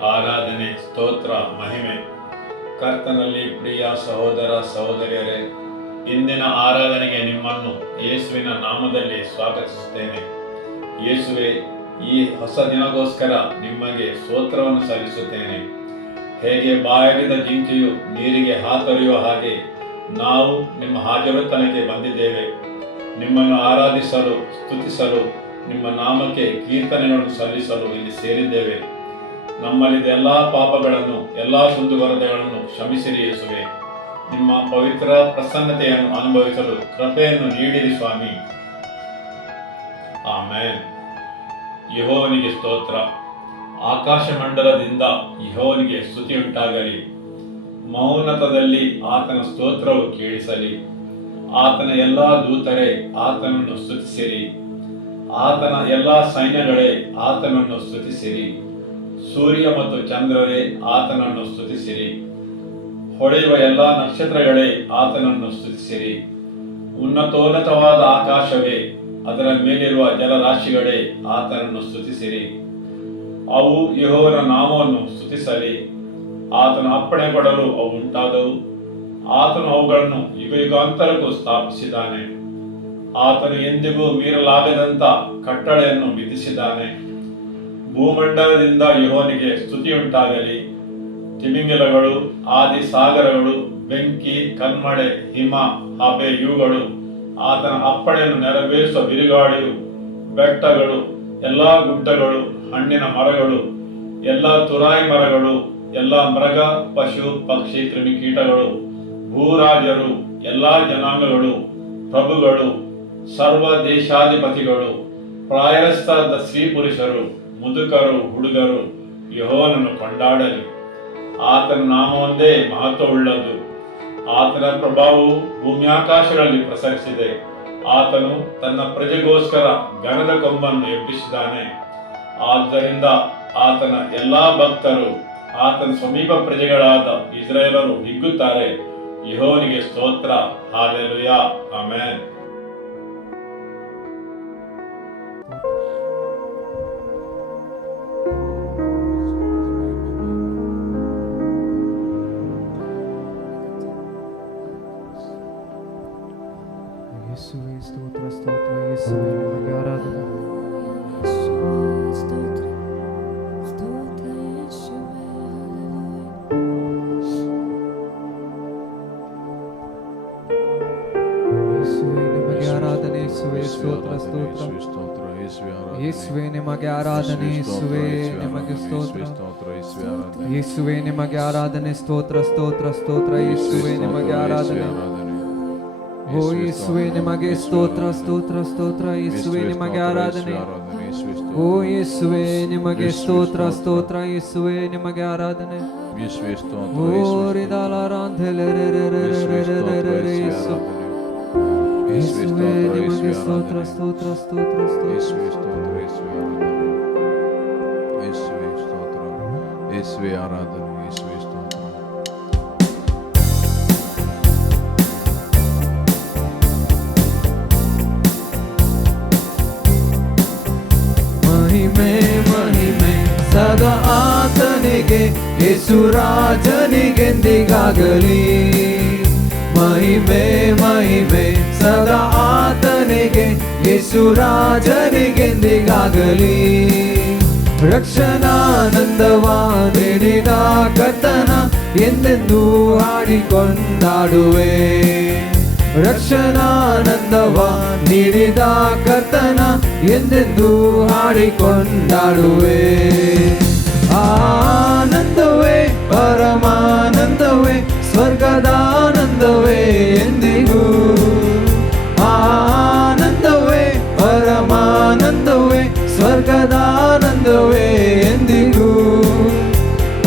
ಆರಾಧನೆ, ಸ್ತೋತ್ರ, ಮಹಿಮೆ. ಕರ್ತನಲ್ಲಿ ಪ್ರಿಯ ಸಹೋದರ ಸಹೋದರಿಯರೇ, ಇಂದಿನ ಆರಾಧನೆಗೆ ನಿಮ್ಮನ್ನು ಯೇಸುವಿನ ನಾಮದಲ್ಲಿ ಸ್ವಾಗತಿಸುತ್ತೇನೆ. ಯೇಸುವೆ, ಈ ಹೊಸ ದಿನಗೋಸ್ಕರ ನಿಮಗೆ ಸ್ತೋತ್ರವನ್ನು ಸಲ್ಲಿಸುತ್ತೇನೆ. ಹೇಗೆ ಬಾಯಾರಿದ ಜಿಂಕೆಯು ನೀರಿಗೆ ಹಾತೊರೆಯುವ ಹಾಗೆ ನಾವು ನಿಮ್ಮ ಹಾಜರುತನಕ್ಕೆ ಬಂದಿದ್ದೇವೆ. ನಿಮ್ಮನ್ನು ಆರಾಧಿಸಲು, ಸ್ತುತಿಸಲು, ನಿಮ್ಮ ನಾಮಕ್ಕೆ ಕೀರ್ತನೆಗಳನ್ನು ಸಲ್ಲಿಸಲು ಇಲ್ಲಿ ಸೇರಿದ್ದೇವೆ. ನಮ್ಮಲ್ಲಿದ್ದ ಎಲ್ಲ ಪಾಪಗಳನ್ನು, ಎಲ್ಲ ಕುಂದುಕೊರತೆಗಳನ್ನು ಕ್ಷಮಿಸಿರಿ ಯೇಸುವೆ. ನಿಮ್ಮ ಪವಿತ್ರ ಪ್ರಸನ್ನತೆಯನ್ನು ಅನುಭವಿಸಲು ಕೃಪೆಯನ್ನು ನೀಡಿರಿ ಸ್ವಾಮಿ. ಆಮೇನ್. ಯೆಹೋವನಿಗೆ ಸ್ತೋತ್ರ. ಆಕಾಶ ಮಂಡಲದಿಂದ ಯೆಹೋವನಿಗೆ ಸ್ತುತಿಯುಂಟಾಗಲಿ. ಮೌನತದಲ್ಲಿ ಆತನ ಸ್ತೋತ್ರವು ಕೇಳಿಸಲಿ. ಆತನ ಎಲ್ಲ ದೂತರೇ ಆತನನ್ನು ಸ್ತುತಿಸಿರಿ. ಆತನ ಎಲ್ಲ ಸೈನ್ಯಗಳೇ ಆತನನ್ನು ಸ್ತುತಿಸಿರಿ. ಸೂರ್ಯ ಮತ್ತು ಚಂದ್ರರೇ ಆತನನ್ನು ಸ್ತುತಿಸಿರಿ. ಹೊಳೆಯುವ ಎಲ್ಲ ನಕ್ಷತ್ರಗಳೇ ಆತನನ್ನು ಸ್ತುತಿಸಿರಿ. ಉನ್ನತೋನ್ನತವಾದ ಆಕಾಶವೇ, ಅದರ ಮೇಲಿರುವ ಜಲರಾಶಿಗಳೇ ಆತನನ್ನು ಸ್ತುತಿಸಿರಿ. ಅವು ಯೆಹೋವನ ನಾಮವನ್ನು ಸ್ತುತಿಸಲಿ. ಆತನು ಅಪ್ಪಣೆ ಕೊಡಲು ಅವು ಉಂಟಾದವು. ಆತನು ಅವುಗಳನ್ನು ಯುಗಾಂತರಕ್ಕೂ ಸ್ಥಾಪಿಸಿದ್ದಾನೆ. ಆತನು ಎಂದಿಗೂ ಮೀರಲಾಗದಂತ ಕಟ್ಟಳೆಯನ್ನು ವಿಧಿಸಿದ್ದಾನೆ. ಭೂಮಂಡಲದಿಂದ ಯೆಹೋವನಿಗೆ ಸ್ತುತಿಯುಂಟಾಗಲಿ. ತಿಮಿಂಗಿಲಗಳು, ಆದಿ ಸಾಗರಗಳು, ಬೆಂಕಿ, ಕನ್ಮಳೆ, ಹಿಮ, ಹಬೆ ಇವುಗಳು ಆತನ ಅಪ್ಪಣೆಯನ್ನು ನೆರವೇರಿಸುವ ಬಿರುಗಾಳಿಯು, ಬೆಟ್ಟಗಳು, ಎಲ್ಲಾ ಗುಡ್ಡಗಳು, ಹಣ್ಣಿನ ಮರಗಳು, ಎಲ್ಲ ತುರಾಯಿ ಮರಗಳು, ಎಲ್ಲ ಮೃಗ, ಪಶು, ಪಕ್ಷಿ, ಕ್ರಿಮಿಕೀಟಗಳು, ಭೂರಾಜರು, ಎಲ್ಲಾ ಜನಾಂಗಗಳು, ಪ್ರಭುಗಳು, ಸರ್ವ ದೇಶಾಧಿಪತಿಗಳು, ಪ್ರಾಯಸ್ಥ ಸ್ತ್ರೀ ಪುರುಷರು, ಮುದುಕರು, ಹುಡುಗರು ಯೆಹೋವನನ್ನು ಕೊಂಡಾಡಲಿ. ಆತನ ನಾಮವೊಂದೇ ಮಹತ್ವವುಳ್ಳದು. ಆತನ ಪ್ರಭಾವವು ಭೂಮ್ಯಾಕಾಶಗಳಲ್ಲಿ ಪ್ರಸರಿಸಿದೆ. ಆತನು ತನ್ನ ಪ್ರಜೆಗೋಸ್ಕರ ಘನದ ಕೊಂಬನ್ನು ಎಬ್ಬಿಸಿದ್ದಾನೆ. ಆದ್ದರಿಂದ ಆತನ ಎಲ್ಲಾ ಭಕ್ತರು, ಆತನ ಸಮೀಪ ಪ್ರಜೆಗಳಾದ ಇಸ್ರಾಯೇಲರು ಹಿಗ್ಗುತ್ತಾರೆ. ಯೆಹೋವನಿಗೆ ಸ್ತೋತ್ರ. ಹಾಲೆಲೂಯಾ. ಆಮೆನ್. ಯೇಸುವೇ ಸ್ತೋತ್ರ, ಸ್ತೋತ್ರ ಯೇಸುವೇ, ನಿಮಗೆ ಆರಾಧನೆ. ಯೇಸುವೇ ನಿಮಗೆ ಆರಾಧನೆ, ಯೇಸುವೇ ನಿಮಗೆ ಸ್ತೋತ್ರ. ಯೇಸುವೇ ನಿಮಗೆ ಆರಾಧನೆ, ಸ್ತೋತ್ರ, ಸ್ತೋತ್ರ, ಸ್ತೋತ್ರ. ಯೇಸುವೇ ನಿಮಗೆ ಆರಾಧನೆ. ಓ ಯೇಸುವೇ ನಿಮಗೆ ಸ್ತೋತ್ರ, ಸ್ತೋತ್ರ, ಸ್ತೋತ್ರ. ಯೇಸುವೇ ನಿಮಗೆ ಆರಾಧನೆ. ಓ ಯೇಸುವೇ ನಿಮಗೆ ಸ್ತೋತ್ರ, ಸ್ತೋತ್ರ. ಯೇಸುವೇ ನಿಮಗೆ ಆರಾಧನೆ. ಓ ಯೇಸುವೇ ನಿಮಗೆ ಸ್ತೋತ್ರ, ಸ್ತೋತ್ರ, ಸ್ತೋತ್ರ, ಯೇಸುವೇ ಆರಾಧನೆ, ಯೇಸುವೇ ಸ್ತೋತ್ರ. ಮಹಿಮೆ, ಮಹಿಮೆ ಸದಾ ಆತನಿಗೆ, ಯೇಸು ರಾಜನಿಗೆಂದಿಗಾಗಲಿ. ಮಹಿಮೆ, ಮಹಿಮೆ ಸದಾ ಆತನಿಗೆ, ಯೇಸು ರಾಜನಿಗೆಂದಿಗಾಗಲಿ. ರಕ್ಷಣಾನಂದವ ನೀಡಿದ ಕರ್ತನ ಎಂದೆಂದೂ ಹಾಡಿಕೊಂಡಾಡುವೆ. ರಕ್ಷಣಾನಂದವ ನೀಡಿದ ಕರ್ತನ ಎಂದೆಂದೂ ಹಾಡಿಕೊಂಡಾಡುವೆ. ಆನಂದವೇ ಪರಮಾನಂದವೇ, ಸ್ವರ್ಗದಾನಂದವೇ ಎಂದಿಗೂ. ಆನಂದವೇ ಪರಮಾನಂದವೇ, ಸ್ವರ್ಗದಾನಂದವೇ ಎಂದಿಗೂ.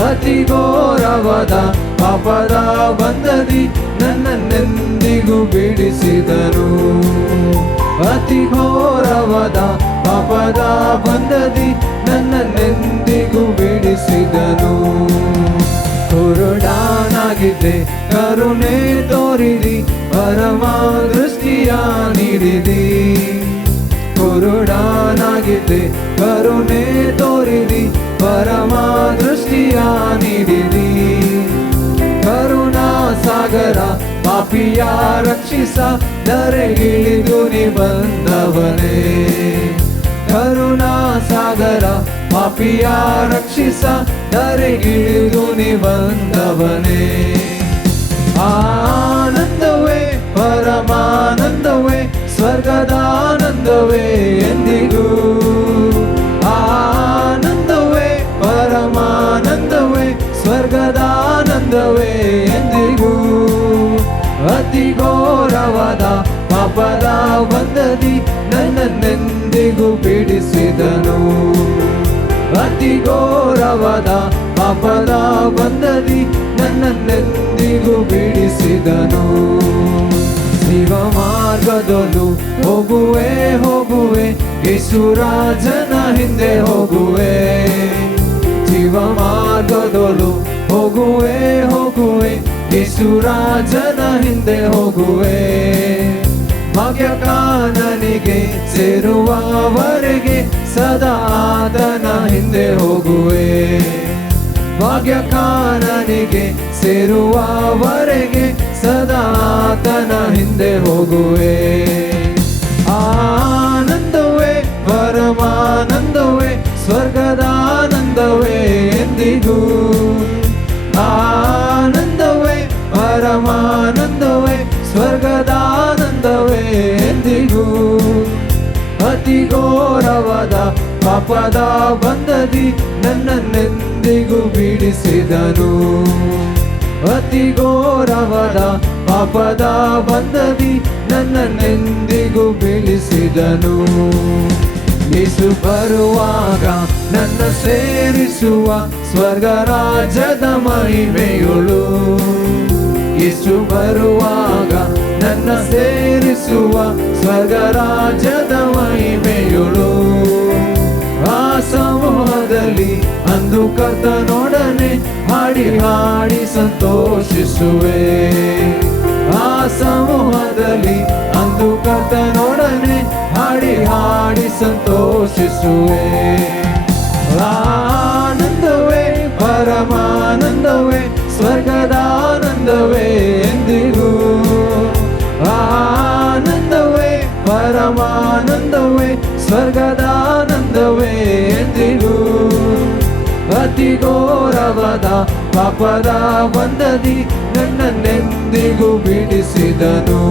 ಅತಿ ಘೋರವಾದ ಪಾಪದ ಬಂಧದಿ ನನ್ನನ್ನೆಂದಿಗೂ ಬಿಡಿಸಿದನು. ಅತಿ ಘೋರವಾದ ಪಾಪದ ಬಂಧದಿ ನನ್ನನ್ನೆಂದಿಗೂ ಬಿಡಿಸಿದನು. ಕುರುಡಾನಾಗಿದ್ದೆ ಕರುಣೆ ತೋರಿದಿ, ಪರಮ ದೃಷ್ಟಿಯ ನೀಡಿದಿ. ಕುರುಡಾನಾಗಿದ್ದೆ ಕರುಣೆ ತೋರಿದಿ, ಪರಮ ದೃಷ್ಟಿ ಜಯ ನೀಡಿರಿ. ಕರುಣಾ ಸಾಗರ ಪಾಪಿಯ ರಕ್ಷಿಸ ಧರೆಗಿಳಿದು ನೀ ಬಂದವನೇ. ಕರುಣಾ ಸಾಗರ ಪಾಪಿಯ ರಕ್ಷಿಸ ಧರೆಗಿಳಿದು ನೀ ಬಂದವನೇ. ಆನಂದವೇ ಪರಮಾನಂದವೇ ಸ್ವರ್ಗದಾನಂದವೇ ಎಂದಿಗೂ. ಆನಂದವೇ ಪರಮಾನಂದವೇ ಸ್ವರ್ಗದಾನಂದವೇ ಎಂದಿಗೂ. ಅತಿ ಘೋರವಾದ ಪಾಪದ ಬಂಧದಿ ನನ್ನನ್ನೆಂದಿಗೂ ಬಿಡಿಸಿದನು. ಅತಿ ಘೋರವಾದ ಪಾಪದ ಬಂಧದಿ ನನ್ನನ್ನೆಂದಿಗೂ ಬಿಡಿಸಿದನು. ಶಿವ ಮಾರ್ಗದಲ್ಲೂ ಹೋಗುವೆ ಹೋಗುವೆ ಯೇಸುರಾಜನ ಹಿಂದೆ ಹೋಗುವೆ. ಶಿವ ಮಾರ್ಗದಲ್ಲೂ ಹೋಗುವೆ ಹೋಗುವೆ ಯೇಸುರಾಜನ ಹಿಂದೆ ಹೋಗುವೆ. ಭಾಗ್ಯಕಾನನಿಗೆ ಸೇರುವವರೆಗೆ ಸದಾ ಆತನ ಹಿಂದೆ ಹೋಗುವೆ. ಭಾಗ್ಯಕಾನನಿಗೆ ಸೇರುವವರೆಗೆ ಸದಾ ಆತನ ಹಿಂದೆ ಹೋಗುವೆ. ಆನಂದವೇ ಪರಮಾನಂದವೇ ಸ್ವರ್ಗದಾನಂದವೇ ಎಂದಿಗೂ. ಆನಂದವೇ ಪರಮಾನಂದವೇ ಸ್ವರ್ಗದಾನಂದವೇ ಎಂದಿಗೂ. ಅತಿ ಘೋರವಾದ ಪಾಪದ ಬಂಧದಿ ನನ್ನನ್ನೆಂದಿಗೂ ಬಿಡಿಸಿದನು. ಅತಿ ಘೋರವಾದ ಪಾಪದ ಬಂಧದಿ ನನ್ನನ್ನೆಂದಿಗೂ ಬಿಡಿಸಿದನು. ಯೇಸು ಬರುವಾಗ ನನ್ನ ಸೇರಿಸುವ ಸ್ವರ್ಗ ರಾಜ್ಯದ ಮಹಿಮೆಯುಳು. ಯೇಸು ಬರುವಾಗ ನನ್ನ ಸೇರಿಸುವ ಸ್ವರ್ಗ ರಾಜ್ಯದ ಮಹಿಮೆಯುಳು. ಆ ಸಮೂಹದಲ್ಲಿ ಅಂದು ಕರ್ತನೊಡನೆ ಹಾಡಿ ಹಾಡಿ ಸಂತೋಷಿಸುವೆ. ಆ ಸಮೂಹದಲ್ಲಿ ಅಂದು ಕರ್ತನೊಡನೆ ಹಾಡಿ ಹಾಡಿ ಸಂತೋಷಿಸುವೆ. ಆನಂದವೇ ಪರಮಾನಂದವೇ ಸ್ವರ್ಗದಾನಂದವೇ ಎಂದಿಗೂ. ಆನಂದವೇ ಪರಮಾನಂದವೇ ಸ್ವರ್ಗದಾನಂದವೇ ಎಂದಿಗೂ. ಅತಿ ಘೋರವಾದ ಪಾಪದ ಬಂಧದಿ ನನ್ನನ್ನೆಂದಿಗೂ ಬಿಡಿಸಿದನು.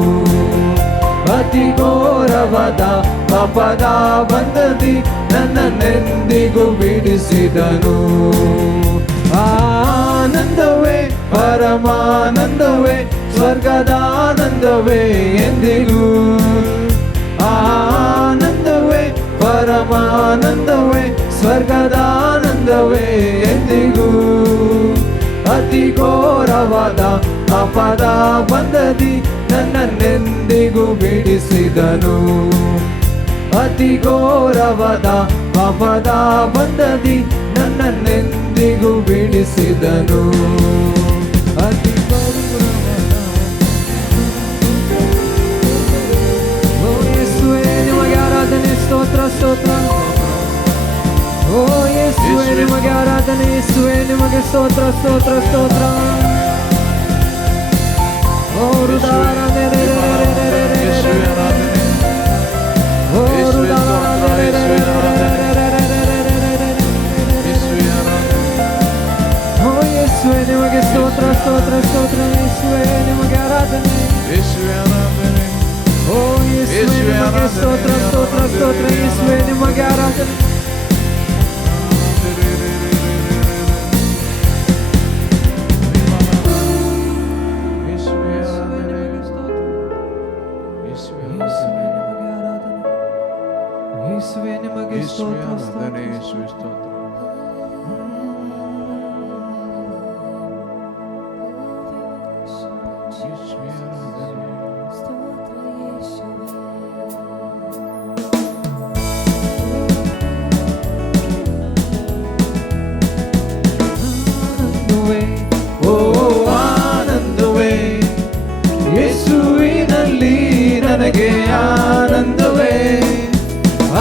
ಅತಿ ಘೋರವಾದ ಪಾಪದ ಬಂಧದಿ ನನ್ನನ್ನೆಂದಿಗೂ ಬಿಡಿಸಿದನು. ಆನಂದವೇ ಪರಮಾನಂದವೇ ಸ್ವರ್ಗದಾನಂದವೇ ಎಂದಿಗೂ. ಆನಂದವೇ ಪರಮಾನಂದವೇ ಸ್ವರ್ಗದಾನಂದವೇ ಎಂದಿಗೂ. ಅತಿ ಘೋರವಾದ ಪಾಪದ ಬಂಧದಿ ನನ್ನನ್ನೆಂದಿಗೂ ಬಿಡಿಸಿದನು. ಅತಿ ಘೋರವಾದ ಪಾಪದ ಬಂಧದಿ ನನ್ನನ್ನೆಂದಿಗೂ ಬಿಡಿಸಿದನು. ಅತಿ ಘೋರವಾದ ಓ ಯೇಸುವೇ ನಿಮಗೆ ಆರಾಧನೆ ಸ್ತೋತ್ರ ಸ್ತೋತ್ರ. ಓ ಯೇಸುವೇ ನಿಮಗೆ ಆರಾಧನೆ. ಯೇಸುವೇ ನಿಮಗೆ ಸ್ತೋತ್ರ ಸ್ತೋತ್ರ ಸ್ತೋತ್ರ. ಓ ಹೃದಯ ಓ ಯೇಸುವೇ ನಿಮಗೆ ಸ್ತೋತ್ರ ಸ್ತೋತ್ರ ಸ್ತೋತ್ರ. ಯೇಸುವೇ ನಿಮಗೆ ಆರಾಧನೆ. ಓ ಯೇಸುವೇ ನಿಮಗೆ ಸ್ತೋತ್ರ ಸ್ತೋತ್ರ ಸ್ತೋತ್ರ. ಯೇಸುವೇ ನಿಮಗೆ ಆರಾಧನೆ. ಯೇಸುವೇ ನಿಮಗೆ ಸ್ತೋತ್ರ ಸ್ತೋತ್ರ. ಓ ಆನಂದವೇ ಯೇಸುವಿನಲ್ಲಿ ನನಗೆ ಆನಂದವೇ.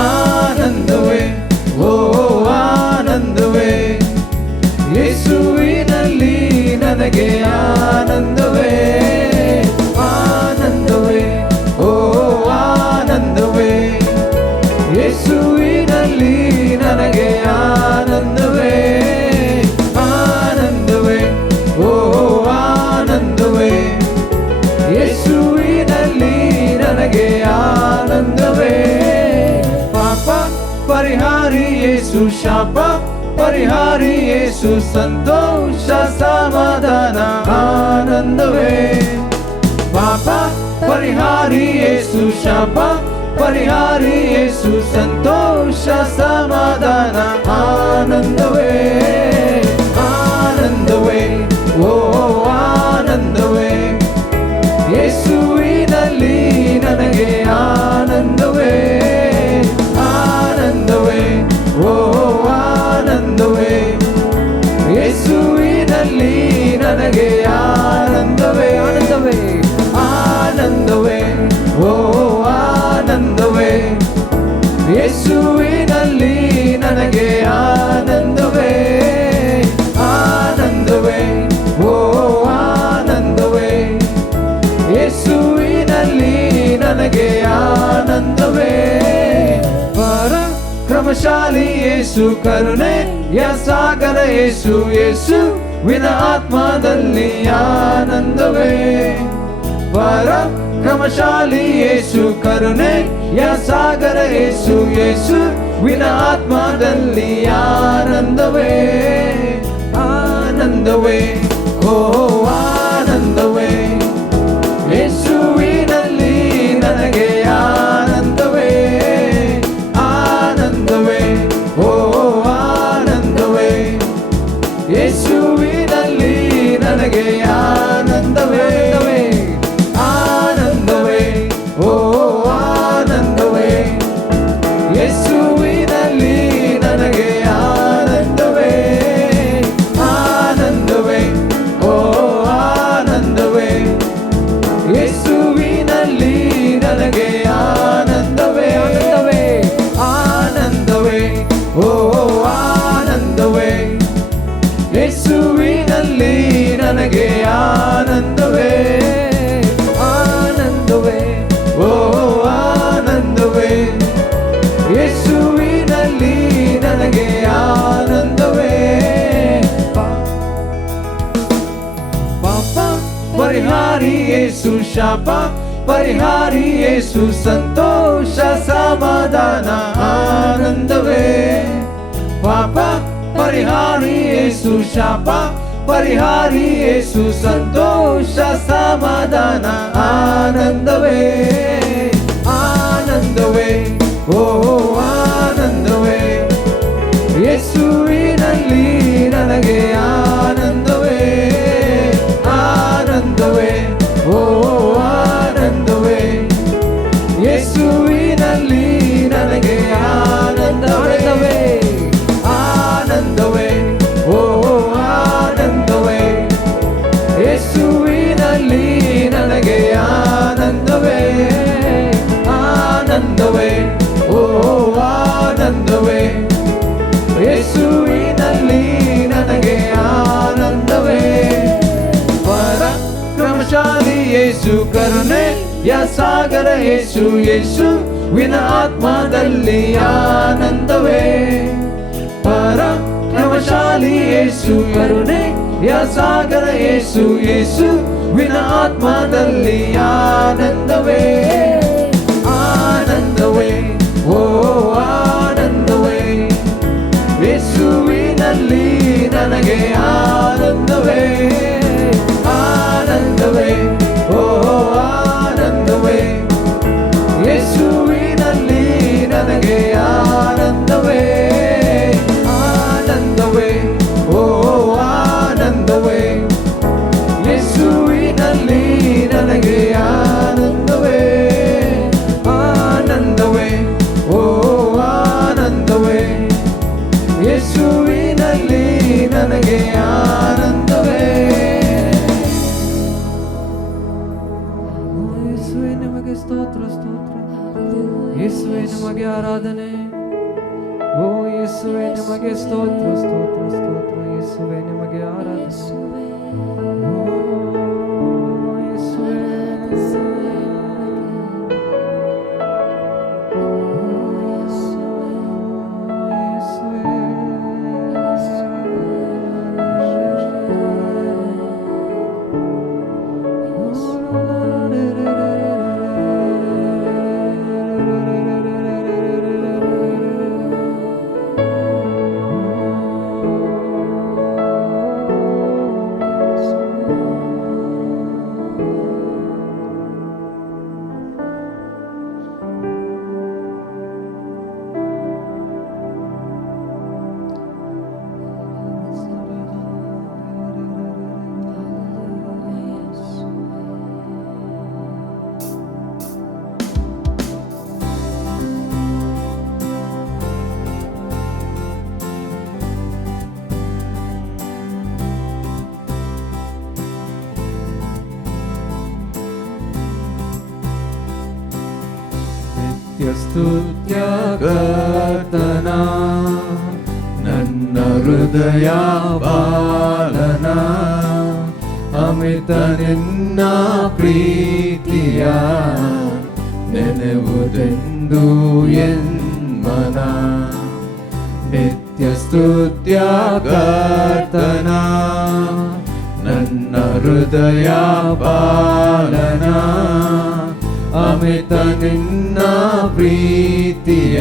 ಆನಂದವೇ ಓ ಆನಂದವೇ ಯೇಸುವಿನಲ್ಲಿ ನನಗೆ ಆನಂದವೇ ಆನಂದವೇ ಓ ಆನಂದವೇ ಯೇಸುವಿನಲ್ಲಿ ನನಗೆ ಆನಂದವೇ ಆನಂದವೇ ಓ ಆನಂದವೇ ಯೇಸುವಿನಲ್ಲಿ ನನಗೆ ಆನಂದವೇ ಪಾಪ ಪರಿಹಾರಿ ಯೇಸು ಶಾಪ ಪರಿಹಾರಿ ಯೇಸು ಸಂತೋಷ ಸಮಾಧಾನ ಆನಂದವೇ ಪಾಪ ಪರಿಹಾರಿ ಯೇಸು ಶಾಪ ಪರಿಹಾರಿ ಯೇಸು ಸಂತೋಷ ಸಮಾಧಾನ ಆನಂದವೇ ಆನಂದವೇ ಓ ಆನಂದವೇ ಯೇಸುವಿನಲ್ಲಿ ನನಗೆ ಆನಂದವೇ ಆನಂದವೇ ಓ ಆನಂದವೇ ಯೇಸುವಿನಲ್ಲಿ ನನಗೆ ಆನಂದವೇ ಆನಂದವೇ ಆನಂದವೇ ಓ ಆನಂದವೇ ಯೇಸುವಿನಲ್ಲಿ ನನಗೆ ಆನಂದವೇ ಆನಂದವೇ ಓ ಆನಂದವೇ ಯೇಸುವಿನಲ್ಲಿ ನನಗೆ ಆನಂದವೇ ಪರಾಕ್ರಮಶಾಲಿ ಯೇಸು ಕರುಣೆಯ ಸಾಗರ ಯೇಸು ಯೇಸುವಿನ ಆತ್ಮದಲ್ಲಿ ಆನಂದವೇ ಪರಾಕ್ರಮಶಾಲಿ ಯೇಸು ಕರುಣೆಯ ಸಾಗರ ಯೇಸು ಯೇಸುವಿನ ಆತ್ಮದಲ್ಲಿ ಆನಂದವೇ ಆನಂದವೇ ಓ ಆನಂದವೇ ಯೇಸುವಿನಲ್ಲಿ ನನಗೆ ಆನಂದವೇ ಆನಂದವೇ ಓ ಆನಂದವೇ ಯೇಸುವಿನಲ್ಲಿ ನನಗೆ ಆನಂದವೇ ಆನಂದವೇ ಓ ಆನಂದವೇ ಯೇಸುವಿನಲ್ಲಿ ನನಗೆ ಆನಂದವೇ ಆನಂದವೇ ಓ ಆನಂದವೇ ಯೇಸುವಿನಲ್ಲಿ ನನಗೆ ಆನಂದವೇ ಆನಂದವೇ ಓ ಆನಂದವೇ ಯೇಸುವಿನಲ್ಲಿ ನನಗೆ ಆನಂದವೇ ಆನಂದವೇ ಓ ಆನಂದವೇ ಯೇಸುವಿನಲ್ಲಿ ನನಗೆ ಆನಂದವೇ ಪಾಪ ಪರಿಹಾರಿ ಯೇಸು ಶಾಪ ಪರಿಹಾರಿ ಯೇಸು ಸಂತೋಷ ಸಮಾಧಾನ ಆನಂದವೇ ಪಾಪ ಪರಿಹಾರಿ ಯೇಸು ಶಾಪ ಪರಿಹಾರಿ ಯೇಸು ಸಂತೋಷ ಸಮಾಧಾನ ಆನಂದವೇ ಆನಂದವೇ ಓ ಆನಂದವೇ ಯೇಸುವಿನಲ್ಲಿ ನನಗೆ ಆನಂದವೇ ಆನಂದವೇ ಓ ಆನಂದವೇ ಯೇಸುವಿನಲ್ಲಿ ನನಗೆ ಆನಂದವೇ ಆನಂದವೇ ಓ ಆನಂದವೇ ಯೇಸುವಿನಲ್ಲಿ ನನಗೆ ಆನಂದವೇ ಆನಂದವೇ ಓ ಆನಂದವೇ ಯೇಸುವಿನಲ್ಲಿ ನನಗೆ ಆನಂದವೇ ಪರಾಕ್ರಮಶಾಲಿ ಯೇಸು ಕರುಣೆಯ ಸಾಗರ ಯೇಸು ಯೇಸುವಿನ ಆತ್ಮದಲ್ಲಿ ಆನಂದವೇ ಪರಾಕ್ರಮಶಾಲಿ ಯೇಸು ಕರುಣೆಯ ಸಾಗರ ಯೇಸು ಯೇಸುವಿನ ಆತ್ಮದಲ್ಲಿ ಆನಂದವೇ ಆನಂದವೇ ಓ ಆನಂದವೇ ಯೇಸುವಿನಲ್ಲಿ ನನಗೆ ಆನಂದವೇ ಆನಂದವೇ ಓ ಆನಂದವೇ ಯೇಸುವಿನಲ್ಲಿ ನನಗೆ ಆನಂದವೇ ಆನಂದವೇ ಓ ಆನಂದವೇ ಯೇಸುವಿನಲ್ಲಿ ನನಗೆ ಆನಂದವೇ ಆನಂದವೇ ಓ ಆನಂದವೇ ಯೇಸುವಿನಲ್ಲಿ ನನಗೆ ಆನಂದವೇ ಯೇಸುವೇ ನಿಮಗೆ ಸ್ತೋತ್ರ ಸ್ತೋತ್ರ ಯೇಸುವೇ ನಿಮಗೆ ಆರಾಧನೆ ಓ ಯೇಸುವೇ ನಿಮಗೆ ಸ್ತೋತ್ರ ಸ್ತೋತ್ರ ಸ್ತೋತ್ರ ಯೇಸುವೇ ನಿಮಗೆ ಸ್ತುತ್ಯ ಕರ್ತನ ನನ್ನ ಹೃದಯ ಪಾಲನ ಅಮಿತ ನಿನ್ನ ಪ್ರೀತಿಯ ನೆನೆವುದೆಂದು ಎನ್ಮನ ನಿತ್ಯ ಸ್ತುತ್ಯ ಕರ್ತನ ನನ್ನ ಹೃದಯ ಪಾಲನ ಅಮಿತ ನಿನ್ನ ಪ್ರೀತಿಯ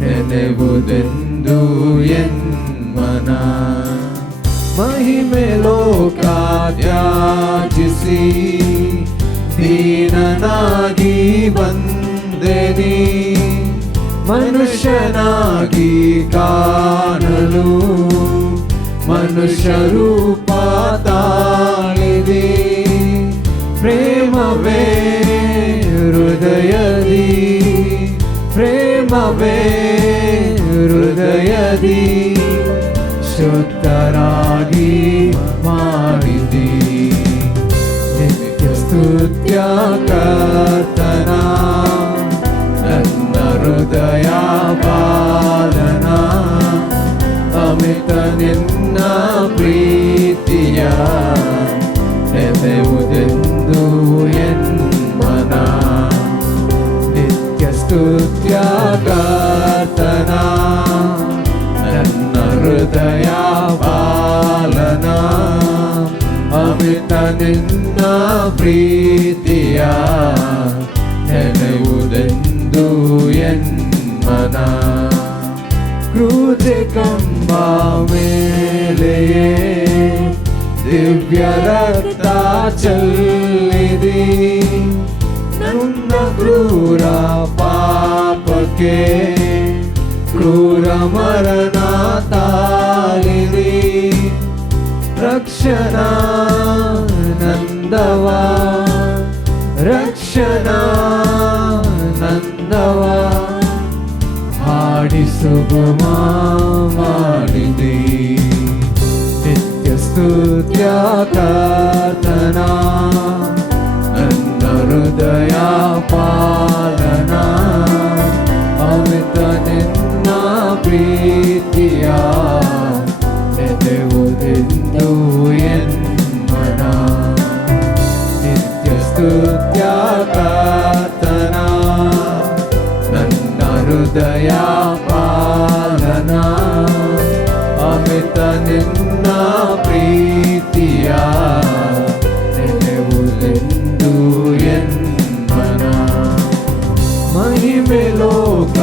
ನೆನೆವುದೆಂದು ಎನ್ಮನ ಮಹಿಮೆ ಲೋಕಾತ್ಯಾಜಿಸಿ ದೀನನಾಗಿ ಬಂದೆನಿ ಮನುಷ್ಯನಾಗಿ ಕಾಣಲು ಮನುಷ್ಯ ರೂಪ ತಾಳಿದೆ ಪ್ರೇಮವೇ ಹೃದಯದಿ ಪ್ರೇಮವೇ ಹೃದಯದಿ ಶುದ್ಧರಾಗಿ ಮಾಡಿದಿ ನಿತ್ಯ ಸ್ತುತ್ಯ ಕರ್ತನ ನನ್ನ ಹೃದಯ ಪಾಲನ ಅಮಿತ ನಿನ್ನ ಪ್ರೀತಿಯ ನೆನೆವುದೆಂದು ಎನ್ಮನ ನಿತ್ಯ ಸ್ತುತ್ಯ ಕರ್ತನ ನನ್ನ ಹೃದಯ ಪಾಲನ ಅಮಿತ ನಿನ್ನ ಪ್ರೀತಿಯ ನೆನೆಯುವುದೆಂದು ಎನ್ಮನ ಕ್ರೂಜೆ ಕಂಬ ಮೇಲೆಯೇ ದಿವ್ಯ ರಕ್ತ ಚೆಲ್ಲಿದಿ ನನ್ನ ಕ್ರೂರ ಪಾಪಕ್ಕೆ ಕ್ರೂರ ಮರಣ ತಾಳಿದಿ ರಕ್ಷಣಾ ನಂದವ ರಕ್ಷಣಾ ನಂದವ ಹಾಡಿ ಸುಗಮ ಮಾಡಿದಿ ನಿತ್ಯ ಸ್ತುತ್ಯ ಕರ್ತನ ನನ್ನ ಹೃದಯ ಪಾಲನ ಅಮಿತ ನಿನ್ನ ಪ್ರೀತಿಯ ನೆನೆಯುವುದೆಂದು ಎನ್ಮನ ನಿತ್ಯ ಸ್ತುತ್ಯ ಕರ್ತನ ನನ್ನ ಹೃದಯ ಪಾಲನ ಅಮಿತ ನಿನ್ನ ಪ್ರೀತಿಯ ನೆನೆಯುವುದೆಂದು ಎನ್ಮನ ಮಹಿಮೆ ಲೋಕ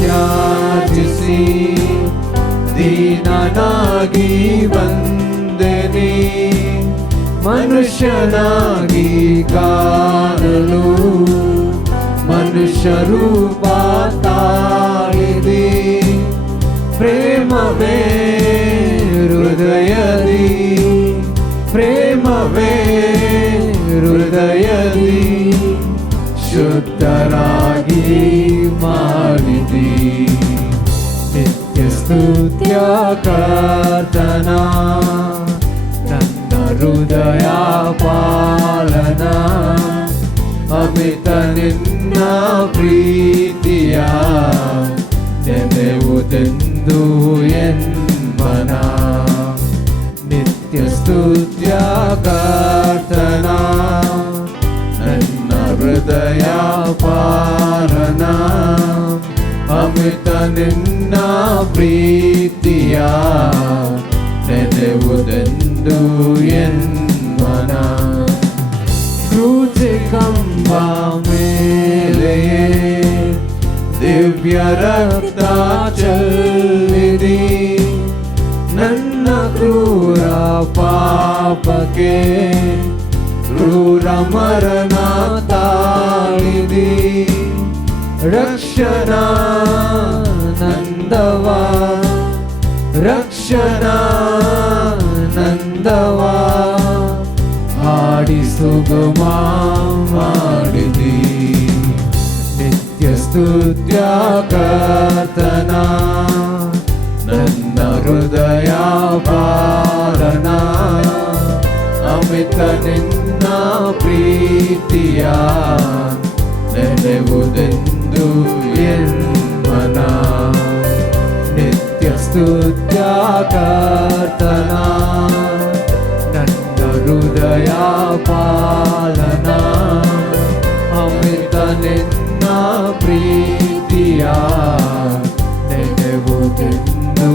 ತ್ಯಾಜಿಸಿ ದೀನನಾಗಿ ಬಂದೆನಿ ಮನುಷ್ಯನಾಗಿ ಕಾಣಲು ಮನುಷ್ಯ ರೂಪ ತಾಳಿದಿ ಪ್ರೇಮವೇ ಹೃದಯದಿ ಪ್ರೇಮವೇ ಹೃದಯದಿ ಶುದ್ಧರಾಗಿ ಮಾಡಿದಿ ನಿತ್ಯ ಸ್ತುತ್ಯ ಕರ್ತನ ನನ್ನ ಹೃದಯ ಪಾಲನ ಅಮಿತ ನಿನ್ನ ಪ್ರೀತಿಯ ನೆನೆಯುವುದೆಂದು ಎನ್ಮನ ನಿತ್ಯ ಸ್ತುತ್ಯ ಕರ್ತನ ನನ್ನ ಹೃದಯ ಪಾಲನ ಅಮಿತ ನಿನ್ನ ಪ್ರೀತಿಯ ನೆನೆಯುವುದೆಂದು ಎನ್ಮನ ಕ್ರೂಜೆ ಕಂಬ ಮೇಲೆಯೇ ದಿವ್ಯ ರಕ್ತ ಚೆಲ್ಲಿದಿ ನನ್ನ ಕ್ರೂರ ಪಾಪಕ್ಕೆ ಕ್ರೂರ ಮರಣ ತಾಳಿದಿ ರಕ್ಷಣಾ ನಂದವ ರಕ್ಷಣಾ ನಂದವ ಹಾಡಿ ಸುಗಮ ಮಾಡಿದಿ ನಿತ್ಯ ಸ್ತುತ್ಯ ಕರ್ತನ ನನ್ನ ಹೃದಯ ಪಾಲನ ಅಮಿತ ನಿನ್ನ ಪ್ರೀತಿಯ ನೆನೆಯುವುದೆಂದು ಕರ್ತನ ನನ್ನ ಹೃದಯ ಪಾಲನ ಅಮಿತ ನಿನ್ನ ಪ್ರೀತಿಯ ನೆನೆವುದೆಂದು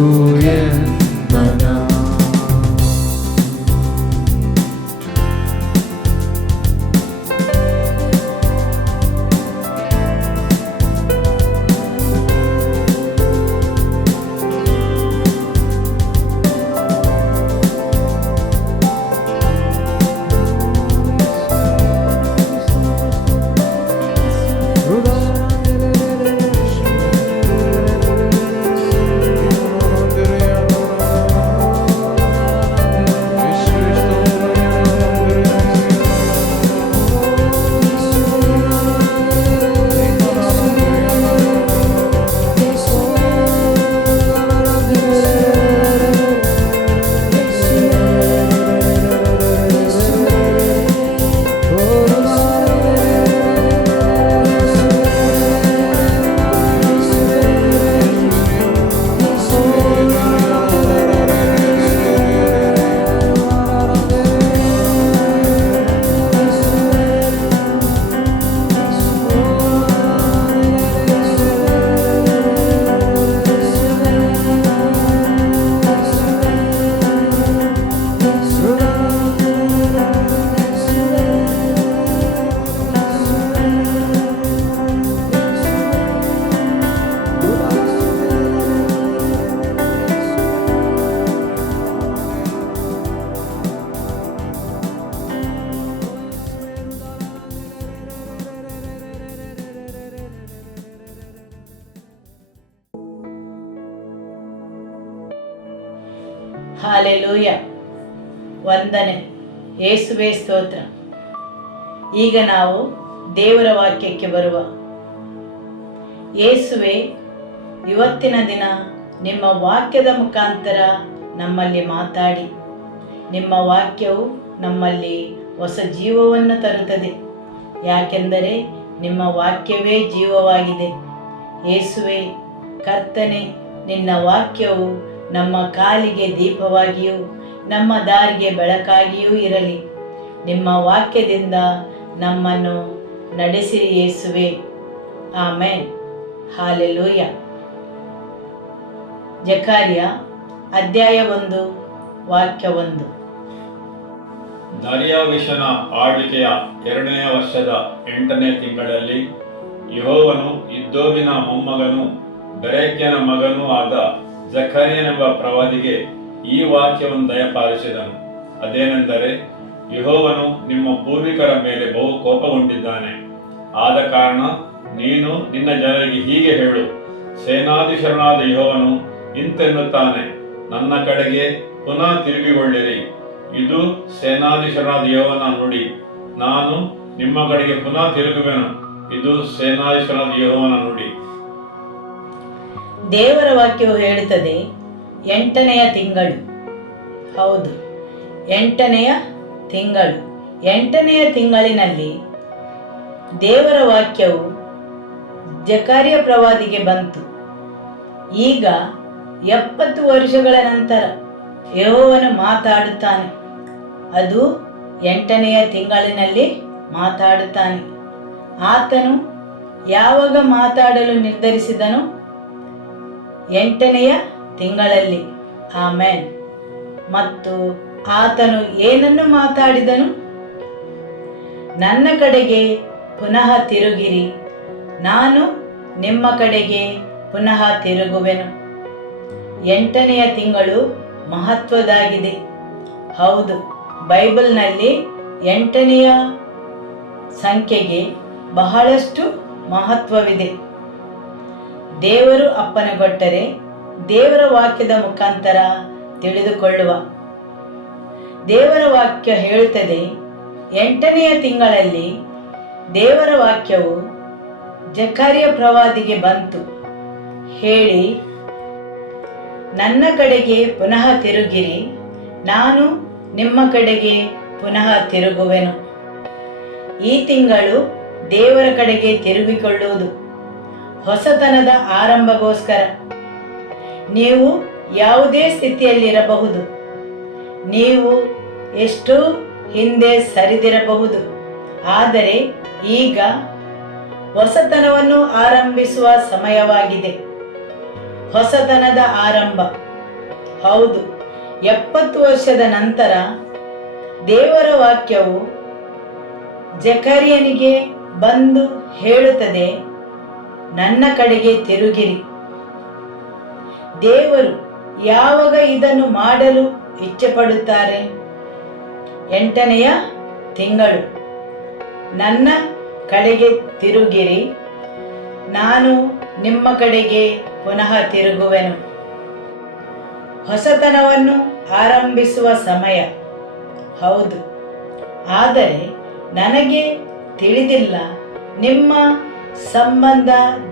ಎನ್ನನ. ಹಾಲೆಲೂಯ. ವಂದನೆ ಯೇಸುವೇ ಸ್ತೋತ್ರ. ಈಗ ನಾವು ದೇವರ ವಾಕ್ಯಕ್ಕೆ ಬರುವ. ಯೇಸುವೆ, ಇವತ್ತಿನ ದಿನ ನಿಮ್ಮ ವಾಕ್ಯದ ಮುಖಾಂತರ ನಮ್ಮಲ್ಲಿ ಮಾತಾಡಿ. ನಿಮ್ಮ ವಾಕ್ಯವು ನಮ್ಮಲ್ಲಿ ಹೊಸ ಜೀವವನ್ನು ತರುತ್ತದೆ, ಯಾಕೆಂದರೆ ನಿಮ್ಮ ವಾಕ್ಯವೇ ಜೀವವಾಗಿದೆ. ಯೇಸುವೆ ಕರ್ತನೆ, ನಿನ್ನ ವಾಕ್ಯವು ನಮ್ಮ ಕಾಲಿಗೆ ದೀಪವಾಗಿಯೂ ನಮ್ಮ ದಾರಿಗೆ ಬೆಳಕಾಗಿಯೂ ಇರಲಿ. ನಿಮ್ಮ ವಾಕ್ಯದಿಂದ ನಮ್ಮನ್ನು ನಡೆಸಿರಿ ಯೇಸುವೆ. ಆಮೆನ್. ಹಾಲೆಲೂಯ. ಜಕರ್ಯ ಅಧ್ಯಾಯ 1 ವಾಕ್ಯ 1. ದಾರ್ಯಾವೆಷನ ಆಳ್ವಿಕೆಯ 2ನೇ ವರ್ಷದ 8ನೇ ತಿಂಗಳಲ್ಲಿ ಯೆಹೋವನು ಇದ್ದೋವಿನ ಮೊಮ್ಮಗನೂ ಬೆರೆಕ್ಯನ ಮಗನೂ ಆದ ಜಕರ್ಯನೆಂಬ ಪ್ರವಾದಿಗೆ ಈ ವಾಕ್ಯವನ್ನು ದಯಪಾಲಿಸಿದನು. ಅದೇನೆಂದರೆ, ಯೆಹೋವನು ನಿಮ್ಮ ಪೂರ್ವಿಕರ ಮೇಲೆ ಬಹು ಕೋಪಗೊಂಡಿದ್ದಾನೆ. ಆದ ಕಾರಣ ನೀನು ನಿನ್ನ ಜನರಿಗೆ ಹೀಗೆ ಹೇಳು, ಸೇನಾಧೀಶ್ವರನಾದ ಯೆಹೋವನು ಇಂತೆನ್ನುತ್ತಾನೆ, ನನ್ನ ಕಡೆಗೆ ಪುನಃ ತಿರುಗಿಕೊಳ್ಳಿರಿ. ಇದು ಸೇನಾಧೀಶ್ವರನಾದ ಯೆಹೋವನ ನುಡಿ. ನಾನು ನಿಮ್ಮ ಕಡೆಗೆ ಪುನಃ ತಿರುಗುವೆನು. ಇದು ಸೇನಾಧೀಶ್ವರನಾದ ಯೆಹೋವನ ನುಡಿ. ದೇವರ ವಾಕ್ಯವು ಹೇಳುತ್ತದೆ 8ನೆಯ ತಿಂಗಳು. ಹೌದು, 8ನೆಯ ತಿಂಗಳು. 8ನೆಯ ತಿಂಗಳಿನಲ್ಲಿ ದೇವರ ವಾಕ್ಯವು ಜಕರ್ಯ ಪ್ರವಾದಿಗೆ ಬಂತು. ಈಗ 70 ವರ್ಷಗಳ ನಂತರ ಯೆಹೋವನು ಮಾತಾಡುತ್ತಾನೆ. ಅದು 8ನೆಯ ತಿಂಗಳಿನಲ್ಲಿ ಮಾತಾಡುತ್ತಾನೆ. ಆತನು ಯಾವಾಗ ಮಾತಾಡಲು ನಿರ್ಧರಿಸಿದನು? 8ನೆಯ ತಿಂಗಳಲ್ಲಿ. ಆಮೆನ್. ಮತ್ತು ಆತನು ಏನನ್ನು ಮಾತಾಡಿದನು? ನನ್ನ ಕಡೆಗೆ ಪುನಃ ತಿರುಗಿರಿ, ನಾನು ನಿಮ್ಮ ಕಡೆಗೆ ಪುನಃ ತಿರುಗುವೆನು. 8ನೆಯ ತಿಂಗಳು ಮಹತ್ವದಾಗಿದೆ. ಹೌದು, ಬೈಬಲ್ನಲ್ಲಿ 8ನೆಯ ಸಂಖ್ಯೆಗೆ ಬಹಳಷ್ಟು ಮಹತ್ವವಿದೆ. ದೇವರು ಅಪ್ಪಣೆಗೊಟ್ಟರೆ ದೇವರ ವಾಕ್ಯದ ಮುಖಾಂತರ ತಿಳಿದುಕೊಳ್ಳುವ. ದೇವರ ವಾಕ್ಯ ಹೇಳುತ್ತದೆ, 8ನೆಯ ತಿಂಗಳಲ್ಲಿ ದೇವರ ವಾಕ್ಯವು ಜಕರ್ಯ ಪ್ರವಾದಿಗೆ ಬಂತು. ಹೇಳಿ, ನನ್ನ ಕಡೆಗೆ ಪುನಃ ತಿರುಗಿರಿ, ನಾನು ನಿಮ್ಮ ಕಡೆಗೆ ಪುನಃ ತಿರುಗುವೆನು. ಈ ತಿಂಗಳು ದೇವರ ಕಡೆಗೆ ತಿರುಗಿಕೊಳ್ಳುವುದು ಹೊಸತನದ ಆರಂಭಗೋಸ್ಕರ. ನೀವು ಯಾವುದೇ ಸ್ಥಿತಿಯಲ್ಲಿರಬಹುದು. ನೀವು ಎಷ್ಟೋ ಹಿಂದೆ ಸರಿದಿರಬಹುದು, ಆದರೆ ಈಗ ಹೊಸತನವನ್ನು ಆರಂಭಿಸುವ ಸಮಯವಾಗಿದೆ. ಹೊಸತನದ ಆರಂಭ. ಹೌದು, 70 ವರ್ಷದ ನಂತರ ದೇವರ ವಾಕ್ಯವು ಜಕರ್ಯನಿಗೆ ಬಂದು ಹೇಳುತ್ತದೆ, ನನ್ನ ಕಡೆಗೆ ತಿರುಗಿರಿ. ದೇವರು ಯಾವಾಗ ಇದನ್ನು ಮಾಡಲು ಇಚ್ಛೆಪಡುತ್ತಾರೆ? 8ನೆಯ ತಿಂಗಳು. ನನ್ನ ಕಡೆಗೆ ತಿರುಗಿರಿ, ನಾನು ನಿಮ್ಮ ಕಡೆಗೆ ಪುನಃ ತಿರುಗುವೆನು. ಹೊಸತನವನ್ನು ಆರಂಭಿಸುವ ಸಮಯ. ಹೌದು, ಆದರೆ ನನಗೆ ತಿಳಿದಿಲ್ಲ ನಿಮ್ಮ ಸಂಬಂಧ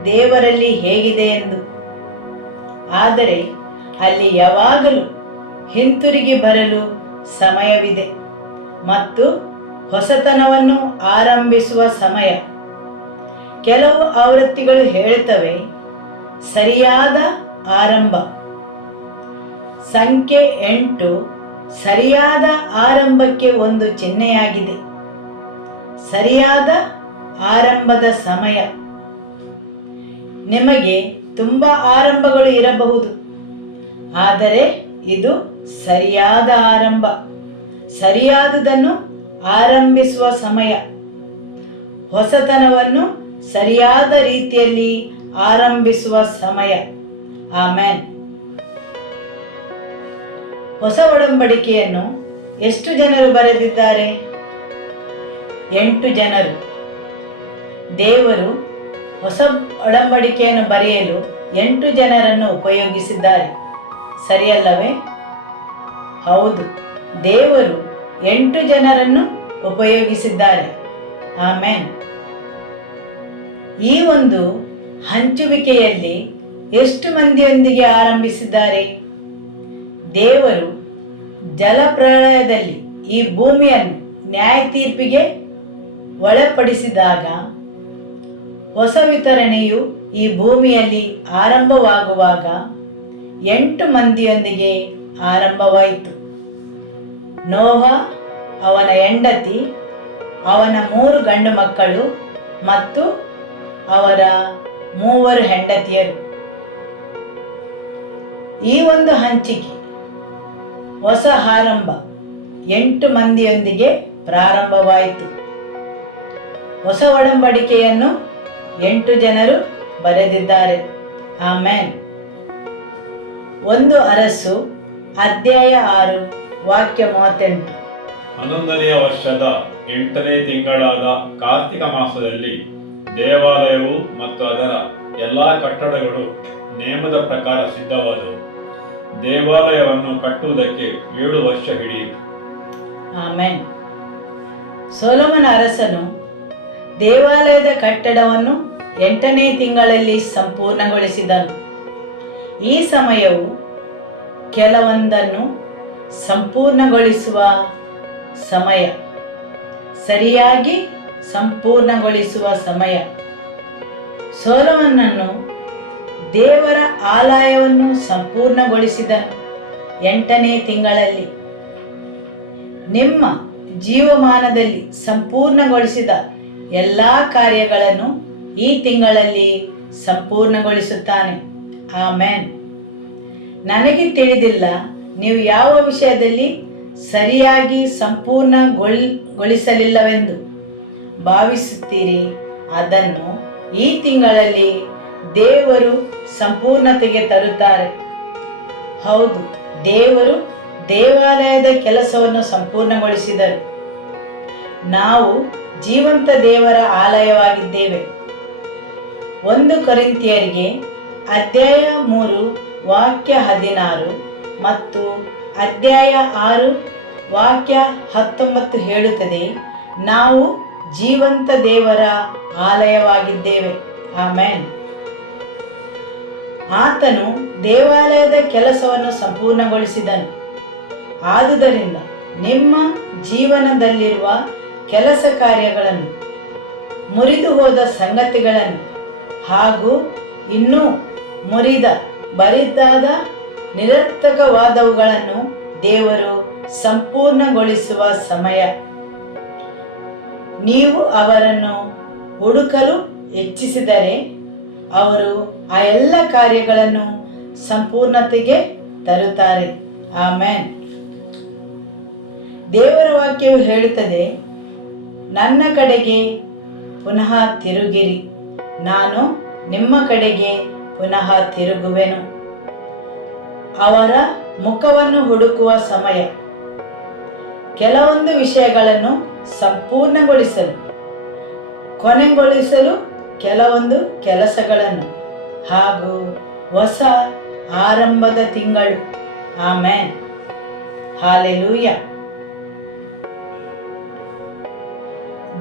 ದೇವರಲ್ಲಿ ಹೇಗಿದೆ ಎಂದು. ಆದರೆ ಅಲ್ಲಿ ಯಾವಾಗಲೂ ಹಿಂತಿರುಗಿ ಬರಲು ಸಮಯವಿದೆ ಮತ್ತು ಹೊಸತನವನ್ನು ಆರಂಭಿಸುವ ಸಮಯ. ಕೆಲವು ಆವೃತ್ತಿಗಳು ಹೇಳುತ್ತವೆ, ಸರಿಯಾದ ಆರಂಭ. ಸಂಖ್ಯೆ 8 ಸರಿಯಾದ ಆರಂಭಕ್ಕೆ ಒಂದು ಚಿಹ್ನೆಯಾಗಿದೆ. ಸರಿಯಾದ ಆರಂಭದ ಸಮಯ. ನಿಮಗೆ ತುಂಬಾ ಆರಂಭಗಳು ಇರಬಹುದು, ಆದರೆ ಇದು ಸರಿಯಾದ ಆರಂಭ. ಸರಿಯಾದುದನ್ನು ಆರಂಭಿಸುವ ಸಮಯ. ಹೊಸತನವನ್ನು ಸರಿಯಾದ ರೀತಿಯಲ್ಲಿ ಆರಂಭಿಸುವ ಸಮಯ. ಆಮೆನ್. ಹೊಸ ಒಡಂಬಡಿಕೆಯನ್ನು ಎಷ್ಟು ಜನರು ಬರೆದಿದ್ದಾರೆ? 8 ಜನರು. ದೇವರು ಹೊಸ ಒಡಂಬಡಿಕೆಯನ್ನು ಬರೆಯಲು 8 ಜನರನ್ನು ಉಪಯೋಗಿಸಿದ್ದಾರೆ, ಸರಿಯಲ್ಲವೇ? ಹೌದು, ದೇವರು 8 ಜನರನ್ನು ಉಪಯೋಗಿಸಿದ್ದಾರೆ. ಆಮೆನ್. ಈ ಒಂದು ಹಂಚುವಿಕೆಯಲ್ಲಿ ಎಷ್ಟು ಮಂದಿಯೊಂದಿಗೆ ಆರಂಭಿಸಿದ್ದಾರೆ? ದೇವರು ಜಲಪ್ರಳಯದಲ್ಲಿ ಈ ಭೂಮಿಯನ್ನು ನ್ಯಾಯ ತೀರ್ಪಿಗೆ ಒಳಪಡಿಸಿದಾಗ ಹೊಸ ವಿತರಣೆಯು ಈ ಭೂಮಿಯಲ್ಲಿ ಆರಂಭವಾಗುವಾಗ 8 ಮಂದಿಯೊಂದಿಗೆ ಆರಂಭವಾಯಿತು. ನೋಹ, ಅವನ ಹೆಂಡತಿ, ಅವನ 3 ಗಂಡು ಮಕ್ಕಳು ಮತ್ತು ಅವರ 3 ಹೆಂಡತಿಯರು. ಈ ಒಂದು ಹಂಚಿಕೆ ಹೊಸ ಆರಂಭ 8 ಮಂದಿಯೊಂದಿಗೆ ಪ್ರಾರಂಭವಾಯಿತು. ಹೊಸ ಒಡಂಬಡಿಕೆಯನ್ನು 8 ಜನರು ಬರೆದಿದ್ದಾರೆ. ಆಮೆನ್. 1 ಅರಸು ಅಧ್ಯಾಯ 6 ವಾಕ್ಯ 38. 11ನೆಯ ವರ್ಷದ 8ನೇ ತಿಂಗಳಾದ ಕಾರ್ತಿಕ ಮಾಸದಲ್ಲಿ ದೇವಾಲಯವು ಮತ್ತು ಅದರ ಎಲ್ಲ ಕಟ್ಟಡಗಳು ನೇಮದ ಪ್ರಕಾರ ಸಿದ್ಧವಾದವು. ದೇವಾಲಯವನ್ನು ಕಟ್ಟುವುದಕ್ಕೆ 7 ವರ್ಷ ಹಿಡಿಯಿತು. ಆಮೆನ್. ಸೊಲೊಮನ ಅರಸನು ದೇವಾಲಯದ ಕಟ್ಟಡವನ್ನು 8ನೇ ತಿಂಗಳಲ್ಲಿ ಸಂಪೂರ್ಣಗೊಳಿಸಿದನು. ಈ ಸಮಯವು ಕೆಲವೊಂದನ್ನು ಸಂಪೂರ್ಣಗೊಳಿಸುವ ಸಮಯ, ಸರಿಯಾಗಿ ಸಂಪೂರ್ಣಗೊಳಿಸುವ ಸಮಯ. ಸೊಲೊಮನನು ದೇವರ ಆಲಯವನ್ನು ಸಂಪೂರ್ಣಗೊಳಿಸಿದನು 8ನೇ ತಿಂಗಳಲ್ಲಿ. ನಿಮ್ಮ ಜೀವಮಾನದಲ್ಲಿ ಸಂಪೂರ್ಣಗೊಳಿಸಿದ ಎಲ್ಲ ಕಾರ್ಯಗಳನ್ನು ಈ ತಿಂಗಳಲ್ಲಿ ಸಂಪೂರ್ಣಗೊಳಿಸುತ್ತಾನೆ. ಆಮೆನ್. ನನಗೆ ತಿಳಿದಿಲ್ಲ ನೀವು ಯಾವ ವಿಷಯದಲ್ಲಿ ಸರಿಯಾಗಿ ಸಂಪೂರ್ಣಗೊಳಿಸಲಿಲ್ಲವೆಂದು ಭಾವಿಸುತ್ತೀರಿ. ಅದನ್ನು ಈ ತಿಂಗಳಲ್ಲಿ ದೇವರು ಸಂಪೂರ್ಣತೆಗೆ ತರುತ್ತಾರೆ. ಹೌದು, ದೇವರು ದೇವಾಲಯದ ಕೆಲಸವನ್ನು ಸಂಪೂರ್ಣಗೊಳಿಸಿದರು. ನಾವು ಜೀವಂತ ದೇವರ ಆಲಯವಾಗಿದ್ದೇವೆ. 1 ಕೊರಿಂಥಿಯರಿಗೆ ಅಧ್ಯಾಯ 3 ವಾಕ್ಯ 16 ಮತ್ತು ಅಧ್ಯಾಯ 6 ವಾಕ್ಯ 19 ಹೇಳುತ್ತದೆ, ನಾವು ಜೀವಂತ ದೇವರ ಆಲಯವಾಗಿದ್ದೇವೆ. ಆಮೆನ್. ಆತನು ದೇವಾಲಯದ ಕೆಲಸವನ್ನು ಸಂಪೂರ್ಣಗೊಳಿಸಿದನು. ಆದುದರಿಂದ ನಿಮ್ಮ ಜೀವನದಲ್ಲಿರುವ ಕೆಲಸ ಕಾರ್ಯಗಳನ್ನು, ಮುರಿದು ಹೋದ ಸಂಗತಿಗಳನ್ನು ಹಾಗೂ ಇನ್ನೂ ಬರಿದಾದ ನಿರರ್ಥಕವಾದವುಗಳನ್ನು ದೇವರು ಸಂಪೂರ್ಣಗೊಳಿಸುವ ಸಮಯ. ನೀವು ಅವರನ್ನು ಹುಡುಕಲು ಹೆಚ್ಚಿಸಿದರೆ ಅವರು ಆ ಎಲ್ಲ ಕಾರ್ಯಗಳನ್ನು ಸಂಪೂರ್ಣತೆಗೆ ತರುತ್ತಾರೆ. ಆಮೆನ್. ದೇವರ ವಾಕ್ಯವು ಹೇಳುತ್ತದೆ, ನನ್ನ ಕಡೆಗೆ ಪುನಃ ತಿರುಗಿರಿ, ನಾನು ನಿಮ್ಮ ಕಡೆಗೆ ಪುನಃ ತಿರುಗುವೆನು. ಅವರ ಮುಖವನ್ನು ಹುಡುಕುವ ಸಮಯ. ಕೆಲವೊಂದು ವಿಷಯಗಳನ್ನು ಸಂಪೂರ್ಣಗೊಳಿಸಲು, ಕೊನೆಗೊಳಿಸಲು ಕೆಲವೊಂದು ಕೆಲಸಗಳನ್ನು ಹಾಗೂ ಹೊಸ ಆರಂಭದ ತಿಂಗಳು. ಆಮೆನ್. ಹಾಲೆಲೂಯ.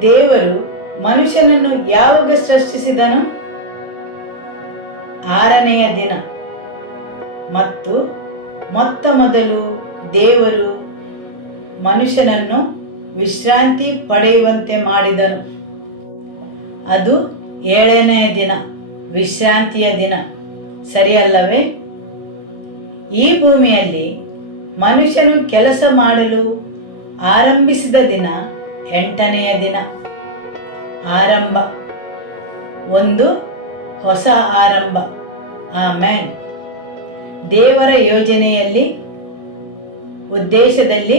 ದೇವರು ಮನುಷ್ಯನನ್ನು ಯಾವಾಗ ಸೃಷ್ಟಿಸಿದನು? 6ನೆಯ ದಿನ. ಮತ್ತು ಮೊತ್ತ ಮೊದಲು ದೇವರು ಮನುಷ್ಯನನ್ನು ವಿಶ್ರಾಂತಿ ಪಡೆಯುವಂತೆ ಮಾಡಿದನು. ಅದು 7ನೆಯ ದಿನ, ವಿಶ್ರಾಂತಿಯ ದಿನ. ಸರಿಯಲ್ಲವೇ? ಈ ಭೂಮಿಯಲ್ಲಿ ಮನುಷ್ಯನು ಕೆಲಸ ಮಾಡಲು ಆರಂಭಿಸಿದ ದಿನ 8ನೆಯ ದಿನ. ಆರಂಭ, ಒಂದು ಹೊಸ ಆರಂಭ. ಆಮೆನ್. ದೇವರ ಯೋಜನೆಯಲ್ಲಿ, ಉದ್ದೇಶದಲ್ಲಿ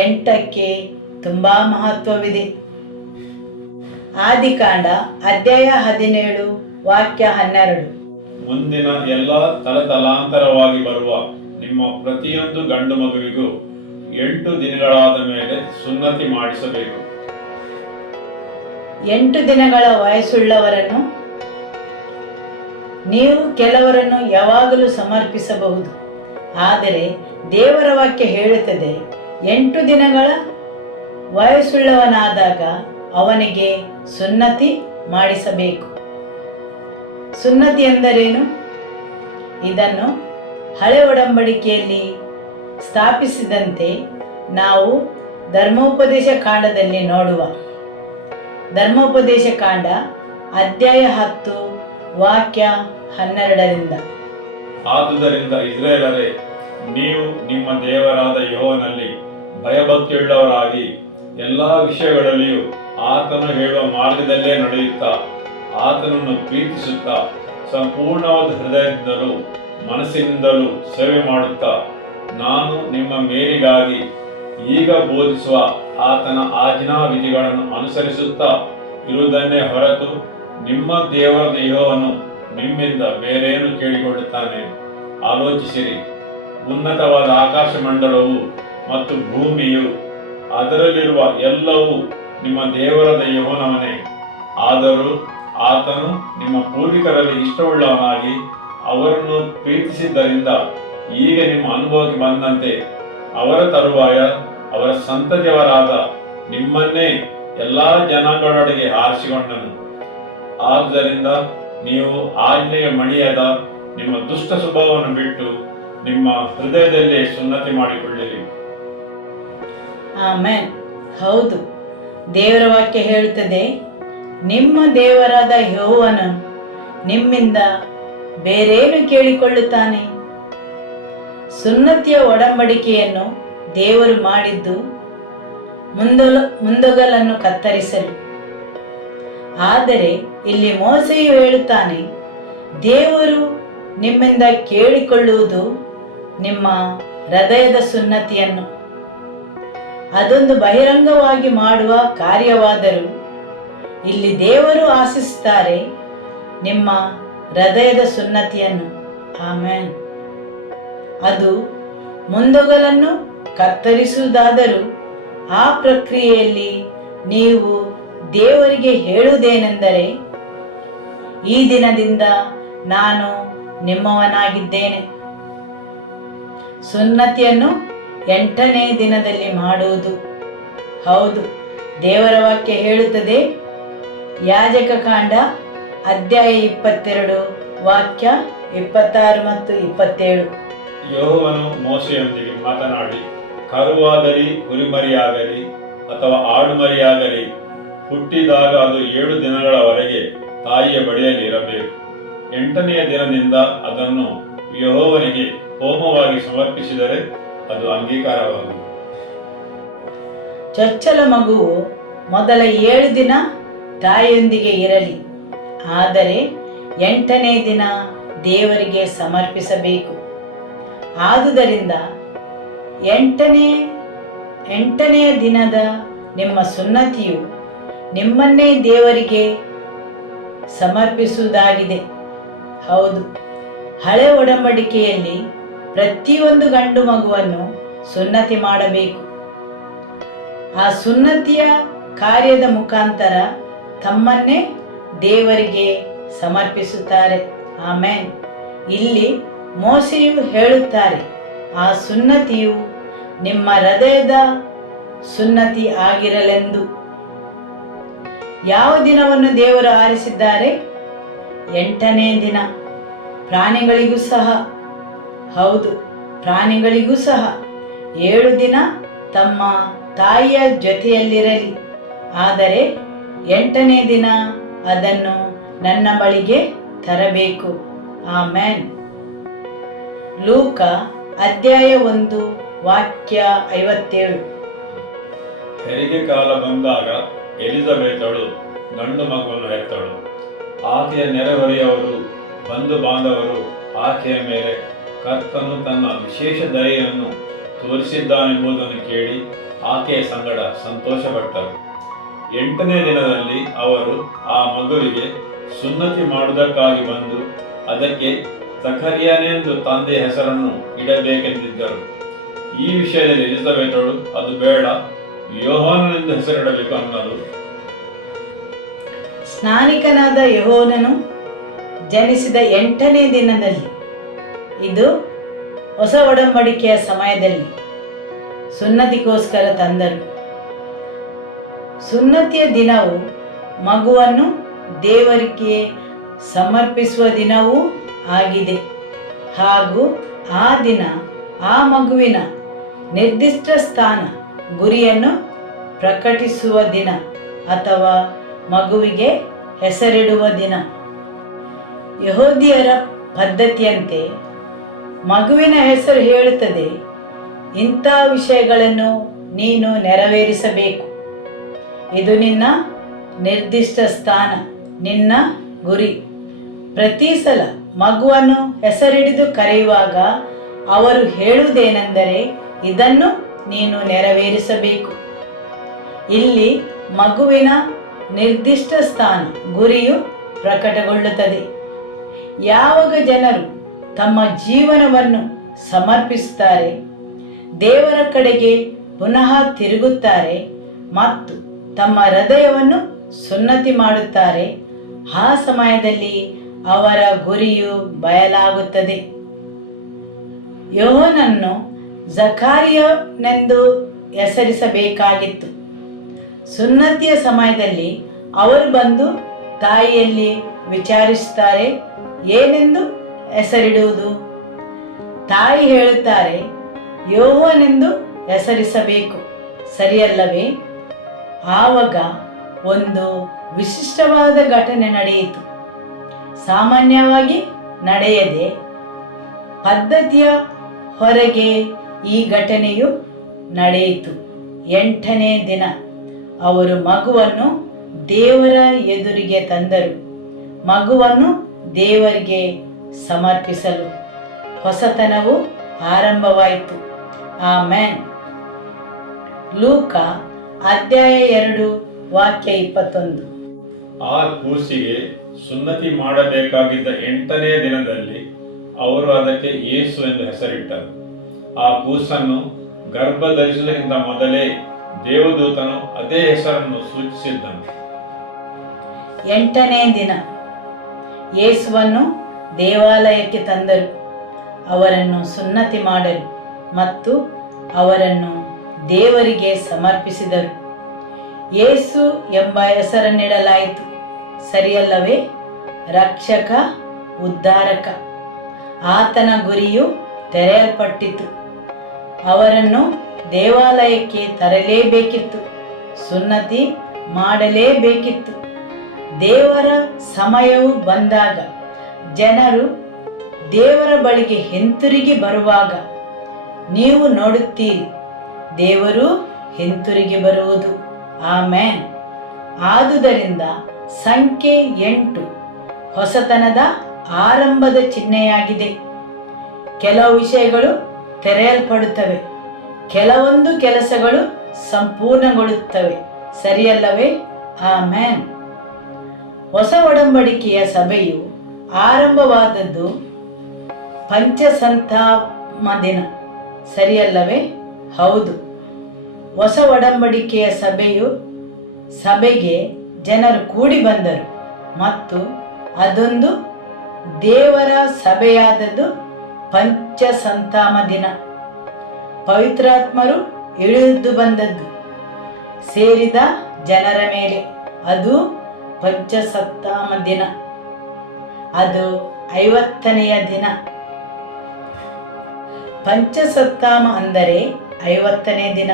8ಕ್ಕೆ ತುಂಬಾ ಮಹತ್ವವಿದೆ. ಆದಿಕಾಂಡ ಅಧ್ಯಾಯ 17 ವಾಕ್ಯ 12. ಮುಂದಿನ ಎಲ್ಲ ತಲತಲಾಂತರವಾಗಿ ಬರುವ ನಿಮ್ಮ ಪ್ರತಿಯೊಂದು ಗಂಡು ಮಗುವಿಗೂ 8 ದಿನಗಳಾದ ಮೇಲೆ ಸುನ್ನತಿ ಮಾಡಿಸಬೇಕು. 8 ದಿನಗಳ ವಯಸ್ಸುಳ್ಳವರನ್ನು ನೀವು ಕೆಲವರನ್ನು ಯಾವಾಗಲೂ ಸಮರ್ಪಿಸಬಹುದು. ಆದರೆ ದೇವರ ವಾಕ್ಯ ಹೇಳುತ್ತದೆ, 8 ದಿನಗಳ ವಯಸ್ಸುಳ್ಳವನಾದಾಗ ಅವನಿಗೆ ಸುನ್ನತಿ ಮಾಡಿಸಬೇಕು. ಸುನ್ನತಿ ಎಂದರೇನು? ಇದನ್ನು ಹಳೆ ಒಡಂಬಡಿಕೆಯಲ್ಲಿ ಸ್ಥಾಪಿಸಿದಂತೆ ನಾವು ಧರ್ಮೋಪದೇಶ ಕಾಂಡದಲ್ಲಿ ನೋಡುವ. ಧರ್ಮೋಪದೇಶ ಕಾಂಡ ಅಧ್ಯಾಯ 10 ವಾಕ್ಯ 12. ಆದುದರಿಂದ ಇಸ್ರಾಯೇಲರೇ, ನೀವು ನಿಮ್ಮ ದೇವರಾದ ಯೆಹೋವನಲ್ಲಿ ಭಯಭಕ್ತಿಯುಳ್ಳವರಾಗಿ ಎಲ್ಲ ವಿಷಯಗಳಲ್ಲಿಯೂ ಆತನು ಹೇಳುವ ಮಾರ್ಗದಲ್ಲೇ ನಡೆಯುತ್ತಾ, ಆತನನ್ನು ಪ್ರೀತಿಸುತ್ತಾ, ಸಂಪೂರ್ಣವಾದ ಹೃದಯದಿಂದಲೂ ಮನಸ್ಸಿನಿಂದಲೂ ಸೇವೆ ಮಾಡುತ್ತಾ, ನಾನು ನಿಮ್ಮ ಮೇಲಿಗಾಗಿ ಈಗ ಬೋಧಿಸುವ ಆತನ ಆಜ್ಞಾ ವಿಧಿಗಳನ್ನು ಅನುಸರಿಸುತ್ತಾ ಇರುವುದನ್ನೇ ಹೊರತು ನಿಮ್ಮ ದೇವರಾದ ಯೆಹೋವನು ನಿಮ್ಮಿಂದ ಬೇರೇನು ಕೇಳಿಕೊಳ್ಳುತ್ತಾನೆ? ಆಲೋಚಿಸಿರಿ. ಉನ್ನತವಾದ ಆಕಾಶ ಮಂಡಲವು ಮತ್ತು ಭೂಮಿಯು ಅದರಲ್ಲಿರುವ ಎಲ್ಲವೂ ನಿಮ್ಮ ದೇವರಾದ ಯೆಹೋವನವನೇ. ಆದರೂ ಆತನು ನಿಮ್ಮ ಪೂರ್ವಿಕರಲ್ಲಿ ಇಷ್ಟವುಳ್ಳವನಾಗಿ ಅವರನ್ನು ಪ್ರೀತಿಸಿದ್ದರಿಂದ ಈಗ ನಿಮ್ಮ ಅನುಭವಕ್ಕೆ ಬಂದಂತೆ ಅವರ ತರುವಾಯ ಅವರ ಸಂತತಿಯವರಾದ ನಿಮ್ಮನ್ನೇ ಎಲ್ಲಾ ಜನಾಂಗಗಳೊಳಗೆ ಆರಿಸಿಕೊಂಡನು. ಆದ್ದರಿಂದ ನೀವು ಆಜ್ಞೆಗೆ ಮಣಿಯದ ನಿಮ್ಮ ದುಷ್ಟ ಸ್ವಭಾವವನ್ನು ಬಿಟ್ಟು ನಿಮ್ಮ ಹೃದಯದಲ್ಲೇ ಸುನ್ನತಿ ಮಾಡಿಕೊಳ್ಳಿರಿ. ಆಮೆನ್. ಹೌದು, ದೇವರ ವಾಕ್ಯ ಹೇಳುತ್ತದೆ, ನಿಮ್ಮ ದೇವರಾದ ಯೆಹೋವನು ನಿಮ್ಮಿಂದ ಬೇರೇನು ಕೇಳಿಕೊಳ್ಳುತ್ತಾನೆ? ಸುನ್ನತಿಯ ಒಡಂಬಡಿಕೆಯನ್ನು ದೇವರು ಮಾಡಿದ್ದು ಮುಂದೊಗಲನ್ನು ಕತ್ತರಿಸಲು. ಆದರೆ ಇಲ್ಲಿ ಮೋಸೆಯು ಹೇಳುತ್ತಾನೆ, ದೇವರು ನಿಮ್ಮಿಂದ ಕೇಳಿಕೊಳ್ಳುವುದು ನಿಮ್ಮ ಹೃದಯದ ಸುನ್ನತಿಯನ್ನು. ಅದೊಂದು ಬಹಿರಂಗವಾಗಿ ಮಾಡುವ ಕಾರ್ಯವಾದರೂ ಇಲ್ಲಿ ದೇವರು ಆಶಿಸುತ್ತಾರೆ ನಿಮ್ಮ ಹೃದಯದ ಸುನ್ನತಿಯನ್ನು. ಆಮೆನ್. ಅದು ಮುಂದೊಗಲನ್ನು ಕತ್ತರಿಸುವುದಾದರೂ ಆ ಪ್ರಕ್ರಿಯೆಯಲ್ಲಿ ನೀವು ದೇವರಿಗೆ ಹೇಳುವುದೇನೆಂದರೆ, ಈ ದಿನದಿಂದ ನಾನು ನಿಮ್ಮವನಾಗಿದ್ದೇನೆ. ಸುನ್ನತಿಯನ್ನು 8ನೇ ದಿನದಲ್ಲಿ ಮಾಡುವುದು. ಹೌದು, ದೇವರ ವಾಕ್ಯ ಹೇಳುತ್ತದೆ, ಯಾಜಕ ಕಾಂಡ ಅಧ್ಯಾಯ 22 ವಾಕ್ಯ 26 ಮತ್ತು 27. ಯೆಹೋವನು ಮೋಶೆಯೊಂದಿಗೆ ಮಾತನಾಡಿ, ಕರುವಾಗಲಿ ಕುರಿಮರಿಯಾಗಲಿ ಅಥವಾ ಆಡುಮರಿಯಾಗಲಿ ಹುಟ್ಟಿದಾಗ ಅದು 7 ದಿನಗಳವರೆಗೆ ತಾಯಿಯ ಬಳಿಯಲ್ಲಿ ಇರಬೇಕು. 8ನೆಯ ದಿನದಿಂದ ಅದನ್ನು ಯೆಹೋವನಿಗೆ ಹೋಮವಾಗಿ ಸಮರ್ಪಿಸಿದರೆ ಅದು ಅಂಗೀಕಾರವಾಗುವುದು. ಚೊಚ್ಚಲ ಮಗುವು ಮೊದಲ 7 ದಿನ ತಾಯಿಯೊಂದಿಗೆ ಇರಲಿ, ಆದರೆ 8ನೇ ದಿನ ದೇವರಿಗೆ ಸಮರ್ಪಿಸಬೇಕು. ಆದುದರಿಂದ 8ನೇ ದಿನದ ನಿಮ್ಮ ಸುನ್ನತಿಯು ನಿಮ್ಮನ್ನೇ ದೇವರಿಗೆ ಸಮರ್ಪಿಸುವುದಾಗಿದೆ. ಹೌದು, ಹಳೆ ಒಡಂಬಡಿಕೆಯಲ್ಲಿ ಪ್ರತಿಯೊಂದು ಗಂಡು ಮಗುವನ್ನು ಸುನ್ನತಿ ಮಾಡಬೇಕು. ಆ ಸುನ್ನತಿಯ ಕಾರ್ಯದ ಮುಖಾಂತರ ತಮ್ಮನ್ನೇ ದೇವರಿಗೆ ಸಮರ್ಪಿಸುತ್ತಾರೆ. ಆಮೇನ್. ಇಲ್ಲಿ ಮೋಶೆಯು ಹೇಳುತ್ತಾರೆ, ಆ ಸುನ್ನತಿಯು ನಿಮ್ಮ ಹೃದಯದ ಸುನ್ನತಿ ಆಗಿರಲೆಂದು. ಯಾವ ದಿನವನ್ನು ದೇವರು ಆರಿಸಿದ್ದಾರೆ? 8ನೇ ದಿನ. ಪ್ರಾಣಿಗಳಿಗೂ ಸಹ, ಹೌದು, ಪ್ರಾಣಿಗಳಿಗೂ ಸಹ 7 ದಿನ ತಮ್ಮ ತಾಯಿಯ ಜೊತೆಯಲ್ಲಿರಲಿ, ಆದರೆ 8ನೇ ದಿನ ಅದನ್ನು ನನ್ನ ಬಳಿಗೆ ತರಬೇಕು. ಆಮೇನ್. ಲೂಕ ಅಧ್ಯಾಯ 1 ವಾಕ್ಯ 57. ಹೆರಿಗೆ ಕಾಲ ಬಂದಾಗ ಎಲಿಜಬೆತಳು ಗಂಡು ಮಗುವನ್ನು ಹೆತ್ತಳು. ಆಕೆಯ ನೆರೆಹೊರೆಯವರು, ಬಂಧು ಬಾಂಧವರು ಆಕೆಯ ಮೇಲೆ ಕರ್ತನು ತನ್ನ ವಿಶೇಷ ದಯೆಯನ್ನು ತೋರಿಸಿದ್ದಾನೆಂಬುದನ್ನು ಕೇಳಿ ಆಕೆಯ ಸಂಗಡ ಸಂತೋಷಪಟ್ಟರು. 8ನೇ ದಿನದಲ್ಲಿ ಅವರು ಆ ಮಗುವಿಗೆ ಸುನ್ನತಿ ಮಾಡುವುದಕ್ಕಾಗಿ ಬಂದು ಅದಕ್ಕೆ ಜಕರ್ಯನೆಂದು ತಂದೆಯ ಹೆಸರನ್ನು ಇಡಬೇಕೆಂದಿದ್ದರು. ಈ ವಿಷಯದಲ್ಲಿ ಎಲಿಜಬೆತಳು ಅದು ಬೇಡ, ಯೋಹಾನನೆಂದು ಹೆಸರಿಡಬೇಕು ಅನ್ನಲು. ಸ್ನಾನಿಕನಾದ ಯೋಹಾನನು ಜನಿಸಿದ 8ನೇ ದಿನದಲ್ಲಿ, ಇದು ಹೊಸ ಒಡಂಬಡಿಕೆಯ ಸಮಯದಲ್ಲಿ ಸುನ್ನತಿಗೋಸ್ಕರ ತಂದರು. ಸುನ್ನತಿಯ ದಿನವು ಮಗುವನ್ನು ದೇವರಿಗೆ ಸಮರ್ಪಿಸುವ ದಿನವೂ ಆಗಿದೆ. ಹಾಗೂ ಆ ದಿನ ಆ ಮಗುವಿನ ನಿರ್ದಿಷ್ಟ ಸ್ಥಾನ, ಗುರಿಯನ್ನು ಪ್ರಕಟಿಸುವ ದಿನ ಅಥವಾ ಮಗುವಿಗೆ ಹೆಸರಿಡುವ ದಿನ. ಯಹೂದ್ಯರ ಪದ್ಧತಿಯಂತೆ ಮಗುವಿನ ಹೆಸರು ಹೇಳುತ್ತದೆ, ಇಂಥ ವಿಷಯಗಳನ್ನು ನೀನು ನೆರವೇರಿಸಬೇಕು. ಇದು ನಿನ್ನ ನಿರ್ದಿಷ್ಟ ಸ್ಥಾನ, ನಿನ್ನ ಗುರಿ. ಪ್ರತಿ ಸಲ ಮಗುವನ್ನು ಹೆಸರಿಡಿದು ಕರೆಯುವಾಗ ಅವರು ಹೇಳುವುದೇನೆಂದರೆ, ಇದನ್ನು ನೀನು ನೆರವೇರಿಸಬೇಕು. ಇಲ್ಲಿ ಮಗುವಿನ ನಿರ್ದಿಷ್ಟ ಸ್ಥಾನ, ಗುರಿಯು ಪ್ರಕಟಗೊಳ್ಳುತ್ತದೆ. ಯಾವಾಗ ಜನರು ತಮ್ಮ ಜೀವನವನ್ನು ಸಮರ್ಪಿಸುತ್ತಾರೆ, ದೇವರ ಕಡೆಗೆ ಪುನಃ ತಿರುಗುತ್ತಾರೆ ಮತ್ತು ತಮ್ಮ ಹೃದಯವನ್ನು ಸುನ್ನತಿ ಮಾಡುತ್ತಾರೆ, ಆ ಸಮಯದಲ್ಲಿ ಅವರ ಗುರಿಯು ಬಯಲಾಗುತ್ತದೆ. ಯೋಹಾನನನ್ನು ಜಕರ್ಯನೆಂದು ಹೆಸರಿಸಬೇಕಾಗಿತ್ತು. ಸುನ್ನತಿಯ ಸಮಯದಲ್ಲಿ ಅವರು ಬಂದು ತಾಯಿಯಲ್ಲಿ ವಿಚಾರಿಸುತ್ತಾರೆ, ಏನೆಂದು ಹೆಸರಿಡುವುದು? ತಾಯಿ ಹೇಳುತ್ತಾರೆ, ಯೋಹಾನನೆಂದು ಹೆಸರಿಸಬೇಕು. ಸರಿಯಲ್ಲವೇ? ಆವಾಗ ಒಂದು ವಿಶಿಷ್ಟವಾದ ಘಟನೆ ನಡೆಯಿತು. ಸಾಮಾನ್ಯವಾಗಿ ನಡೆಯದೆ ಪದ್ಧತಿಯ ಹೊರಗೆ ಈ ಘಟನೆಯು ನಡೆಯಿತು. 8ನೇ ದಿನ ಅವರು ಮಗುವನ್ನು ದೇವರ ಎದುರಿಗೆ ತಂದರು. ಮಗುವನ್ನು ದೇವರಿಗೆ ಸಮರ್ಪಿಸಲು ಹೊಸತನವು ಆರಂಭವಾಯಿತು. ಆಮೇನ್. ಲೂಕ ಅಧ್ಯಾಯ 2 ವಾಕ್ಯ 21. ಆ ಕೂಸಿಗೆ ಸುನ್ನತಿ ಮಾಡಬೇಕಾಗಿದ್ದ 8ನೇ ದಿನದಲ್ಲಿ ಅವರು ಅದಕ್ಕೆ ಯೇಸು ಎಂದು ಹೆಸರಿಟ್ಟರು. ಆ ಕೂಸನ್ನು ಗರ್ಭ ಧರಿಸುವುದಕ್ಕಿಂತ ಮೊದಲೇ ದೇವದೂತನು ಅದೇ ಹೆಸರನ್ನು ಸೂಚಿಸಿದ್ದನು. 8ನೇ ದಿನ ಯೇಸುವನ್ನು ದೇವಾಲಯಕ್ಕೆ ತಂದರು. ಅವರನ್ನು ಸುನ್ನತಿ ಮಾಡಲು ಮತ್ತು ಅವರನ್ನು ದೇವರಿಗೆ ಸಮರ್ಪಿಸಿದರು. ಯೇಸು ಎಂಬ ಹೆಸರನ್ನಿಡಲಾಯಿತು. ಸರಿಯಲ್ಲವೇ? ರಕ್ಷಕ, ಉದ್ಧಾರಕ. ಆತನ ಗುರಿಯು ತೆರೆಯಲ್ಪಟ್ಟಿತು. ಅವರನ್ನು ದೇವಾಲಯಕ್ಕೆ ತರಲೇಬೇಕಿತ್ತು, ಸುನ್ನತಿ ಮಾಡಲೇಬೇಕಿತ್ತು. ದೇವರ ಸಮಯವು ಬಂದಾಗ ಜನರು ದೇವರ ಬಳಿಗೆ ಹಿಂತಿರುಗಿ ಬರುವಾಗ ನೀವು ನೋಡುತ್ತೀರಿ, ದೇವರು ಹಿಂತಿರುಗಿ ಬರುವುದು. ಆಮೆನ್. ಆದುದರಿಂದ ಸಂಖ್ಯೆ 8 ಹೊಸತನದ ಆರಂಭದ ಚಿಹ್ನೆಯಾಗಿದೆ. ಕೆಲವು ವಿಷಯಗಳು ತೆರೆಯಲ್ಪಡುತ್ತವೆ, ಕೆಲವೊಂದು ಕೆಲಸಗಳು ಸಂಪೂರ್ಣಗೊಳ್ಳುತ್ತವೆ. ಸರಿಯಲ್ಲವೇ? ಆಮೆನ್. ಹೊಸ ಒಡಂಬಡಿಕೆಯ ಸಭೆಯು ಆರಂಭವಾದದ್ದು ಪಂಚಸಂತಾಮ ದಿನ. ಸರಿಯಲ್ಲವೇ? ಹೌದು. ಹೊಸ ಒಡಂಬಡಿಕೆಯ ಸಭೆಗೆ ಜನರು ಕೂಡಿ ಬಂದರು ಮತ್ತು ಅದೊಂದು ದೇವರ ಸಭೆಯಾದದ್ದು ಪಂಚಸಂತಾಮ ದಿನ. ಪವಿತ್ರಾತ್ಮರು ಇಳಿದು ಬಂದದ್ದು ಸೇರಿದ ಜನರ ಮೇಲೆ, ಅದು ಪಂಚಸಂತಾಮ ದಿನ. ಅದು 50ನೆಯ ದಿನ. ಪಂಚಸಂತಾಮ ಅಂದರೆ 50ನೇ ದಿನ.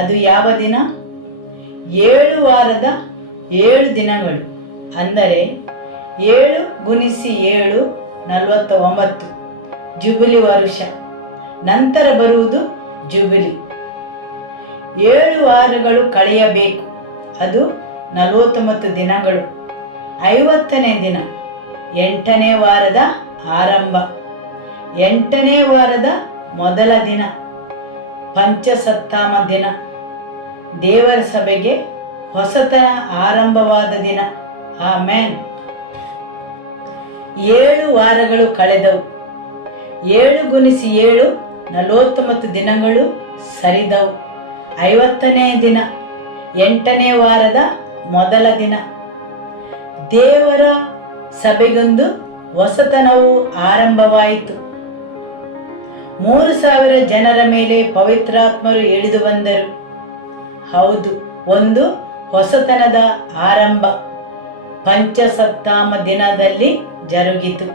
ಅದು ಯಾವ ದಿನ? 7 ವಾರದ 7 ದಿನಗಳು, ಅಂದರೆ 7 ಗುಣಿಸಿ 7 49 ಜುಬಿಲಿ ವರುಷ. ನಂತರ ಬರುವುದು ಜುಬಿಲಿ. 7 ವಾರಗಳು ಕಳೆಯಬೇಕು, ಅದು 49 ದಿನಗಳು. 50ನೇ ದಿನ 8ನೇ ವಾರದ ಆರಂಭ, 8ನೇ ವಾರದ ಮೊದಲ ದಿನ, ಪಂಚಸಂತಾಮ ದಿನ. ದೇವರ ಸಭೆಗೆ ಹೊಸತನ ಆರಂಭವಾದ ದಿನ. ಆಮೆನ್. 7 ವಾರಗಳು ಕಳೆದವು. 7 ಗುಣಿಸಿ 7 49 ದಿನಗಳು ಸರಿದವು. 50ನೇ ದಿನ 8ನೇ ವಾರದ ಮೊದಲ ದಿನ. ದೇವರ ಸಭೆಗೊಂದು ಹೊಸತನವು ಆರಂಭವಾಯಿತು. 3000 ಜನರ ಮೇಲೆ ಪವಿತ್ರಾತ್ಮರು ಇಳಿದು ಬಂದರು. ಹೌದು, ಒಂದು ಹೊಸತನದ ಆರಂಭ ಪಂಚಸಂತಾಮ ದಿನದಲ್ಲಿ ಜರುಗಿತು.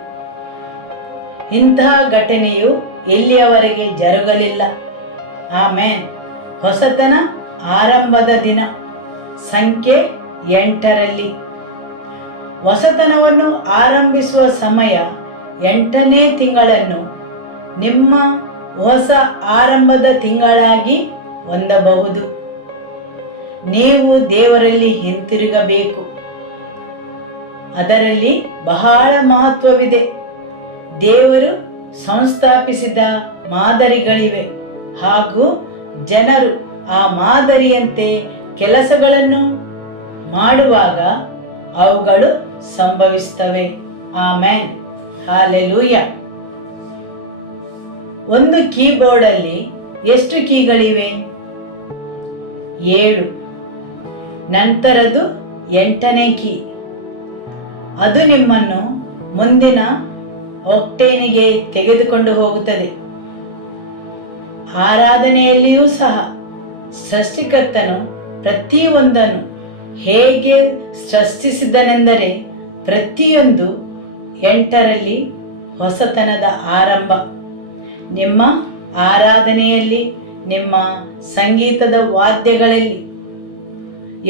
ಇಂತಹ ಘಟನೆಯು ಇಲ್ಲಿಯವರೆಗೆ ಜರುಗಲಿಲ್ಲ. ಆಮೆನ್. ಹೊಸತನ ಆರಂಭದ ದಿನ ಸಂಖ್ಯೆ 8ರಲ್ಲಿ. ಹೊಸತನವನ್ನು ಆರಂಭಿಸುವ ಸಮಯ 8ನೇ ತಿಂಗಳನ್ನು ನಿಮ್ಮ ಹೊಸ ಆರಂಭದ ತಿಂಗಳಾಗಿ ಹೊಂದಬಹುದು. ನೀವು ದೇವರಲ್ಲಿ ಹಿಂತಿರುಗಬೇಕು. ಅದರಲ್ಲಿ ಬಹಳ ಮಹತ್ವವಿದೆ. ದೇವರು ಸಂಸ್ಥಾಪಿಸಿದ ಮಾದರಿಗಳಿವೆ ಹಾಗೂ ಜನರು ಆ ಮಾದರಿಯಂತೆ ಕೆಲಸಗಳನ್ನು ಮಾಡುವಾಗ ಅವುಗಳು ಸಂಭವಿಸುತ್ತವೆ. ಆಮೆನ್. ಹಲ್ಲೆಲೂಯಾ. ಒಂದು ಕೀಬೋರ್ಡಲ್ಲಿ ಎಷ್ಟು ಕೀಗಳಿವೆ? 7. ನಂತರದು 8ನೇ ಕೀ. ಅದು ನಿಮ್ಮನ್ನು ಮುಂದಿನ ಒಕ್ಟೇನಿಗೆ ತೆಗೆದುಕೊಂಡು ಹೋಗುತ್ತದೆ. ಆರಾಧನೆಯಲ್ಲಿಯೂ ಸಹ ಸೃಷ್ಟಿಕರ್ತನು ಪ್ರತಿಯೊಂದನ್ನು ಹೇಗೆ ಸೃಷ್ಟಿಸಿದನೆಂದರೆ ಪ್ರತಿಯೊಂದು 8ರಲ್ಲಿ ಹೊಸತನದ ಆರಂಭ. ನಿಮ್ಮ ಆರಾಧನೆಯಲ್ಲಿ, ನಿಮ್ಮ ಸಂಗೀತದ ವಾದ್ಯಗಳಲ್ಲಿ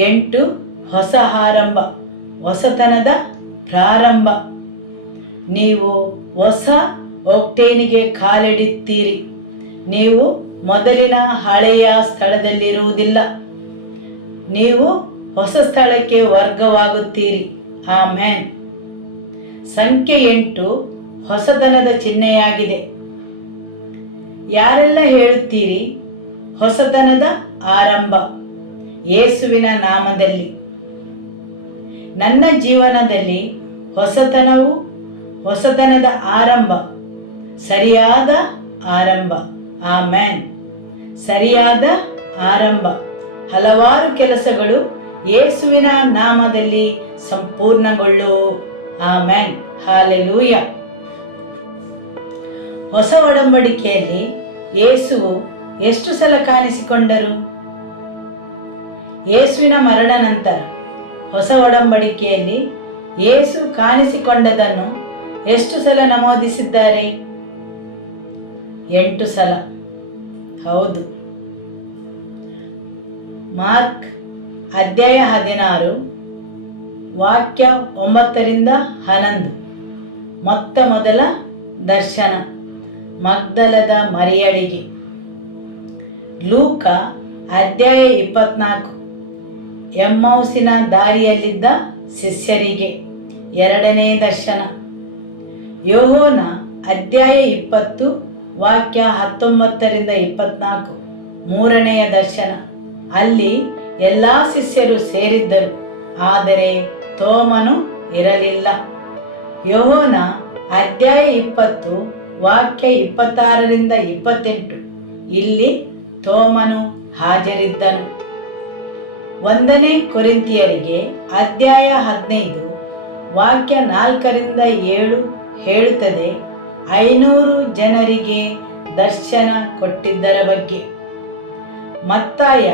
8 ಹೊಸ ಆರಂಭ, ಹೊಸತನದ ಪ್ರಾರಂಭ. ನೀವು ಹೊಸ ಒಕ್ಟೇನಿಗೆ ಕಾಲಿಡುತ್ತೀರಿ. ನೀವು ಮೊದಲಿನ ಹಳೆಯ ಸ್ಥಳದಲ್ಲಿರುವುದಿಲ್ಲ. ನೀವು ಹೊಸ ಸ್ಥಳಕ್ಕೆ ವರ್ಗವಾಗುತ್ತೀರಿ. ಆಮೆನ್. ಸಂಖ್ಯೆ 8 ಹೊಸತನದ ಚಿಹ್ನೆಯಾಗಿದೆ. ಯಾರೆಲ್ಲ ಹೇಳುತ್ತೀರಿ ಹೊಸತನದ ಆರಂಭ ಯೇಸುವಿನ ನಾಮದಲ್ಲಿ? ನನ್ನ ಜೀವನದಲ್ಲಿ ಹೊಸತನದ ಆರಂಭ, ಸರಿಯಾದ ಆರಂಭ. ಆಮೆನ್. ಸರಿಯಾದ ಆರಂಭ. ಹಲವಾರು ಕೆಲಸಗಳು ಯೇಸುವಿನ ನಾಮದಲ್ಲಿ ಸಂಪೂರ್ಣಗೊಳ್ಳುವು. ಆಮೆನ್. ಹಲ್ಲೆಲೂಯಾ. ಹೊಸ ಒಡಂಬಡಿಕೆಯಲ್ಲಿ ಯೇಸುವು ಎಷ್ಟು ಸಲ ಕಾಣಿಸಿಕೊಂಡರು? ಯೇಸುವಿನ ಮರಣ ನಂತರ ಹೊಸ ಒಡಂಬಡಿಕೆಯಲ್ಲಿ ಯೇಸು ಕಾಣಿಸಿಕೊಂಡದನ್ನು ಎಷ್ಟು ಸಲ ನಮೂದಿಸಿದ್ದಾರೆ? 8 ಸಲ. ಹೌದು. ಮಾರ್ಕ್ ಅಧ್ಯಾಯ 16 ವಾಕ್ಯ 9ರಿಂದ 11, ಮೊತ್ತ ಮೊದಲ ದರ್ಶನ ಮಗ್ದಲದ ಮರಿಯಳಿಗೆ. ಲೂಕ ಅಧ್ಯಾಯ 24 ಎಮ್ಮೌಸಿನ ದಾರಿಯಲ್ಲಿದ್ದ ಶಿಷ್ಯರಿಗೆ ಎರಡನೇ ದರ್ಶನ. ಯೋಹೋನ ಅಧ್ಯಾಯ 20 ವಾಕ್ಯ 19-24 ಮೂರನೆಯ ದರ್ಶನ. ಅಲ್ಲಿ ಎಲ್ಲ ಶಿಷ್ಯರು ಸೇರಿದ್ದರು, ಆದರೆ ತೋಮನು ಇರಲಿಲ್ಲ. ಯೋಹೋನ ಅಧ್ಯಾಯ 20 ವಾಕ್ಯ 26-28 ಇಲ್ಲಿ ತೋಮನು ಹಾಜರಿದ್ದನು. 1 ಕೊರಿಂಥಿಯರಿಗೆ ಅಧ್ಯಾಯ 15 ವಾಕ್ಯ 4-7 ಹೇಳುತ್ತದೆ, 500 ಜನರಿಗೆ ದರ್ಶನ ಕೊಟ್ಟಿದ್ದರ ಬಗ್ಗೆ. ಮತ್ತಾಯ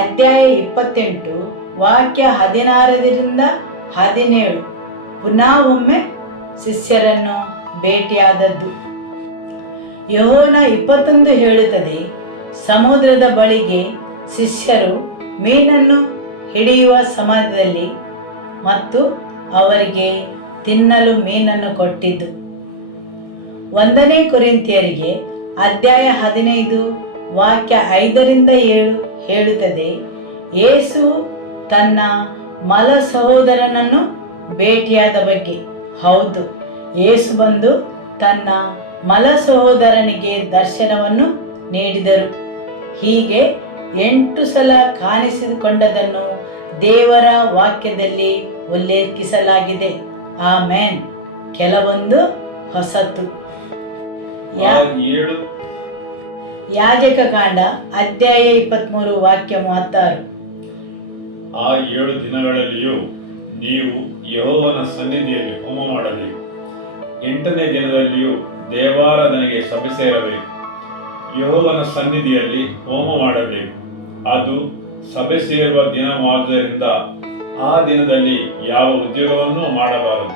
ಅಧ್ಯಾಯ 28 ವಾಕ್ಯ 16-17 ಪುನಃ ಒಮ್ಮೆ ಶಿಷ್ಯರನ್ನು ಭೇಟಿಯಾದದ್ದು. ಯೋಹೋನ 21 ಹೇಳುತ್ತದೆ, ಸಮುದ್ರದ ಬಳಿಗೆ ಶಿಷ್ಯರು ಮೀನನ್ನು ಹಿಡಿಯುವ ಸಮಯದಲ್ಲಿ ಮತ್ತು ಅವರಿಗೆ ತಿನ್ನಲು ಮೀನನ್ನು ಕೊಟ್ಟಿದ್ದು. 1 ಕೊರಿಂಥಿಯರಿಗೆ ಅಧ್ಯಾಯ 15 ವಾಕ್ಯ 5-7 ಹೇಳುತ್ತದೆ, ಯೇಸು ತನ್ನ ಮಲ ಸಹೋದರನನ್ನು ಭೇಟಿಯಾದ ಬಗ್ಗೆ. ಹೌದು, ಯೇಸು ಬಂದು ತನ್ನ ಮಲ ಸಹೋದರನಿಗೆ ದರ್ಶನವನ್ನು ನೀಡಿದರು. ಹೀಗೆ 8 ಸಲ ಕಾಣಿಸಿಕೊಂಡದನ್ನು ದೇವರ ವಾಕ್ಯದಲ್ಲಿ ಉಲ್ಲೇಖಿಸಲಾಗಿದೆ. ಆಮೇನ್. ಕೆಲವೊಂದು ಹೊಸತು. ಯಾಜಕ ಕಾಂಡ ಅಧ್ಯಾಯ 23 ವಾಕ್ಯ 36 ಆ 7 ದಿನಗಳಲ್ಲಿಯೂ ನೀವು ಯೆಹೋವನ ಸನ್ನಿಧಿಯಲ್ಲಿ ಹೋಮ ಮಾಡಬೇಕು. 8ನೇ ದಿನದಲ್ಲಿಯೂ ದೇವಾರಾಧನೆಗೆ ಸಭೆ ಸೇರಬೇಕು. ಯೆಹೋವನ ಸನ್ನಿಧಿಯಲ್ಲಿ ಹೋಮ ಮಾಡಬೇಕು. ಅದು ಸಭೆ ಸೇರುವ ದಿನವಾದುದರಿಂದ ಆ ದಿನದಲ್ಲಿ ಯಾವ ಉದ್ಯೋಗವನ್ನೂ ಮಾಡಬಾರದು.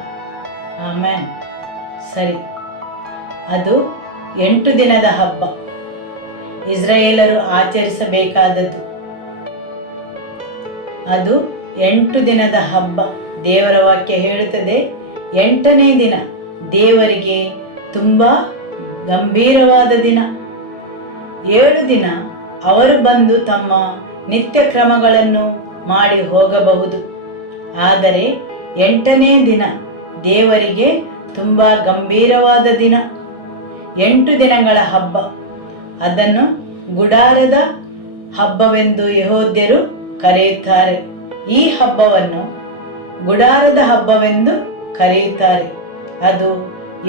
ಆಮೇನ್. ಸರಿ, ಅದು 8 ದಿನದ ಹಬ್ಬ, ಇಸ್ರಾಯೇಲರು ಆಚರಿಸಬೇಕಾದದ್ದು. ಅದು 8 ದಿನದ ಹಬ್ಬ. ದೇವರ ವಾಕ್ಯ ಹೇಳುತ್ತದೆ, 8ನೇ ದಿನ ದೇವರಿಗೆ ತುಂಬಾ ಗಂಭೀರವಾದ ದಿನ. 7 ದಿನ ಅವರು ಬಂದು ತಮ್ಮ ನಿತ್ಯ ಕ್ರಮಗಳನ್ನು ಮಾಡಿ ಹೋಗಬಹುದು. ಆದರೆ 8ನೇ ದಿನ ದೇವರಿಗೆ ತುಂಬಾ ಗಂಭೀರವಾದ ದಿನ. 8 ದಿನಗಳ ಹಬ್ಬ. ಅದನ್ನು ಗುಡಾರದ ಹಬ್ಬವೆಂದು ಯೆಹೂದ್ಯರು ಕರೆಯುತ್ತಾರೆ. ಈ ಹಬ್ಬವನ್ನು ಗುಡಾರದ ಹಬ್ಬವೆಂದು ಕರೆಯುತ್ತಾರೆ. ಅದು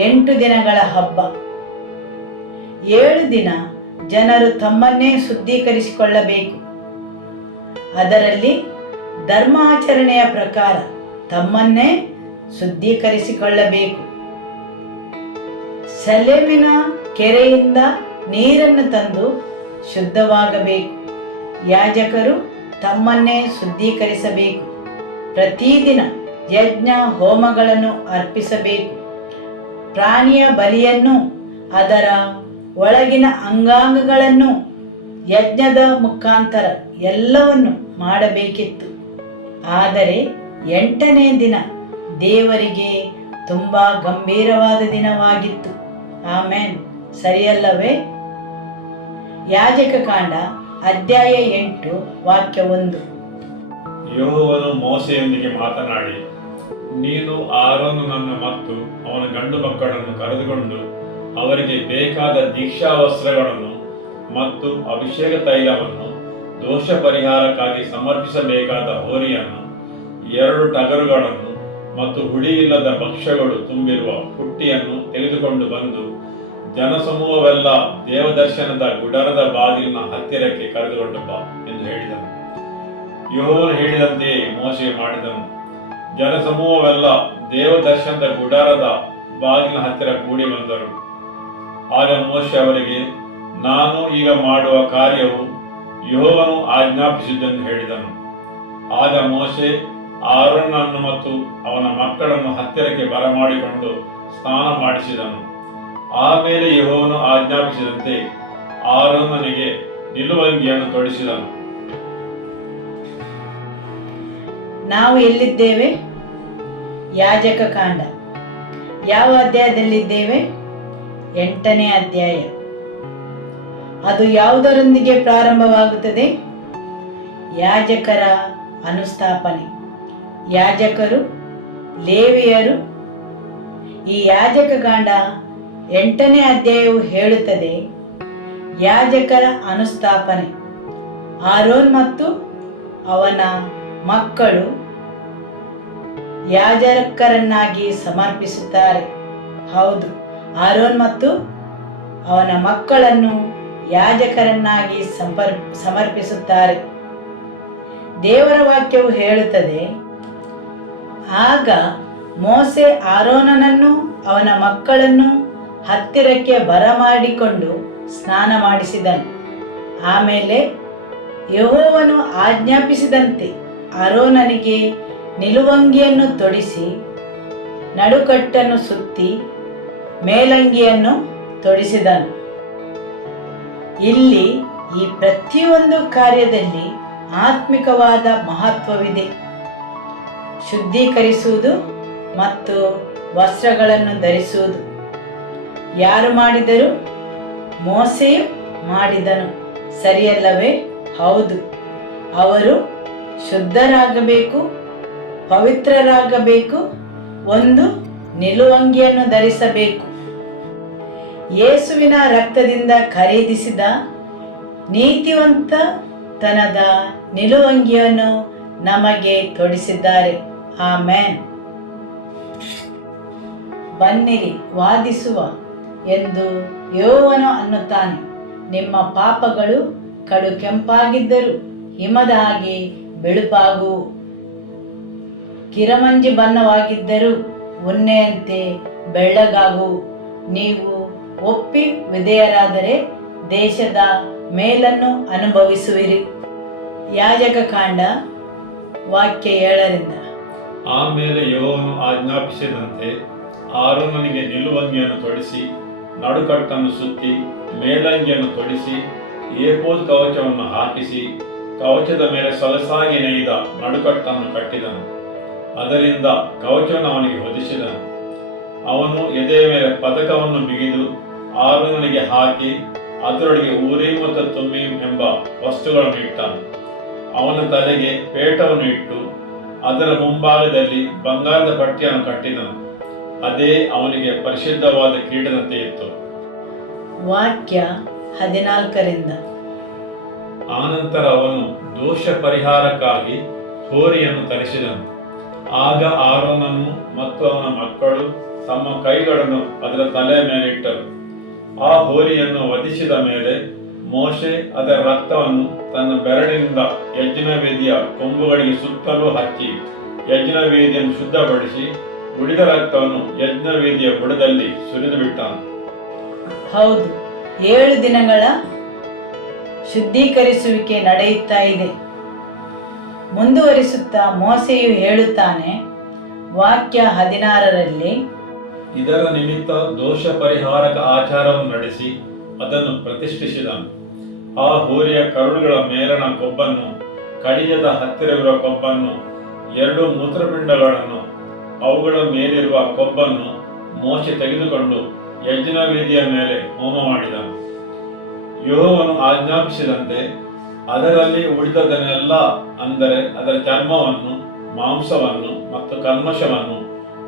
8 ದಿನಗಳ ಹಬ್ಬ. 7 ದಿನ ಜನರು ತಮ್ಮನ್ನೇ ಶುದ್ಧೀಕರಿಸಿಕೊಳ್ಳಬೇಕು. ಅದರಲ್ಲಿ ಧರ್ಮಾಚರಣೆಯ ಪ್ರಕಾರ ತಮ್ಮನ್ನೇ ಶುದ್ಧೀಕರಿಸಿಕೊಳ್ಳಬೇಕು. ಸೆಲೆಮಿನ ಕೆರೆಯಿಂದ ನೀರನ್ನು ತಂದು ಶುದ್ಧವಾಗಬೇಕು. ಯಾಜಕರು ತಮ್ಮನ್ನೇ ಶುದ್ಧೀಕರಿಸಬೇಕು. ಪ್ರತಿದಿನ ಯಜ್ಞ ಹೋಮಗಳನ್ನು ಅರ್ಪಿಸಬೇಕು. ಪ್ರಾಣಿಯ ಬಲಿಯನ್ನು, ಅದರ ಒಳಗಿನ ಅಂಗಾಂಗಗಳನ್ನು, ಯಜ್ಞದ ಮುಖಾಂತರ ಎಲ್ಲವನ್ನು ಮಾಡಬೇಕಿತ್ತು. ಆದರೆ 8ನೇ ದಿನ ದೇವರಿಗೆ ತುಂಬಾ ಗಂಭೀರವಾದ ದಿನವಾಗಿತ್ತು. ಆಮೇನ್. ಸರಿಯಲ್ಲವೇ? ಯಾಜಕ ಕಾಂಡ ಅಧ್ಯಾಯ 8 ವಾಕ್ಯ 1 ಯೆಹೋವನು ಮೋಶೆಯೊಂದಿಗೆ ಮಾತನಾಡಿ, ನೀನು ಆರೋನನನ್ನು ಮತ್ತು ಅವನ ಗಂಡು ಮಕ್ಕಳನ್ನು ಕರೆದುಕೊಂಡು ಅವರಿಗೆ ಬೇಕಾದ ದೀಕ್ಷಾ ವಸ್ತ್ರಗಳನ್ನು ಮತ್ತು ಅಭಿಷೇಕ ತೈಲವನ್ನು, ದೋಷ ಪರಿಹಾರಕ್ಕಾಗಿ ಸಮರ್ಪಿಸಬೇಕಾದ ಹೋರಿಯನ್ನು, 2 ಟಗರುಗಳನ್ನು ಮತ್ತು ಹುಳಿಯಿಲ್ಲದ ಭಕ್ಷ್ಯಗಳು ತುಂಬಿರುವ ಪುಟ್ಟಿಯನ್ನು ತೆಗೆದುಕೊಂಡು ಬಂದು ಜನಸಮೂಹವೆಲ್ಲ ದೇವದರ್ಶನದ ಗುಡಾರದ ಬಾಗಿಲಿನ ಹತ್ತಿರಕ್ಕೆ ಕರೆದುಕೊಂಡು ಬಾ ಎಂದು ಹೇಳಿದನು. ಯೆಹೋವನು ಹೇಳಿದಂತೆಯೇ ಮೋಶೆ ಮಾಡಿದನು. ಜನಸಮೂಹವೆಲ್ಲ ದೇವದರ್ಶನದ ಗುಡಾರದ ಬಾಗಿಲಿನ ಹತ್ತಿರ ಕೂಡಿ ಬಂದರು. ಆಗ ಮೋಶೆ ಅವರಿಗೆ, ನಾನು ಈಗ ಮಾಡುವ ಕಾರ್ಯವು ಯೆಹೋವನು ಆಜ್ಞಾಪಿಸಿದ್ದೆಂದು ಹೇಳಿದನು. ಆಗ ಮೋಶೆ ಆರೋನನನ್ನು ಮತ್ತು ಅವನ ಮಕ್ಕಳನ್ನು ಹತ್ತಿರಕ್ಕೆ ಬರಮಾಡಿಕೊಂಡು ಸ್ನಾನ ಮಾಡಿಸಿದನು. ಆಮೇಲೆ ಯೆಹೋವನು ಆಜ್ಞಾಪಿಸಿದಂತೆ ಆರೋನನಿಗೆ ನಿಲುವಂಗಿಯನ್ನು ತೊಡಿಸಿದನು. ನಾವು ಎಲ್ಲಿದ್ದೇವೆ? ಯಾಜಕ ಕಾಂಡ. ಯಾವ ಅಧ್ಯಾಯದಲ್ಲಿದ್ದೇವೆ? 8ನೇ ಅಧ್ಯಾಯ. ಅದು ಯಾವುದರೊಂದಿಗೆ ಪ್ರಾರಂಭವಾಗುತ್ತದೆ? ಯಾಜಕರ ಅನುಸ್ಥಾಪನೆ. ಯಾಜಕರು, ಲೇವಿಯರು. ಈ ಯಾಜಕಕಾಂಡ 8ನೇ ಅಧ್ಯಾಯವು ಹೇಳುತ್ತದೆ ಯಾಜಕರ ಅನುಸ್ಥಾಪನೆ. ಆರೋನ್ ಮತ್ತು ಅವನ ಮಕ್ಕಳು ಯಾಜಕರನ್ನಾಗಿ ಸಮರ್ಪಿಸುತ್ತಾರೆ. ಹೌದು, ಆರೋನ್ ಮತ್ತು ಅವನ ಮಕ್ಕಳನ್ನು ಯಾಜಕರನ್ನಾಗಿ ಸಮರ್ಪಿಸುತ್ತಾರೆ. ದೇವರ ವಾಕ್ಯವು ಹೇಳುತ್ತದೆ, ಆಗ ಮೋಸೆ ಆರೋನನನ್ನು ಅವನ ಮಕ್ಕಳನ್ನು ಹತ್ತಿರಕ್ಕೆ ಬರಮಾಡಿಕೊಂಡು ಸ್ನಾನ ಮಾಡಿಸಿದನು. ಆಮೇಲೆ ಯೆಹೋವನು ಆಜ್ಞಾಪಿಸಿದಂತೆ ಆರೋನನಿಗೆ ನಿಲುವಂಗಿಯನ್ನು ತೊಡಿಸಿ, ನಡುಕಟ್ಟನ್ನು ಸುತ್ತಿ, ಮೇಲಂಗಿಯನ್ನು ತೊಡಿಸಿದನು. ಇಲ್ಲಿ ಈ ಪ್ರತಿಯೊಂದು ಕಾರ್ಯದಲ್ಲಿ ಆತ್ಮಿಕವಾದ ಮಹತ್ವವಿದೆ. ಶುದ್ಧೀಕರಿಸುವುದು ಮತ್ತು ವಸ್ತ್ರಗಳನ್ನು ಧರಿಸುವುದು ಯಾರು ಮಾಡಿದರು? ಮೋಸೆಯು ಮಾಡಿದನು, ಸರಿಯಲ್ಲವೇ? ಹೌದು. ಅವರು ಶುದ್ಧರಾಗಬೇಕು, ಪವಿತ್ರರಾಗಬೇಕು, ಒಂದು ನಿಲುವಂಗಿಯನ್ನು ಧರಿಸಬೇಕು. ಯೇಸುವಿನ ರಕ್ತದಿಂದ ಖರೀದಿಸಿದ ನೀತಿವಂತತನದ ನಿಲುವಂಗಿಯನ್ನು ನಮಗೆ ತೊಡಿಸಿದ್ದಾರೆ. ಆಮೆನ್. ಬನ್ನಿರಿ ವಾದಿಸುವ ಎಂದು ಯೆಹೋವನು ಅನ್ನುತ್ತಾನೆ. ನಿಮ್ಮ ಪಾಪಗಳು ಕಡು ಕೆಂಪಾಗಿದ್ದರೂ ಹಿಮದ ಹಾಗೆ ಬೆಳುಪಾಗುವು, ಕಿರಮಂಜಿ ಬಣ್ಣವಾಗಿದ್ದರೂ ಉಣ್ಣೆಯಂತೆ ಬೆಳ್ಳಗಾಗುವು. ನೀವು ಒಪ್ಪಿ ವಿಧೇಯರಾದರೆ ದೇಶದ ಮೇಲನ್ನು ಅನುಭವಿಸುವಿರಿ. ಯಾಜಕಕಾಂಡ ವಾಕ್ಯ 7ರಿಂದ. ಆಮೇಲೆ ಯೆಹೋವನು ಆಜ್ಞಾಪಿಸಿದಂತೆ ಆರೋನನಿಗೆ ನಿಲುವಂಗಿಯನ್ನು ತೊಡಿಸಿ, ನಡುಕಟ್ಟನ್ನು ಸುತ್ತಿ, ಮೇಲಂಗಿಯನ್ನು ತೊಡಿಸಿ, ಏಫೋದ್ ಕವಚವನ್ನು ಹಾಕಿಸಿ, ಕವಚದ ಮೇಲೆ ಸೊಗಸಾಗಿ ನೇಯ್ದ ನಡುಕಟ್ಟನ್ನು ಕಟ್ಟಿದನು. ಅದರಿಂದ ಕವಚವನ್ನು ಅವನಿಗೆ ಹೊದಿಸಿದನು. ಅವನು ಎದೆಯ ಮೇಲೆ ಪದಕವನ್ನು ಬಿಗಿದು ಆರೋನನಿಗೆ ಹಾಕಿ, ಅದರೊಳಗೆ ಊರೀಮ್ ಮತ್ತು ತುಮ್ಮೀಮ್ ಎಂಬ ವಸ್ತುಗಳನ್ನು ಇಟ್ಟನು. ಅವನ ತಲೆಗೆ ಪೇಟವನ್ನು ಇಟ್ಟು ಅದರ ಮುಂಭಾಗದಲ್ಲಿ ಬಂಗಾರದ ಪಟ್ಟಿಯನ್ನು ಕಟ್ಟಿದನು. ಅದೇ ಅವನಿಗೆ ಪರಿಶುದ್ಧವಾದ ಕಿರೀಟದಂತೆ ಇತ್ತು. ವಾಕ್ಯ 14ರಿಂದ. ಆನಂತರ ಅವನು ದೋಷ ಪರಿಹಾರಕ್ಕಾಗಿ ಹೋರಿಯನ್ನು ತರಿಸಿದನು. ಆಗ ಆರೋನನು ಮತ್ತು ಅವನ ಮಕ್ಕಳು ತಮ್ಮ ಕೈಗಳನ್ನು ಅದರ ತಲೆಯ ಮೇಲೆ ಇಟ್ಟರು. ಆ ಹೋರಿಯನ್ನು ವಧಿಸಿದ ಮೇಲೆ ಮೋಶೆ ಅದರ ರಕ್ತವನ್ನು ತನ್ನ ಬೆರಳಿನಿಂದ ಯಜ್ಞವೇದಿಯ ಕೊಂಬುಗಳಿಗೆ ಸುತ್ತಲೂ ಹಚ್ಚಿ ಯಜ್ಞವೇದಿಯನ್ನು ಶುದ್ಧಪಡಿಸಿ, ಉಳಿದ ರಕ್ತವನ್ನು ಯಜ್ಞವೇದಿಯ ಬುಡದಲ್ಲಿ ಸುರಿದು ಬಿಟ್ಟನು. ಹೌದು, 7 ದಿನಗಳ ಶುದ್ಧೀಕರಿಸುವಿಕೆ ನಡೆಯುತ್ತಾ ಇದೆ. ಮುಂದುವರಿಸುತ್ತಾ ಮೋಸೆಯು ಹೇಳುತ್ತಾನೆ ವಾಕ್ಯ 16ರಲ್ಲಿ, ಇದರ ನಿಮಿತ್ತ ದೋಷ ಪರಿಹಾರಕ ಆಚಾರವನ್ನು ನಡೆಸಿ ಅದನ್ನು ಪ್ರತಿಷ್ಠಿಸಿದನು. ಆ ಹೋರಿಯ ಕರುಳುಗಳ ಮೇಲಣ ಕೊಬ್ಬನ್ನು, ಕಡಿಯದ ಹತ್ತಿರವಿರುವ ಕೊಬ್ಬನ್ನು, 2 ಮೂತ್ರಪಿಂಡಗಳನ್ನು, ಅವುಗಳ ಮೇಲಿರುವ ಕೊಬ್ಬನ್ನು ಮೋಶೆ ತೆಗೆದುಕೊಂಡು ಯಜ್ಞವೇದಿಯ ಮೇಲೆ ಹೋಮ ಮಾಡಿದನು. ಯೆಹೋವನು ಆಜ್ಞಾಪಿಸಿದಂತೆ ಅದರಲ್ಲಿ ಉಳಿದದನ್ನೆಲ್ಲ, ಅಂದರೆ ಅದರ ಚರ್ಮವನ್ನು, ಮಾಂಸವನ್ನು ಮತ್ತು ಕಲ್ಮಶವನ್ನು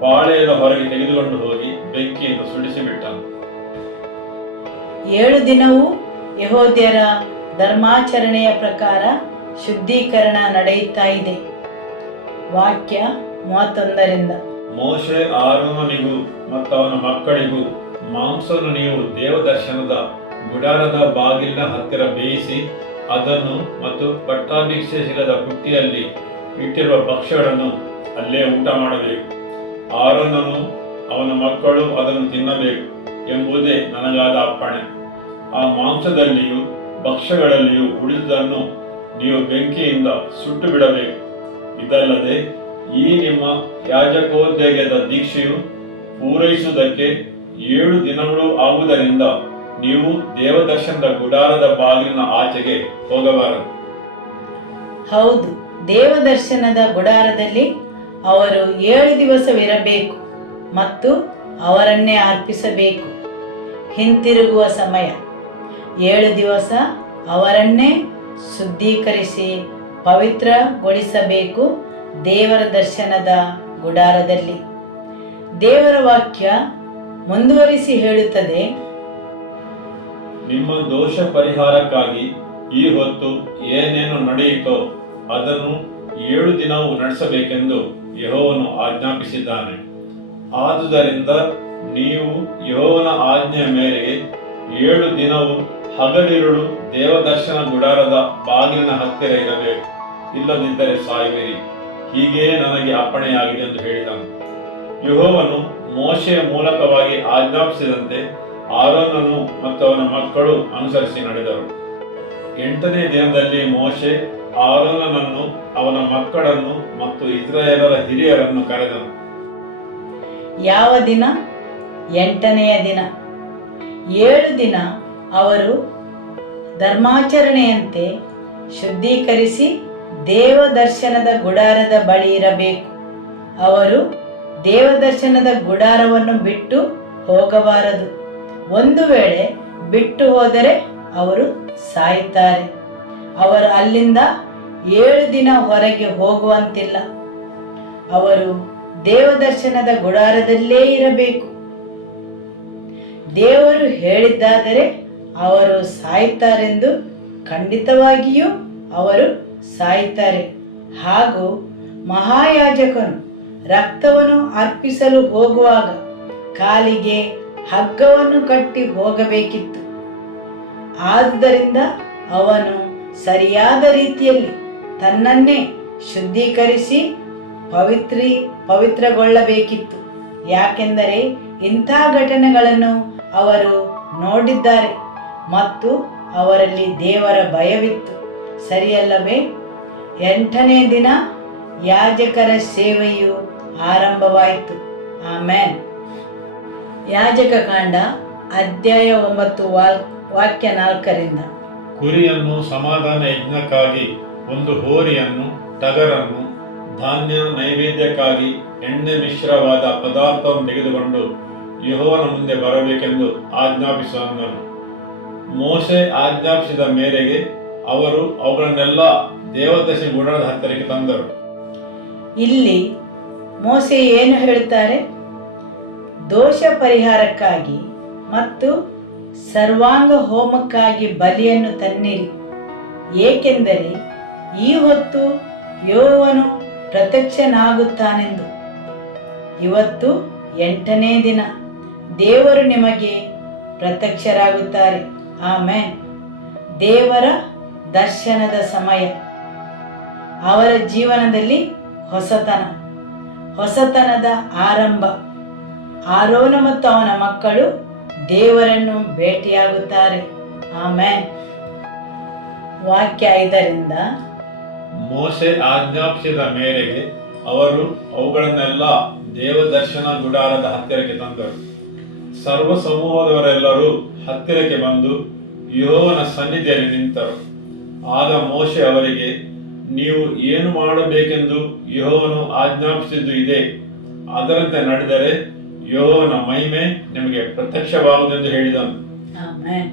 ಪಾಳೆಯದ ಹೊರಗೆ ತೆಗೆದುಕೊಂಡು ಹೋಗಿ ಬೆಂಕಿಯಿಂದ ಸುಡಿಸಿಬಿಟ್ಟನು. 7 ದಿನವೂ ಯೆಹೂದ್ಯರ ಧರ್ಮಾಚರಣೆಯ ಪ್ರಕಾರ ಶುದ್ಧೀಕರಣ ನಡೆಯುತ್ತಾ ಇದೆ. ವಾಕ್ಯ 31ರಿಂದ. ಮೋಶೆ ಆರೋನನಿಗೂ ಮತ್ತು ಅವನ ಮಕ್ಕಳಿಗೂ, ಮಾಂಸವನ್ನು ನೀವು ದೇವದರ್ಶನದ ಗುಡಾರದ ಬಾಗಿಲಿನ ಹತ್ತಿರ ಬೇಯಿಸಿ ಅದನ್ನು ಮತ್ತು ಪಟ್ಟಾಭಿಷೇಕದ ಪುಟ್ಟಿಯಲ್ಲಿ ಇಟ್ಟಿರುವ ಭಕ್ಷ್ಯಗಳನ್ನು ಅಲ್ಲೇ ಊಟ ಮಾಡಬೇಕು. ಆರೋನನು ಅವನ ಮಕ್ಕಳು ಅದನ್ನು ತಿನ್ನಬೇಕು ಎಂಬುದೇ ನನಗಾದ ಅಪ್ಪಣೆ. ಆ ಮಾಂಸದಲ್ಲಿಯೂ ಭಕ್ಷ್ಯಗಳಲ್ಲಿಯೂ ಉಳಿದುದನ್ನು ನೀವು ಬೆಂಕಿಯಿಂದ ಸುಟ್ಟು ಬಿಡಬೇಕು. ಇದಲ್ಲದೆ ಈ ನಿಮ್ಮ ಯಾಜಕೋದ್ಯೋಗದ ದೀಕ್ಷೆಯು ಪೂರೈಸುವುದಕ್ಕೆ 7 ದಿನಗಳು ಆಗುವುದರಿಂದ ನೀವು ದೇವದರ್ಶನದ ಗುಡಾರದ ಬಾಗಿಲಿನ ಆಚೆಗೆ ಹೋಗಬಾರದು. ಹೌದು, ದೇವದರ್ಶನದ ಗುಡಾರದಲ್ಲಿ ಅವರು 7 ದಿವಸವಿರಬೇಕು ಮತ್ತು ಅವರನ್ನೇ ಅರ್ಪಿಸಬೇಕು. ಹಿಂತಿರುಗುವ ಸಮಯ 7 ದಿವಸ ಅವರನ್ನೇ ಶುದ್ಧೀಕರಿಸಿ ಪವಿತ್ರಗೊಳಿಸಬೇಕು ದೇವರ ದರ್ಶನದ ಗುಡಾರದಲ್ಲಿ. ದೇವರ ವಾಕ್ಯ ಮುಂದುವರಿಸಿ ಹೇಳುತ್ತದೆ, ನಿಮ್ಮ ದೋಷ ಪರಿಹಾರಕ್ಕಾಗಿ ಈ ಹೊತ್ತು ಏನೇನು ನಡೆಯಿತೋ ಅದನ್ನು 7 ದಿನವೂ ನಡೆಸಬೇಕೆಂದು ಯೆಹೋವನು ಆಜ್ಞಾಪಿಸಿದ್ದಾನೆ. ಆದುದರಿಂದ ನೀವು ಯೆಹೋವನ ಆಜ್ಞೆಯ ಮೇರೆಗೆ 7 ದಿನವೂ ಹಗಲಿರುಳು ದೇವದರ್ಶನ ಗುಡಾರದ ಬಾಗಿಲಿನ ಹತ್ತಿರ ಇರಬೇಕು, ಇಲ್ಲದಿದ್ದರೆ ಸಾಯುವಿರಿ. ಹೀಗೇ ನನಗೆ ಅಪ್ಪಣೆಯಾಗಿದೆ ಎಂದು ಹೇಳಿದನು. ಯೆಹೋವನು ಮೋಶೆಯ ಮೂಲಕವಾಗಿ ಆಜ್ಞಾಪಿಸಿದಂತೆ ಆರೋನನು ಮತ್ತು ಅವನ ಮಕ್ಕಳು ಅನುಸರಿಸಿ ನಡೆದರು. 8ನೇ ದಿನದಲ್ಲಿ ಮೋಶೆ ಆರೋನನನ್ನು, ಅವನ ಮಕ್ಕಳನ್ನು ಮತ್ತು ಇಸ್ರಾಯೇಲರ ಹಿರಿಯರನ್ನು ಕರೆದನು. ಯಾವ ದಿನ? 8ನೆಯ ದಿನ. 7 ದಿನ ಅವರು ಧರ್ಮಾಚರಣೆಯಂತೆ ಶುದ್ಧೀಕರಿಸಿ ದೇವದರ್ಶನದ ಗುಡಾರದ ಬಳಿ ಇರಬೇಕು. ಅವರು ದೇವದರ್ಶನದ ಗುಡಾರವನ್ನು ಬಿಟ್ಟು ಹೋಗಬಾರದು. ಒಂದು ವೇಳೆ ಬಿಟ್ಟು ಹೋದರೆ ಅವರು ಸಾಯುತ್ತಾರೆ. ಅವರು ಅಲ್ಲಿಂದ 7 ದಿನ ಹೊರಗೆ ಹೋಗುವಂತಿಲ್ಲ. ಅವರು ದೇವದರ್ಶನದ ಗುಡಾರದಲ್ಲೇ ಇರಬೇಕು. ದೇವರು ಹೇಳಿದ್ದಾದರೆ ಅವರು ಸಾಯುತ್ತಾರೆಂದು ಖಂಡಿತವಾಗಿಯೂ ಅವರು ಸಾಯುತ್ತಾರೆ. ಹಾಗೂ ಮಹಾಯಾಜಕನು ರಕ್ತವನ್ನು ಅರ್ಪಿಸಲು ಹೋಗುವಾಗ ಕಾಲಿಗೆ ಹಗ್ಗವನ್ನು ಕಟ್ಟಿ ಹೋಗಬೇಕಿತ್ತು. ಆದುದರಿಂದ ಅವನು ಸರಿಯಾದ ರೀತಿಯಲ್ಲಿ ತನ್ನನ್ನೇ ಶುದ್ಧೀಕರಿಸಿ ಪವಿತ್ರಗೊಳ್ಳಬೇಕಿತ್ತು. ಯಾಕೆಂದರೆ ಇಂಥ ಘಟನೆಗಳನ್ನು ಅವರು ನೋಡಿದ್ದಾರೆ ಮತ್ತು ಅವರಲ್ಲಿ ದೇವರ ಭಯವಿತ್ತು. ಸರಿಯಲ್ಲವೇ? 8ನೇ ದಿನ ಯಾಜಕರ ಸೇವೆಯು ಆರಂಭವಾಯಿತು. ಆಮೇನ್. ಯಾಜಕ ಕಾಂಡ ಅಧ್ಯಾಯ 9 ವಾಕ್ಯ 4ರಿಂದ. ಕುರಿಯನ್ನು ಸಮಾಧಾನ ಯಜ್ಞಕ್ಕಾಗಿ, ಒಂದು ಹೋರಿಯನ್ನು, ಟಗರನ್ನು, ಧಾನ್ಯ ನೈವೇದ್ಯಕ್ಕಾಗಿ ಎಣ್ಣೆ ಮಿಶ್ರವಾದ ಪದಾರ್ಥವನ್ನು ತೆಗೆದುಕೊಂಡು ಯೆಹೋವನ ಮುಂದೆ ಬರಬೇಕೆಂದು ಆಜ್ಞಾಪಿಸಿದನು. ಮೋಶೆ ಆಜ್ಞಾಪಿಸಿದ ಮೇರೆಗೆ ಅವರು ಅವುಗಳನ್ನೆಲ್ಲ ದೇವದರ್ಶನ ಗುಡಾರದ ಹತ್ತಿರಕ್ಕೆ ತಂದರು. ಇಲ್ಲಿ ಮೋಶೆ ಏನು ಹೇಳುತ್ತಾರೆ? ದೋಷ ಪರಿಹಾರಕ್ಕಾಗಿ ಮತ್ತು ಸರ್ವಾಂಗ ಹೋಮಕ್ಕಾಗಿ ಬಲಿಯನ್ನು ತನ್ನಿರಿ, ಏಕೆಂದರೆ ಈ ಹೊತ್ತು ಯೆಹೋವನು ಪ್ರತ್ಯಕ್ಷನಾಗುತ್ತಾನೆಂದು. ಇವತ್ತು 8ನೇ ದಿನ ದೇವರು ನಿಮಗೆ ಪ್ರತ್ಯಕ್ಷರಾಗುತ್ತಾರೆ. ಆಮೇನ್. ದೇವರ ದರ್ಶನದ ಸಮಯ. ಅವರ ಜೀವನದಲ್ಲಿ ಹೊಸತನದ ಆರಂಭ. ಆರೋನ ಮತ್ತು ಅವನ ಮಕ್ಕಳು ದೇವರನ್ನು ಭೇಟಿಯಾಗುತ್ತಾರೆ. ಆಮೇನ್. ವಾಕ್ಯ 5ರಿಂದ. ಮೋಶೆ ಆಜ್ಞಾಪಿಸಿದ ಮೇರೆಗೆ ಅವರು ಅವುಗಳನ್ನೆಲ್ಲ ದೇವದರ್ಶನ ಗುಡಾರದ ಹತ್ತಿರಕ್ಕೆ ತಂದರು. ಸರ್ವ ಸಮೂಹದವರೆಲ್ಲರೂ ಹತ್ತಿರಕ್ಕೆ ಬಂದು ಯೆಹೋವನ ಸನ್ನಿಧಿಯಲ್ಲಿ ನಿಂತರು. ಆಗ ಮೋಶೆ ಅವರಿಗೆ, ನೀವು ಏನು ಮಾಡಬೇಕೆಂದು ಯೆಹೋವನು ಆಜ್ಞಾಪಿಸಿದ್ದು ಇದೆ, ಅದರಂತೆ ನಡೆದರೆ ಯೆಹೋವನ ಮಹಿಮೆ ನಿಮಗೆ ಪ್ರತ್ಯಕ್ಷವಾಗುವುದೆಂದು ಹೇಳಿದನು. ಆಮೆನ್.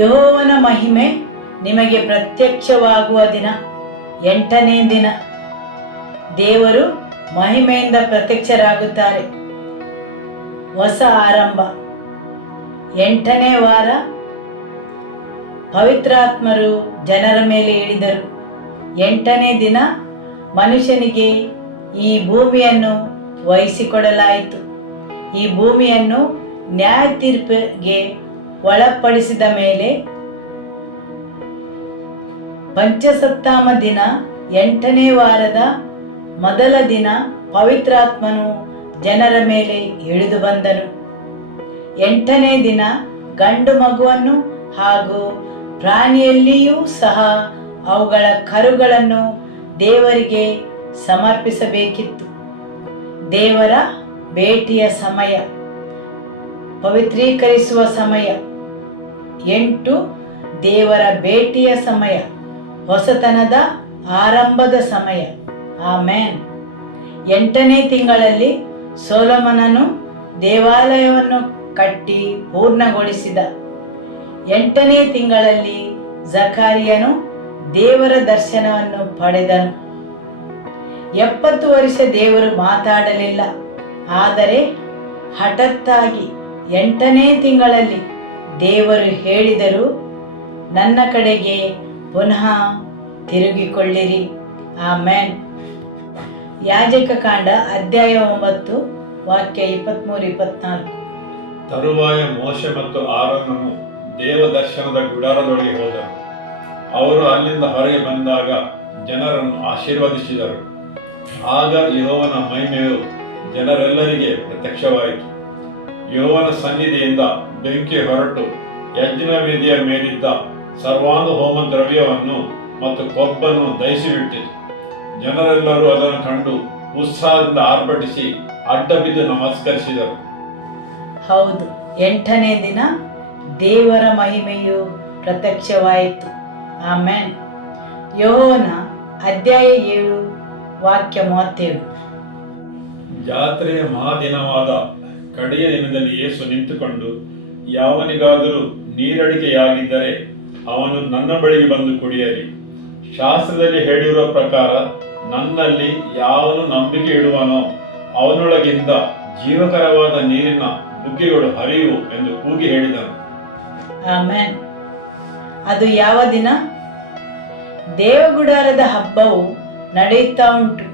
ಯೆಹೋವನ ಮಹಿಮೆ ನಿಮಗೆ ಪ್ರತ್ಯಕ್ಷವಾಗುವ ದಿನ 8ನೇ ದಿನ. ದೇವರು ಮಹಿಮೆಯಿಂದ ಪ್ರತ್ಯಕ್ಷರಾಗುತ್ತಾರೆ. ಹೊಸ ಆರಂಭ. 8ನೇ ವಾರ ಪವಿತ್ರಾತ್ಮರು ಜನರ ಮೇಲೆ ಇಳಿದರು. 8ನೇ ದಿನ ಮನುಷ್ಯನಿಗೆ ಈ ಭೂಮಿಯನ್ನು ವಹಿಸಿಕೊಡಲಾಯಿತು. ಈ ಭೂಮಿಯನ್ನು ನ್ಯಾಯ ತೀರ್ಪಿಗೆ ಒಳಪಡಿಸಿದ ಮೇಲೆ ಪಂಚಸಪ್ತಾಮ ದಿನ 8ನೇ ವಾರದ ಮೊದಲ ದಿನ ಪವಿತ್ರಾತ್ಮನು ಜನರ ಮೇಲೆ ಇಳಿದು ಬಂದನು. 8ನೇ ದಿನ ಗಂಡು ಮಗುವನ್ನು ಹಾಗೂ ಪ್ರಾಣಿಯಲ್ಲಿಯೂ ಸಹ ಅವುಗಳ ಕರುಗಳನ್ನು ದೇವರಿಗೆ ಸಮರ್ಪಿಸಬೇಕಿತ್ತು. ದೇವರ ಭೇಟಿಯ ಸಮಯ, ಪವಿತ್ರೀಕರಿಸುವ ಸಮಯ. 8 ದೇವರ ಭೇಟಿಯ ಸಮಯ, ಹೊಸತನದ ಆರಂಭದ ಸಮಯ. ಆಮೇನ್. 8ನೇ ತಿಂಗಳಲ್ಲಿ ಸೊಲೊಮೋನನು ದೇವಾಲಯವನ್ನು ಕಟ್ಟಿ ಪೂರ್ಣಗೊಳಿಸಿದ. 8ನೇ ತಿಂಗಳಲ್ಲಿ ಜಕರಿಯನು ದೇವರ ದರ್ಶನವನ್ನು ಪಡೆದನು. 70 ವರ್ಷ ದೇವರು ಮಾತಾಡಲಿಲ್ಲ. ಆದರೆ ಹಠಾತ್ತಾಗಿ 8ನೇ ತಿಂಗಳಲ್ಲಿ ದೇವರು ಹೇಳಿದರು, ನನ್ನ ಕಡೆಗೆ ಪುನಃ ತಿರುಗಿಕೊಳ್ಳಿರಿ. ಆಮೆನ್. ಯಾಜಕಕಾಂಡ ಅಧ್ಯಾಯ 9 ವಾಕ್ಯ 23-24. ತರುವಾಯ ಮೋಶೆ ಮತ್ತು ಆರೋನನು ದೇವದರ್ಶನದ ಗುಡಾರದೊಳಗೆ ಹೋದರು. ಅವರು ಅಲ್ಲಿಂದ ಹೊರಗೆ ಬಂದಾಗ ಜನರನ್ನು ಆಶೀರ್ವದಿಸಿದರು. ಆಗ ಯೆಹೋವನ ಮಹಿಮೆಯು ಜನರೆಲ್ಲರಿಗೆ ಪ್ರತ್ಯಕ್ಷವಾಯಿತು. ಯೆಹೋವನ ಸನ್ನಿಧಿಯಿಂದ ಬೆಂಕಿ ಹೊರಟು ಯಜ್ಞವೇದಿಯ ಮೇಲಿದ್ದ ಸರ್ವಾಂಗ ಹೋಮ ದ್ರವ್ಯವನ್ನು ಮತ್ತು ಕೊಬ್ಬನ್ನು ದಹಿಸಿಬಿಟ್ಟಿತು. ಜನರೆಲ್ಲರೂ ಅದನ್ನು ಕಂಡು ಉತ್ಸಾಹದಿಂದ ಆರ್ಭಟಿಸಿ ಅಡ್ಡಬಿದ್ದು ನಮಸ್ಕರಿಸಿದರು. ಹೌದು, 8ನೇ ದಿನ ದೇವರ ಮಹಿಮೆಯು ಪ್ರತ್ಯಕ್ಷವಾಯಿತು. ಆಮೆನ್. ಯೆಹೋವನ ಅಧ್ಯಾಯ 7 ವಾಕ್ಯ 37. ಜಾತ್ರೆಯ ಮಹಾದಿನವಾದ ಕಡೆಯ ದಿನದಲ್ಲಿ ಯೇಸು ನಿಂತುಕೊಂಡು, ಯಾವನಿಗಾದರೂ ನೀರಡಿಕೆಯಾಗಿದ್ದರೆ ಅವನು ನನ್ನ ಬಳಿಗೆ ಬಂದು ಕುಡಿಯಲಿ. ಶಾಸ್ತ್ರದಲ್ಲಿ ಹೇಳಿರುವ ಪ್ರಕಾರ ನನ್ನಲ್ಲಿ ಯಾವನು ನಂಬಿಕೆ ಇಡುವನೋ ಅವನೊಳಗಿಂದ ಜೀವಕರವಾದ ನೀರಿನ ಬುಗ್ಗೆಗಳು ಹರಿಯುವು ಎಂದು ಕೂಗಿ ಹೇಳಿದನು. ಆಮೆನ್. ಅದು ಯಾವ ದಿನ? ದೇವಗುಡಾರದ ಹಬ್ಬವು ನಡೆಯುತ್ತಾ ಉಂಟು.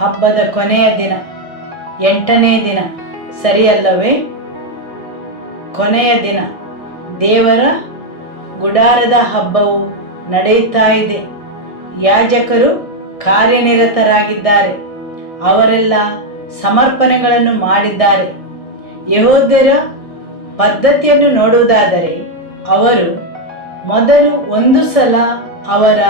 ಹಬ್ಬದ ಕೊನೆಯ ದಿನ 8ನೇ ದಿನ, ಸರಿಯಲ್ಲವೇ? ಕೊನೆಯ ದಿನ ದೇವರ ಗುಡಾರದ ಹಬ್ಬವು ನಡೆಯುತ್ತಾ ಇದೆ. ಯಾಜಕರು ಕಾರ್ಯನಿರತರಾಗಿದ್ದಾರೆ. ಅವರೆಲ್ಲ ಸಮರ್ಪಣೆಗಳನ್ನು ಮಾಡಿದ್ದಾರೆ. ಯೆಹೂದ್ಯರ ಪದ್ಧತಿಯನ್ನು ನೋಡುವುದಾದರೆ ಅವರು ಮೊದಲು ಒಂದು ಸಲ ಅವರ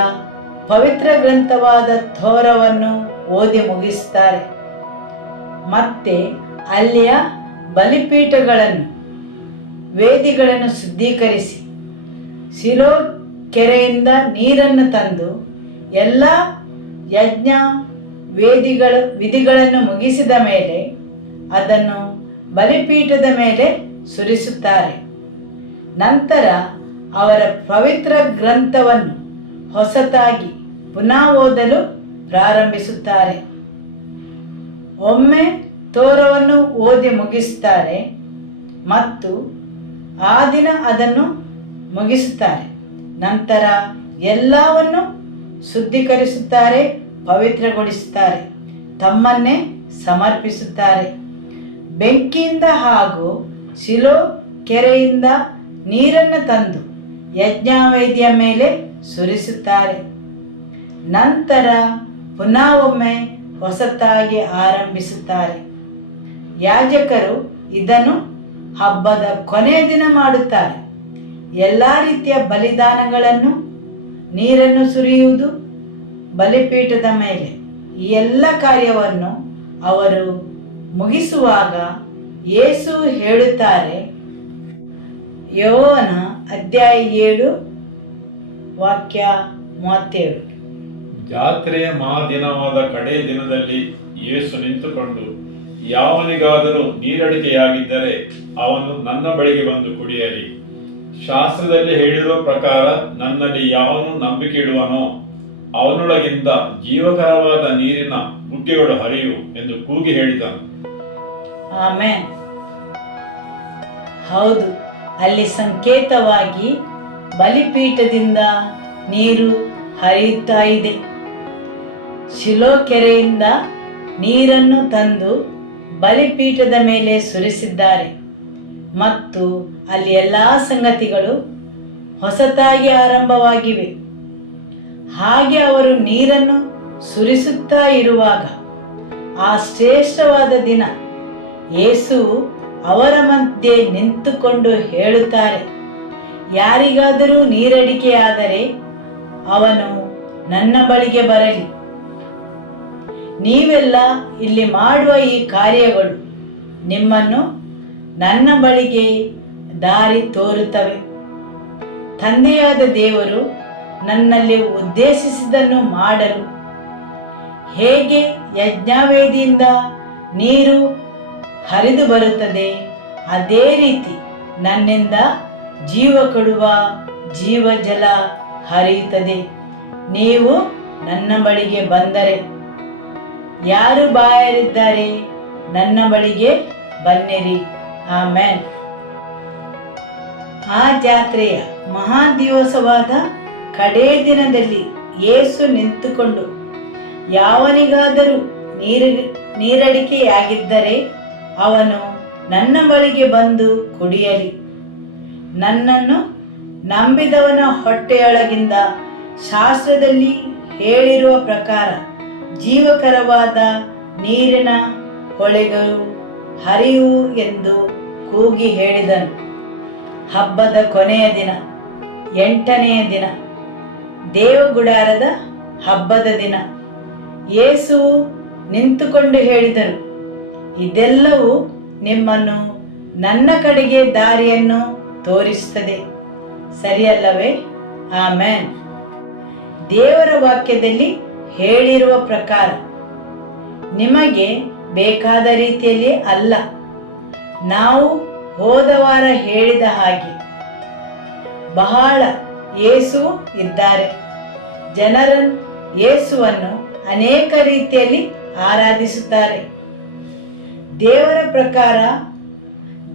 ಪವಿತ್ರ ಗ್ರಂಥವಾದ ತೋರವನ್ನು ಓದಿ ಮುಗಿಸುತ್ತಾರೆ. ಮತ್ತೆ ಅಲ್ಲಿಯ ಬಲಿಪೀಠಗಳನ್ನು, ವೇದಿಗಳನ್ನು ಶುದ್ಧೀಕರಿಸಿ ಶಿಲೋ ಕೆರೆಯಿಂದ ನೀರನ್ನು ತಂದು ಎಲ್ಲ ಯಜ್ಞ ವಿಧಿಗಳನ್ನು ಮುಗಿಸಿದ ಮೇಲೆ ಅದನ್ನು ಬಲಿಪೀಠದ ಮೇಲೆ ಸುರಿಸುತ್ತಾರೆ. ನಂತರ ಅವರ ಪವಿತ್ರ ಗ್ರಂಥವನ್ನು ಹೊಸತಾಗಿ ಪುನಃ ಓದಲು ಪ್ರಾರಂಭಿಸುತ್ತಾರೆ. ಒಮ್ಮೆ ತೋರವನ್ನು ಓದಿ ಮುಗಿಸುತ್ತಾರೆ ಮತ್ತು ಆ ದಿನ ಅದನ್ನು ಮುಗಿಸುತ್ತಾರೆ. ನಂತರ ಎಲ್ಲವನ್ನು ಶುದ್ಧೀಕರಿಸುತ್ತಾರೆ, ಪವಿತ್ರಗೊಳಿಸುತ್ತಾರೆ, ತಮ್ಮನ್ನೇ ಸಮರ್ಪಿಸುತ್ತಾರೆ. ಬೆಂಕಿಯಿಂದ ಹಾಗೂ ಶಿಲೋ ಕೆರೆಯಿಂದ ನೀರನ್ನು ತಂದು ಯಜ್ಞವೇದಿಯ ಮೇಲೆ ಸುರಿಸುತ್ತಾರೆ. ನಂತರ ಪುನಃ ಒಮ್ಮೆ ಹೊಸತಾಗಿ ಆರಂಭಿಸುತ್ತಾರೆ. ಯಾಜಕರು ಇದನ್ನು ಹಬ್ಬದ ಕೊನೆಯ ದಿನ ಮಾಡುತ್ತಾರೆ. ಎಲ್ಲ ರೀತಿಯ ಬಲಿದಾನಗಳನ್ನು, ನೀರನ್ನು ಸುರಿಯುವುದು, ಬಲಿಪೀಠದ ಮೇಲೆ ಈ ಎಲ್ಲ ಕಾರ್ಯವನ್ನು ಅವರು ಮುಗಿಸುವಾಗ ಯೇಸು ಹೇಳುತ್ತಾರೆ. ಯೋಹನ ಅಧ್ಯಾಯ 7 ವಾಕ್ಯ 37. ಜಾತ್ರೆಯ ಮಹಾದಿನವಾದ ಕಡೆಯ ದಿನದಲ್ಲಿ ಯೇಸು ನಿಂತುಕೊಂಡು, ಯಾವನಿಗಾದರೂ ನೀರಡಿಕೆಯಾಗಿದ್ದರೆ ಅವನು ನನ್ನ ಬಳಿಗೆ ಬಂದು ಕುಡಿಯಲಿ. ಶಾಸ್ತ್ರದಲ್ಲಿ ಹೇಳಿರುವ ಪ್ರಕಾರ ನನ್ನಲ್ಲಿ ಯಾವನು ನಂಬಿಕೆ ಇಡುವನೋ ಅವನೊಳಗಿಂದ ಜೀವಕರವಾದ ನೀರಿನ ಬುಗ್ಗೆಗಳು ಹರಿಯುವು ಎಂದು ಕೂಗಿ ಹೇಳಿದನು. ಆಮೆನ್. ಹೌದು, ಅಲ್ಲಿ ಸಂಕೇತವಾಗಿ ಬಲಿಪೀಠದಿಂದ ನೀರು ಹರಿಯುತ್ತಾ ಇದೆ. ಶಿಲೋ ಕೆರೆಯಿಂದ ನೀರನ್ನು ತಂದು ಬಲಿಪೀಠದ ಮೇಲೆ ಸುರಿಸಿದ್ದಾರೆ ಮತ್ತು ಅಲ್ಲಿ ಎಲ್ಲ ಸಂಗತಿಗಳು ಹೊಸತಾಗಿ ಆರಂಭವಾಗಿವೆ. ಹಾಗೆ ಅವರು ನೀರನ್ನು ಸುರಿಸುತ್ತಾ ಇರುವಾಗ ಆ ಶ್ರೇಷ್ಠವಾದ ದಿನ ಯೇಸು ಅವರ ಮಧ್ಯೆ ನಿಂತುಕೊಂಡು ಹೇಳುತ್ತಾರೆ, ಯಾರಿಗಾದರೂ ನೀರಡಿಕೆಯಾದರೆ ಅವನು ನನ್ನ ಬಳಿಗೆ ಬರಲಿ. ನೀವೆಲ್ಲ ಇಲ್ಲಿ ಮಾಡುವ ಈ ಕಾರ್ಯಗಳು ನಿಮ್ಮನ್ನು ನನ್ನ ಬಳಿಗೆ ದಾರಿ ತೋರುತ್ತವೆ. ತಂದೆಯಾದ ದೇವರು ನನ್ನಲ್ಲಿ ಉದ್ದೇಶಿಸಿದ್ದನ್ನು ಮಾಡಲು ಹೇಗೆ ಯಜ್ಞವೇದಿಯಿಂದ ನೀರು ಹರಿದು ಬರುತ್ತದೆ, ಅದೇ ರೀತಿ ನನ್ನಿಂದ ಜೀವ ಕೊಡುವ ಜೀವಜಲ ಹರಿಯುತ್ತದೆ. ನೀವು ನನ್ನ ಬಳಿಗೆ ಬಂದರೆ, ಯಾರು ಬಾಯಾರಿದ್ದಾರೆ ನನ್ನ ಬಳಿಗೆ ಬನ್ನಿರಿ. ಆಮೆನ್. ಆ ಜಾತ್ರೆಯ ಮಹಾ ದಿವಸವಾದ ಕಡೇ ದಿನದಲ್ಲಿ ಯೇಸು ನಿಂತುಕೊಂಡು, ಯಾವನಿಗಾದರೂ ನೀರಡಿಕೆಯಾಗಿದ್ದರೆ ಅವನು ನನ್ನ ಬಳಿಗೆ ಬಂದು ಕುಡಿಯಲಿ. ನನ್ನನ್ನು ನಂಬಿದವನ ಹೊಟ್ಟೆಯೊಳಗಿಂದ ಶಾಸ್ತ್ರದಲ್ಲಿ ಹೇಳಿರುವ ಪ್ರಕಾರ ಜೀವಕರವಾದ ನೀರಿನ ಹೊಳೆಗಳು ಹರಿಯುವು ಎಂದು ಕೂಗಿ ಹೇಳಿದನು. ಹಬ್ಬದ ಕೊನೆಯ ದಿನ, 8ನೆಯ ದಿನ, ದೇವಗುಡಾರದ ಹಬ್ಬದ ದಿನ, ಯೇಸುವು ನಿಂತುಕೊಂಡು ಹೇಳಿದರು, ಇದೆಲ್ಲವೂ ನಿಮ್ಮನ್ನು ನನ್ನ ಕಡೆಗೆ ದಾರಿಯನ್ನು ತೋರಿಸುತ್ತದೆ, ಸರಿಯಲ್ಲವೇ? ಆಮೆನ್. ದೇವರ ವಾಕ್ಯದಲ್ಲಿ ಹೇಳಿರುವ ಪ್ರಕಾರ ನಿಮಗೆ ಬೇಕಾದ ರೀತಿಯಲ್ಲಿ ಅಲ್ಲ, ನಾವು ಹೋದ ವಾರ ಹೇಳಿದ ಹಾಗೆ ಬಹಳ ಯೇಸು ಇದ್ದಾರೆ. ಜನರನ್ನು ಯೇಸುವನ್ನು ಅನೇಕ ರೀತಿಯಲ್ಲಿ ಆರಾಧಿಸುತ್ತಾರೆ.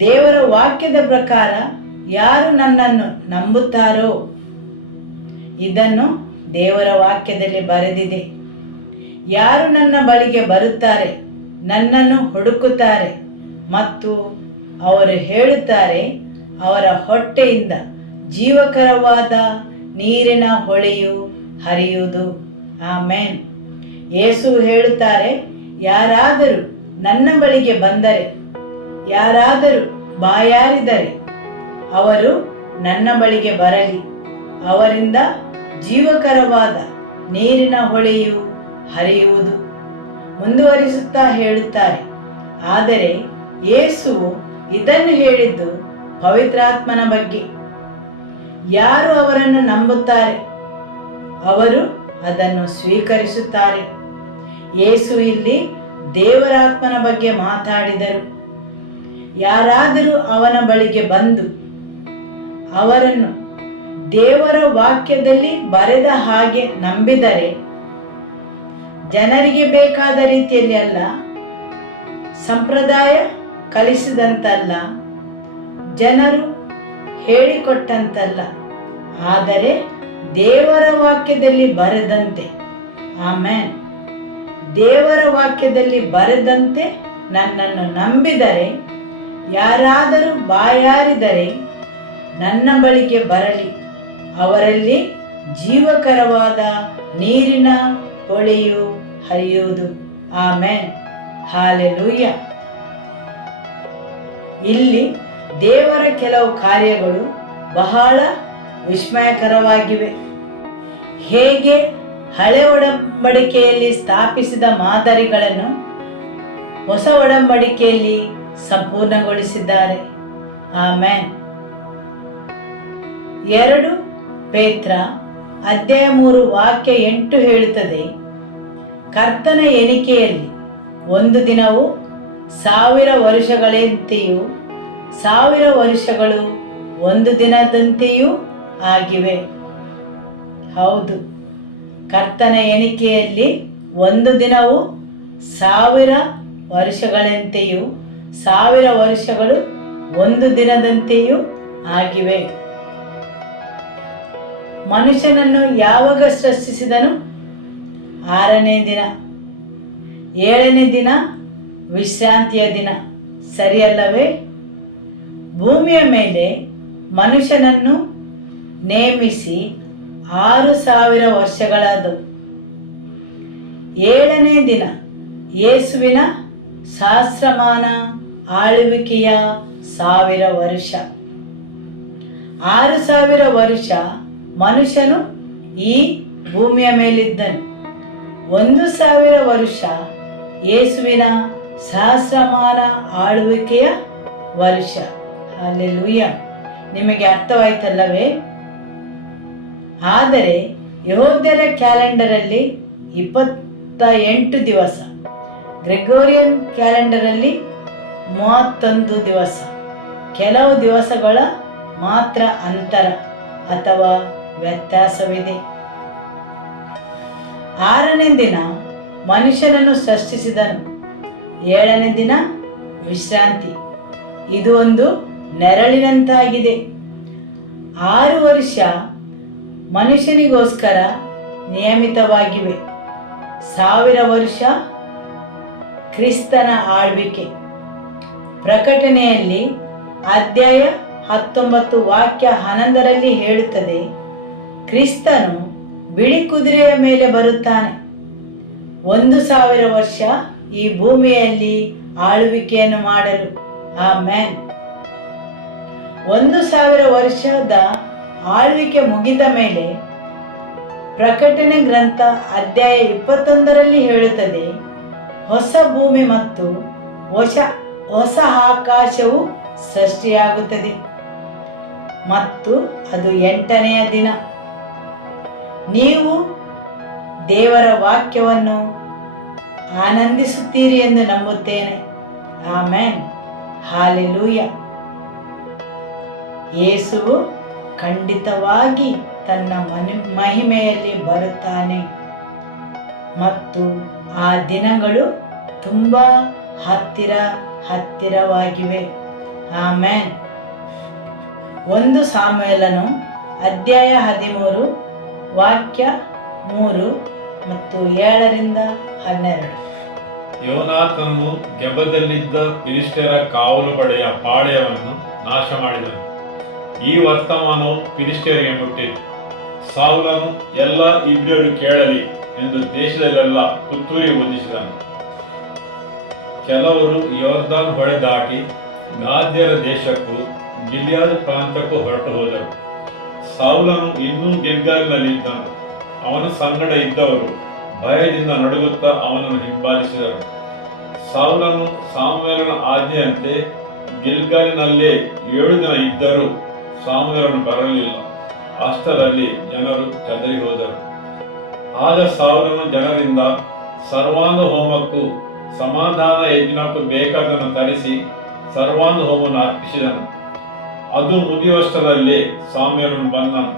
ದೇವರ ವಾಕ್ಯದ ಪ್ರಕಾರ ಯಾರು ನನ್ನನ್ನು ನಂಬುತ್ತಾರೋ, ಇದನ್ನು ದೇವರ ವಾಕ್ಯದಲ್ಲಿ ಬರೆದಿದೆ, ಯಾರು ನನ್ನ ಬಳಿಗೆ ಬರುತ್ತಾರೆ, ನನ್ನನ್ನು ಹುಡುಕುತ್ತಾರೆ ಮತ್ತು ಅವರು ಹೇಳುತ್ತಾರೆ, ಅವರ ಹೊಟ್ಟೆಯಿಂದ ಜೀವಕರವಾದ ನೀರಿನ ಹೊಳೆಯು ಹರಿಯುವುದು. ಆಮೆನ್. ಯೇಸು ಹೇಳುತ್ತಾರೆ, ಯಾರಾದರೂ ನನ್ನ ಬಳಿಗೆ ಬಂದರೆ, ಯಾರಾದರೂ ಬಾಯಾರಿದರೆ ಅವರು ನನ್ನ ಬಳಿಗೆ ಬರಲಿ, ಅವರಿಂದ ಜೀವಕರವಾದ ನೀರಿನ ಹೊಳೆಯು ಹರಿಯುವುದು. ಮುಂದುವರಿಸುತ್ತಾ ಹೇಳುತ್ತಾರೆ, ಆದರೆ ಯೇಸುವು ಇದನ್ನು ಹೇಳಿದ್ದು ಪವಿತ್ರಾತ್ಮನ ಬಗ್ಗೆ. ಯಾರು ಅವರನ್ನು ನಂಬುತ್ತಾರೆ ಅವರು ಅದನ್ನು ಸ್ವೀಕರಿಸುತ್ತಾರೆ. ಯೇಸು ಇಲ್ಲಿ ದೇವರಾತ್ಮನ ಬಗ್ಗೆ ಮಾತಾಡಿದರು. ಯಾರಾದರೂ ಅವನ ಬಳಿಗೆ ಬಂದು ಅವರನ್ನು ದೇವರ ವಾಕ್ಯದಲ್ಲಿ ಬರೆದ ಹಾಗೆ ನಂಬಿದರೆ, ಜನರಿಗೆ ಬೇಕಾದ ರೀತಿಯಲ್ಲಿ ಅಲ್ಲ, ಸಂಪ್ರದಾಯ ಕಲಿಸಿದಂತಲ್ಲ, ಜನರು ಹೇಳಿಕೊಟ್ಟಂತಲ್ಲ, ಆದರೆ ದೇವರ ವಾಕ್ಯದಲ್ಲಿ ಬರೆದಂತೆ. ಆಮೆನ್. ದೇವರ ವಾಕ್ಯದಲ್ಲಿ ಬರೆದಂತೆ ನನ್ನನ್ನು ನಂಬಿದರೆ, ಯಾರಾದರೂ ಬಾಯಾರಿದರೆ ನನ್ನ ಬಳಿಗೆ ಬರಲಿ, ಅವರಲ್ಲಿ ಜೀವಕರವಾದ ನೀರಿನ ಹೊಳೆಯು ಹರಿಯುವುದು. ಆಮೆನ್. ಹಾಲೆಲೂಯ. ಇಲ್ಲಿ ದೇವರ ಕೆಲವು ಕಾರ್ಯಗಳು ಬಹಳ ವಿಸ್ಮಯಕರವಾಗಿವೆ. ಹೇಗೆ ಹಳೆ ಒಡಂಬಡಿಕೆಯಲ್ಲಿ ಸ್ಥಾಪಿಸಿದ ಮಾದರಿಗಳನ್ನು ಹೊಸ ಒಡಂಬಡಿಕೆಯಲ್ಲಿ ಸಂಪೂರ್ಣಗೊಳಿಸಿದ್ದಾರೆ. ಆಮೆನ್. 2 ಪೇತ್ರ ಅಧ್ಯಾಯ 3 ವಾಕ್ಯ 8 ಹೇಳುತ್ತದೆ, ಕರ್ತನ ಎಣಿಕೆಯಲ್ಲಿ ಒಂದು ದಿನವು 1000 ವರ್ಷಗಳಂತೆಯೂ 1000 ವರ್ಷಗಳು ಒಂದು ದಿನದಂತೆಯೂ ಆಗಿವೆ. ಹೌದು, ಕರ್ತನ ಎಣಿಕೆಯಲ್ಲಿ ಒಂದು ದಿನವು 1000 ವರ್ಷಗಳಂತೆಯೂ 1000 ವರ್ಷಗಳು ಒಂದು ದಿನದಂತೆಯೂ ಆಗಿವೆ. ಮನುಷ್ಯನನ್ನು ಯಾವಾಗ ಸೃಷ್ಟಿಸಿದನು? 6ನೇ ದಿನ. 7ನೇ ದಿನ ವಿಶ್ರಾಂತಿಯ ದಿನ, ಸರಿಯಲ್ಲವೇ? ಭೂಮಿಯ ಮೇಲೆ ಮನುಷ್ಯನನ್ನು ನೇಮಿಸಿ 6000 ವರ್ಷಗಳಾದವು. 7ನೇ ದಿನ ಯೇಸುವಿನ ಸಹಸ್ರಮಾನ ಆಳ್ವಿಕೆಯ 1000 ವರ್ಷ. 6000 ವರ್ಷ ಮನುಷ್ಯನು ಈ ಭೂಮಿಯ ಮೇಲಿದ್ದನು. 1000 ವರ್ಷ ಯೇಸುವಿನ ಸಹಸ್ರಮಾನ ಆಳ್ವಿಕೆಯ ವರ್ಷ. ಹಲ್ಲೆಲೂಯಾ. ನಿಮಗೆ ಅರ್ಥವಾಯ್ತಲ್ಲವೇ? ಆದರೆ ಯೆಹೂದ್ಯರ ಕ್ಯಾಲೆಂಡರಲ್ಲಿ 28 ದಿವಸ, ಗ್ರೆಗೋರಿಯನ್ ಕ್ಯಾಲೆಂಡರಲ್ಲಿ 31 ದಿವಸ. ಕೆಲವು ದಿವಸಗಳ ಮಾತ್ರ ಅಂತರ ಅಥವಾ ವ್ಯತ್ಯಾಸವಿದೆ. 6ನೇ ದಿನ ಮನುಷ್ಯನನ್ನು ಸೃಷ್ಟಿಸಿದನು. 7ನೇ ದಿನ ವಿಶ್ರಾಂತಿ. ಇದು ಒಂದು ನೆರಳಿನಂತಾಗಿದೆ. 6 ವರ್ಷ ಮನುಷ್ಯನಿಗೋಸ್ಕರ ನಿಯಮಿತವಾಗಿವೆ. 1000 ವರ್ಷ ಕ್ರಿಸ್ತನ ಆಳ್ವಿಕೆ. ಪ್ರಕಟಣೆಯಲ್ಲಿ ಅಧ್ಯಾಯ 19 ವಾಕ್ಯ 11ರಲ್ಲಿ ಹೇಳುತ್ತದೆ, ಕ್ರಿಸ್ತನು ಬಿಳಿ ಕುದುರೆಯ ಮೇಲೆ ಬರುತ್ತಾನೆ. 1000 ವರ್ಷ ಈ ಭೂಮಿಯಲ್ಲಿ ಆಳ್ವಿಕೆಯನ್ನು ಮಾಡಲು. ಆಮೆನ್. 1000 ವರ್ಷದ ಆಳ್ವಿಕೆ ಮುಗಿದ ಮೇಲೆ ಪ್ರಕಟಣೆ ಗ್ರಂಥ ಅಧ್ಯಾಯ 21ರಲ್ಲಿ ಹೇಳುತ್ತದೆ, ಹೊಸ ಭೂಮಿ ಮತ್ತು ಹೊಸ ಆಕಾಶವು ಸೃಷ್ಟಿಯಾಗುತ್ತದೆ ಮತ್ತು ಅದು 8ನೆಯ ದಿನ. ನೀವು ದೇವರ ವಾಕ್ಯವನ್ನು ಆನಂದಿಸುತ್ತೀರಿ ಎಂದು ನಂಬುತ್ತೇನೆ. ಆಮೆನ್. ಹಾಲೆಲೂಯ. ಯೇಸುವು ಖಂಡಿತವಾಗಿ ತನ್ನ ಮಹಿಮೆಯಲ್ಲಿ ಬರುತ್ತಾನೆ ಮತ್ತು ಆ ದಿನಗಳು ತುಂಬ ಹತ್ತಿರವಾಗಿವೆ. ಆಮೆನ್. 1 ಸಾಮುವೇಲನು ಅಧ್ಯಾಯ 13 ವಾಕ್ಯ 3 ಮತ್ತು 7ರಿಂದ 12. ಯೋನಾಥನು ಗೆಬದಲ್ಲಿದ್ದ ಫಿಲಿಷ್ಟಿಯರ ಕಾವಲು ಪಡೆಯ ಪಾಳೆಯವನ್ನು ನಾಶ ಮಾಡಿದನು. ಈ ವರ್ತಮಾನವು ಫಿಲಿಷ್ಟಿಯರಿಗೆ ಮುಟ್ಟಿತು. ಸೌಲನು ಎಲ್ಲ ಇಬ್ರಿಯರು ಕೇಳಲಿ ಎಂದು ದೇಶದಲ್ಲೆಲ್ಲ ತುತ್ತೂರಿ ಊದಿಸಿದನು. ಕೆಲವರು ಯೋರ್ದಾನ್ ಹೊಳೆ ದಾಟಿ ಗಾದ್ಯರ ದೇಶಕ್ಕೂ ಗಿಲ್ಯಾದ್ ಪ್ರಾಂತ್ಯಕ್ಕೂ ಹೊರಟು ಹೋದರು. ಸೌಲನು ಇನ್ನೂ ಗಿಲ್ಗಾಲಿನಲ್ಲಿದ್ದನು. ಅವನ ಸಂಗಡ ಇದ್ದವರು ಭಯದಿಂದ ನಡುಗುತ್ತಾ ಅವನನ್ನು ಹಿಂಬಾಲಿಸಿದರು. ಸೌಲನು ಸಾಮುವೇಲನ ಆಜ್ಞೆಯಂತೆ ಗಿಲ್ಗಾಲಿನಲ್ಲೇ 7 ದಿನ ಇದ್ದರೂ ಸಾಮುವೇಲನು ಬರಲಿಲ್ಲ. ಅಷ್ಟರಲ್ಲಿ ಜನರು ಚದರಿ ಹೋದರು. ಆಗ ಸೌಲನು ಜನರಿಂದ ಸರ್ವಾಂಗ ಹೋಮಕ್ಕೂ ಸಮಾಧಾನ ಯಜ್ಞಕ್ಕೂ ಬೇಕಾದನ್ನು ತರಿಸಿ ಸರ್ವಾಂಗ ಹೋಮವನ್ನು ಅರ್ಪಿಸಿದನು. ಅದು ಮುಗಿಯುವಷ್ಟರಲ್ಲಿ ಸಾಮುವೇಲನು ಬಂದನು.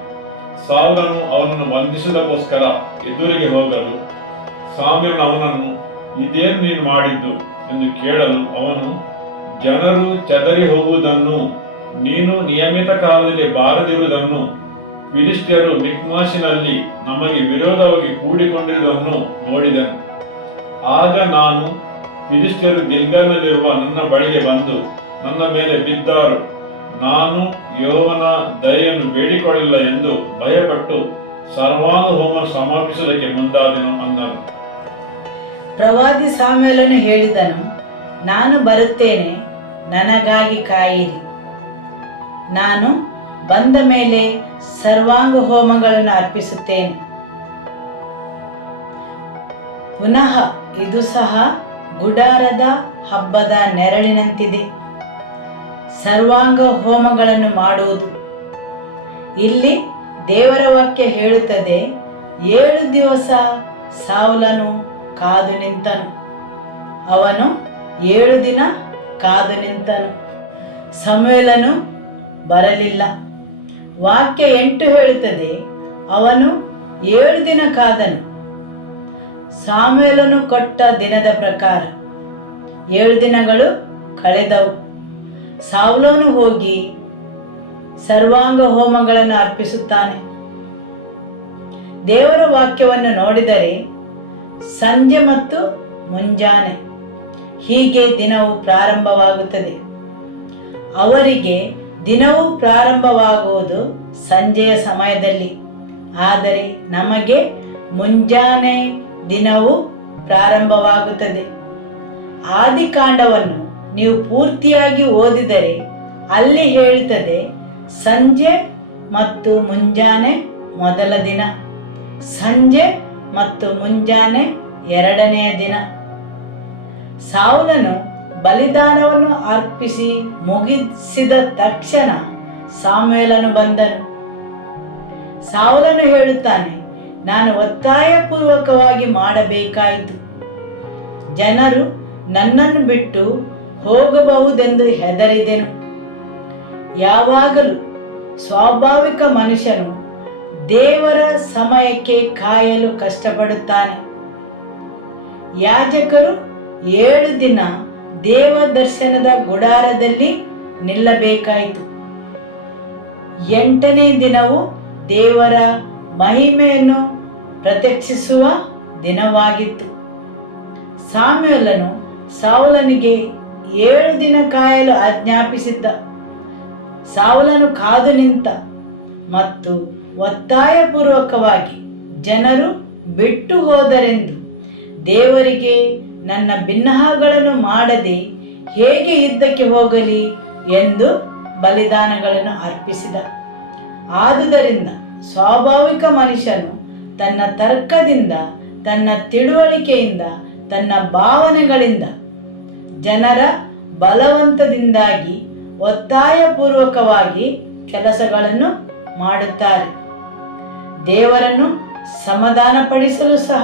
ಸೌಲನು ಅವನನ್ನು ಬಂಧಿಸುವುದಕ್ಕೋಸ್ಕರ ಎದುರಿಗೆ ಹೋಗಲು ಸಾಮುವೇಲನು ಅವನನ್ನು, ಇದೇನು ನೀನು ಮಾಡಿದ್ದು ಎಂದು ಕೇಳಲು ಅವನು, ಜನರು ಚದರಿ ಹೋಗುವುದನ್ನು, ನೀನು ನಿಯಮಿತ ಕಾಲದಲ್ಲಿ ಬಾರದಿರುವುದನ್ನು, ಫಿಲಿಷ್ಟಿಯರು ಮಿಕ್ಮಾಷಿನಲ್ಲಿ ನಮಗೆ ವಿರೋಧವಾಗಿ ಕೂಡಿಕೊಂಡಿರುವುದನ್ನು ನೋಡಿದನು. ಆಗ ನಾನು, ಫಿಲಿಷ್ಟಿಯರು ಗಿಲ್ಗಾಲಿನಲ್ಲಿರುವ ನನ್ನ ಬಳಿಗೆ ಬಂದು ನನ್ನ ಮೇಲೆ ಬಿದ್ದಾರು, ನಾನು ಯೆಹೋವನ ದಯೆಯನ್ನು ಬೇಡಿಕೊಳ್ಳಿಲ್ಲ ಎಂದು ಭಯಪಟ್ಟು ಸರ್ವಾಂಗ ಹೋಮ ಸಮಾಪಿಸುವುದಕ್ಕೆ ಮುಂದಾದೆನು ಅಂದನು. ಪ್ರವಾದಿ ಸಾಮುವೇಲನು ಹೇಳಿದನು, ನಾನು ಬರುತ್ತೇನೆ, ನನಗಾಗಿ ಕಾಯಿರಿ. ನಾನು ಬಂದ ಮೇಲೆ ಸರ್ವಾಂಗ ಹೋಮಗಳನ್ನು ಅರ್ಪಿಸುತ್ತೇನೆ. ಪುನಃ ಇದು ಸಹ ಗುಡಾರದ ಹಬ್ಬದ ನೆರಳಿನಂತಿದೆ, ಸರ್ವಾಂಗ ಹೋಮಗಳನ್ನು ಮಾಡುವುದು. ಇಲ್ಲಿ ದೇವರ ವಾಕ್ಯ ಹೇಳುತ್ತದೆ, 7 ದಿವಸ ಸೌಲನು ಕಾದು ನಿಂತನು. ಅವನು 7 ದಿನ ಕಾದು ನಿಂತನು. ಸಮುವೇಲನು ಬರಲಿಲ್ಲ. ವಾಕ್ಯ 8 ಹೇಳುತ್ತದೆ, ಅವನು 7 ದಿನ ಕಾದನು. ಸಮುವೇಲನು ಕೊಟ್ಟ ದಿನದ ಪ್ರಕಾರ 7 ದಿನಗಳು ಕಳೆದವು. ಸೌಲನು ಹೋಗಿ ಸರ್ವಾಂಗ ಹೋಮಗಳನ್ನು ಅರ್ಪಿಸುತ್ತಾನೆ. ದೇವರ ವಾಕ್ಯವನ್ನು ನೋಡಿದರೆ ಸಂಜೆ ಮತ್ತು ಮುಂಜಾನೆ ಹೀಗೆ ದಿನವು ಪ್ರಾರಂಭವಾಗುತ್ತದೆ. ಅವರಿಗೆ ದಿನವು ಪ್ರಾರಂಭವಾಗುವುದು ಸಂಜೆಯ ಸಮಯದಲ್ಲಿ, ಆದರೆ ನಮಗೆ ಮುಂಜಾನೆ ದಿನವು ಪ್ರಾರಂಭವಾಗುತ್ತದೆ. ಆದಿಕಾಂಡವನ್ನು ನೀವು ಪೂರ್ತಿಯಾಗಿ ಓದಿದರೆ ಅಲ್ಲಿ ಹೇಳುತ್ತದೆ, ಸಂಜೆ ಮತ್ತು ಮುಂಜಾನೆ ಮೊದಲ ದಿನ, ಸಂಜೆ ಮತ್ತು ಮುಂಜಾನೆ 2ನೆಯ ದಿನ. ಸೌಲನು ಬಲಿದಾನವನ್ನು ಅರ್ಪಿಸಿ ಮುಗಿಸಿದ ತಕ್ಷಣ ಸಮುವೇಲನು ಬಂದನು. ಸೌಲನು ಹೇಳುತ್ತಾನೆ, ನಾನು ಒತ್ತಾಯಪೂರ್ವಕವಾಗಿ ಮಾಡಬೇಕಾಯಿತು. ಜನರು ನನ್ನನ್ನು ಬಿಟ್ಟು ಹೋಗಬಹುದೆಂದು ಹೆದರಿದೆನು. ಯಾವಾಗಲೂ ಸ್ವಾಭಾವಿಕ ಮನುಷ್ಯನು ದೇವರ ಸಮಯಕ್ಕೆ ಕಾಯಲು ಕಷ್ಟಪಡುತ್ತಾನೆ. ಯಾಜಕರು 7 ದಿನ ದೇವ ದರ್ಶನದ ಗುಡಾರದಲ್ಲಿ ನಿಲ್ಲಬೇಕಾಯಿತು. 8ನೇ ದಿನವು ದೇವರ ಮಹಿಮೆಯನ್ನು ಪ್ರತ್ಯಕ್ಷಿಸುವ ದಿನವಾಗಿತ್ತು. ಸಾಮ್ಯುಯೇಲನು ಸೌಲನಿಗೆ 7 ದಿನ ಕಾಯಲು ಆಜ್ಞಾಪಿಸಿದ್ದ. ಸೌಲನು ಕಾದು ನಿಂತ ಮತ್ತು ಒತ್ತಾಯಪೂರ್ವಕವಾಗಿ ಜನರು ಬಿಟ್ಟು ಹೋದರೆಂದು ದೇವರಿಗೆ ನನ್ನ ಬಿನ್ನಹಗಳನ್ನು ಮಾಡದೆ ಹೇಗೆ ಯುದ್ಧಕ್ಕೆ ಹೋಗಲಿ ಎಂದು ಬಲಿದಾನಗಳನ್ನು ಅರ್ಪಿಸಿದ. ಆದುದರಿಂದ ಸ್ವಾಭಾವಿಕ ಮನುಷ್ಯನು ತನ್ನ ತರ್ಕದಿಂದ, ತನ್ನ ತಿಳುವಳಿಕೆಯಿಂದ, ತನ್ನ ಭಾವನೆಗಳಿಂದ, ಜನರ ಬಲವಂತದಿಂದಾಗಿ ಒತ್ತಾಯಪೂರ್ವಕವಾಗಿ ಕೆಲಸಗಳನ್ನು ಮಾಡುತ್ತಾರೆ. ದೇವರನ್ನು ಸಮಾಧಾನಪಡಿಸಲು ಸಹ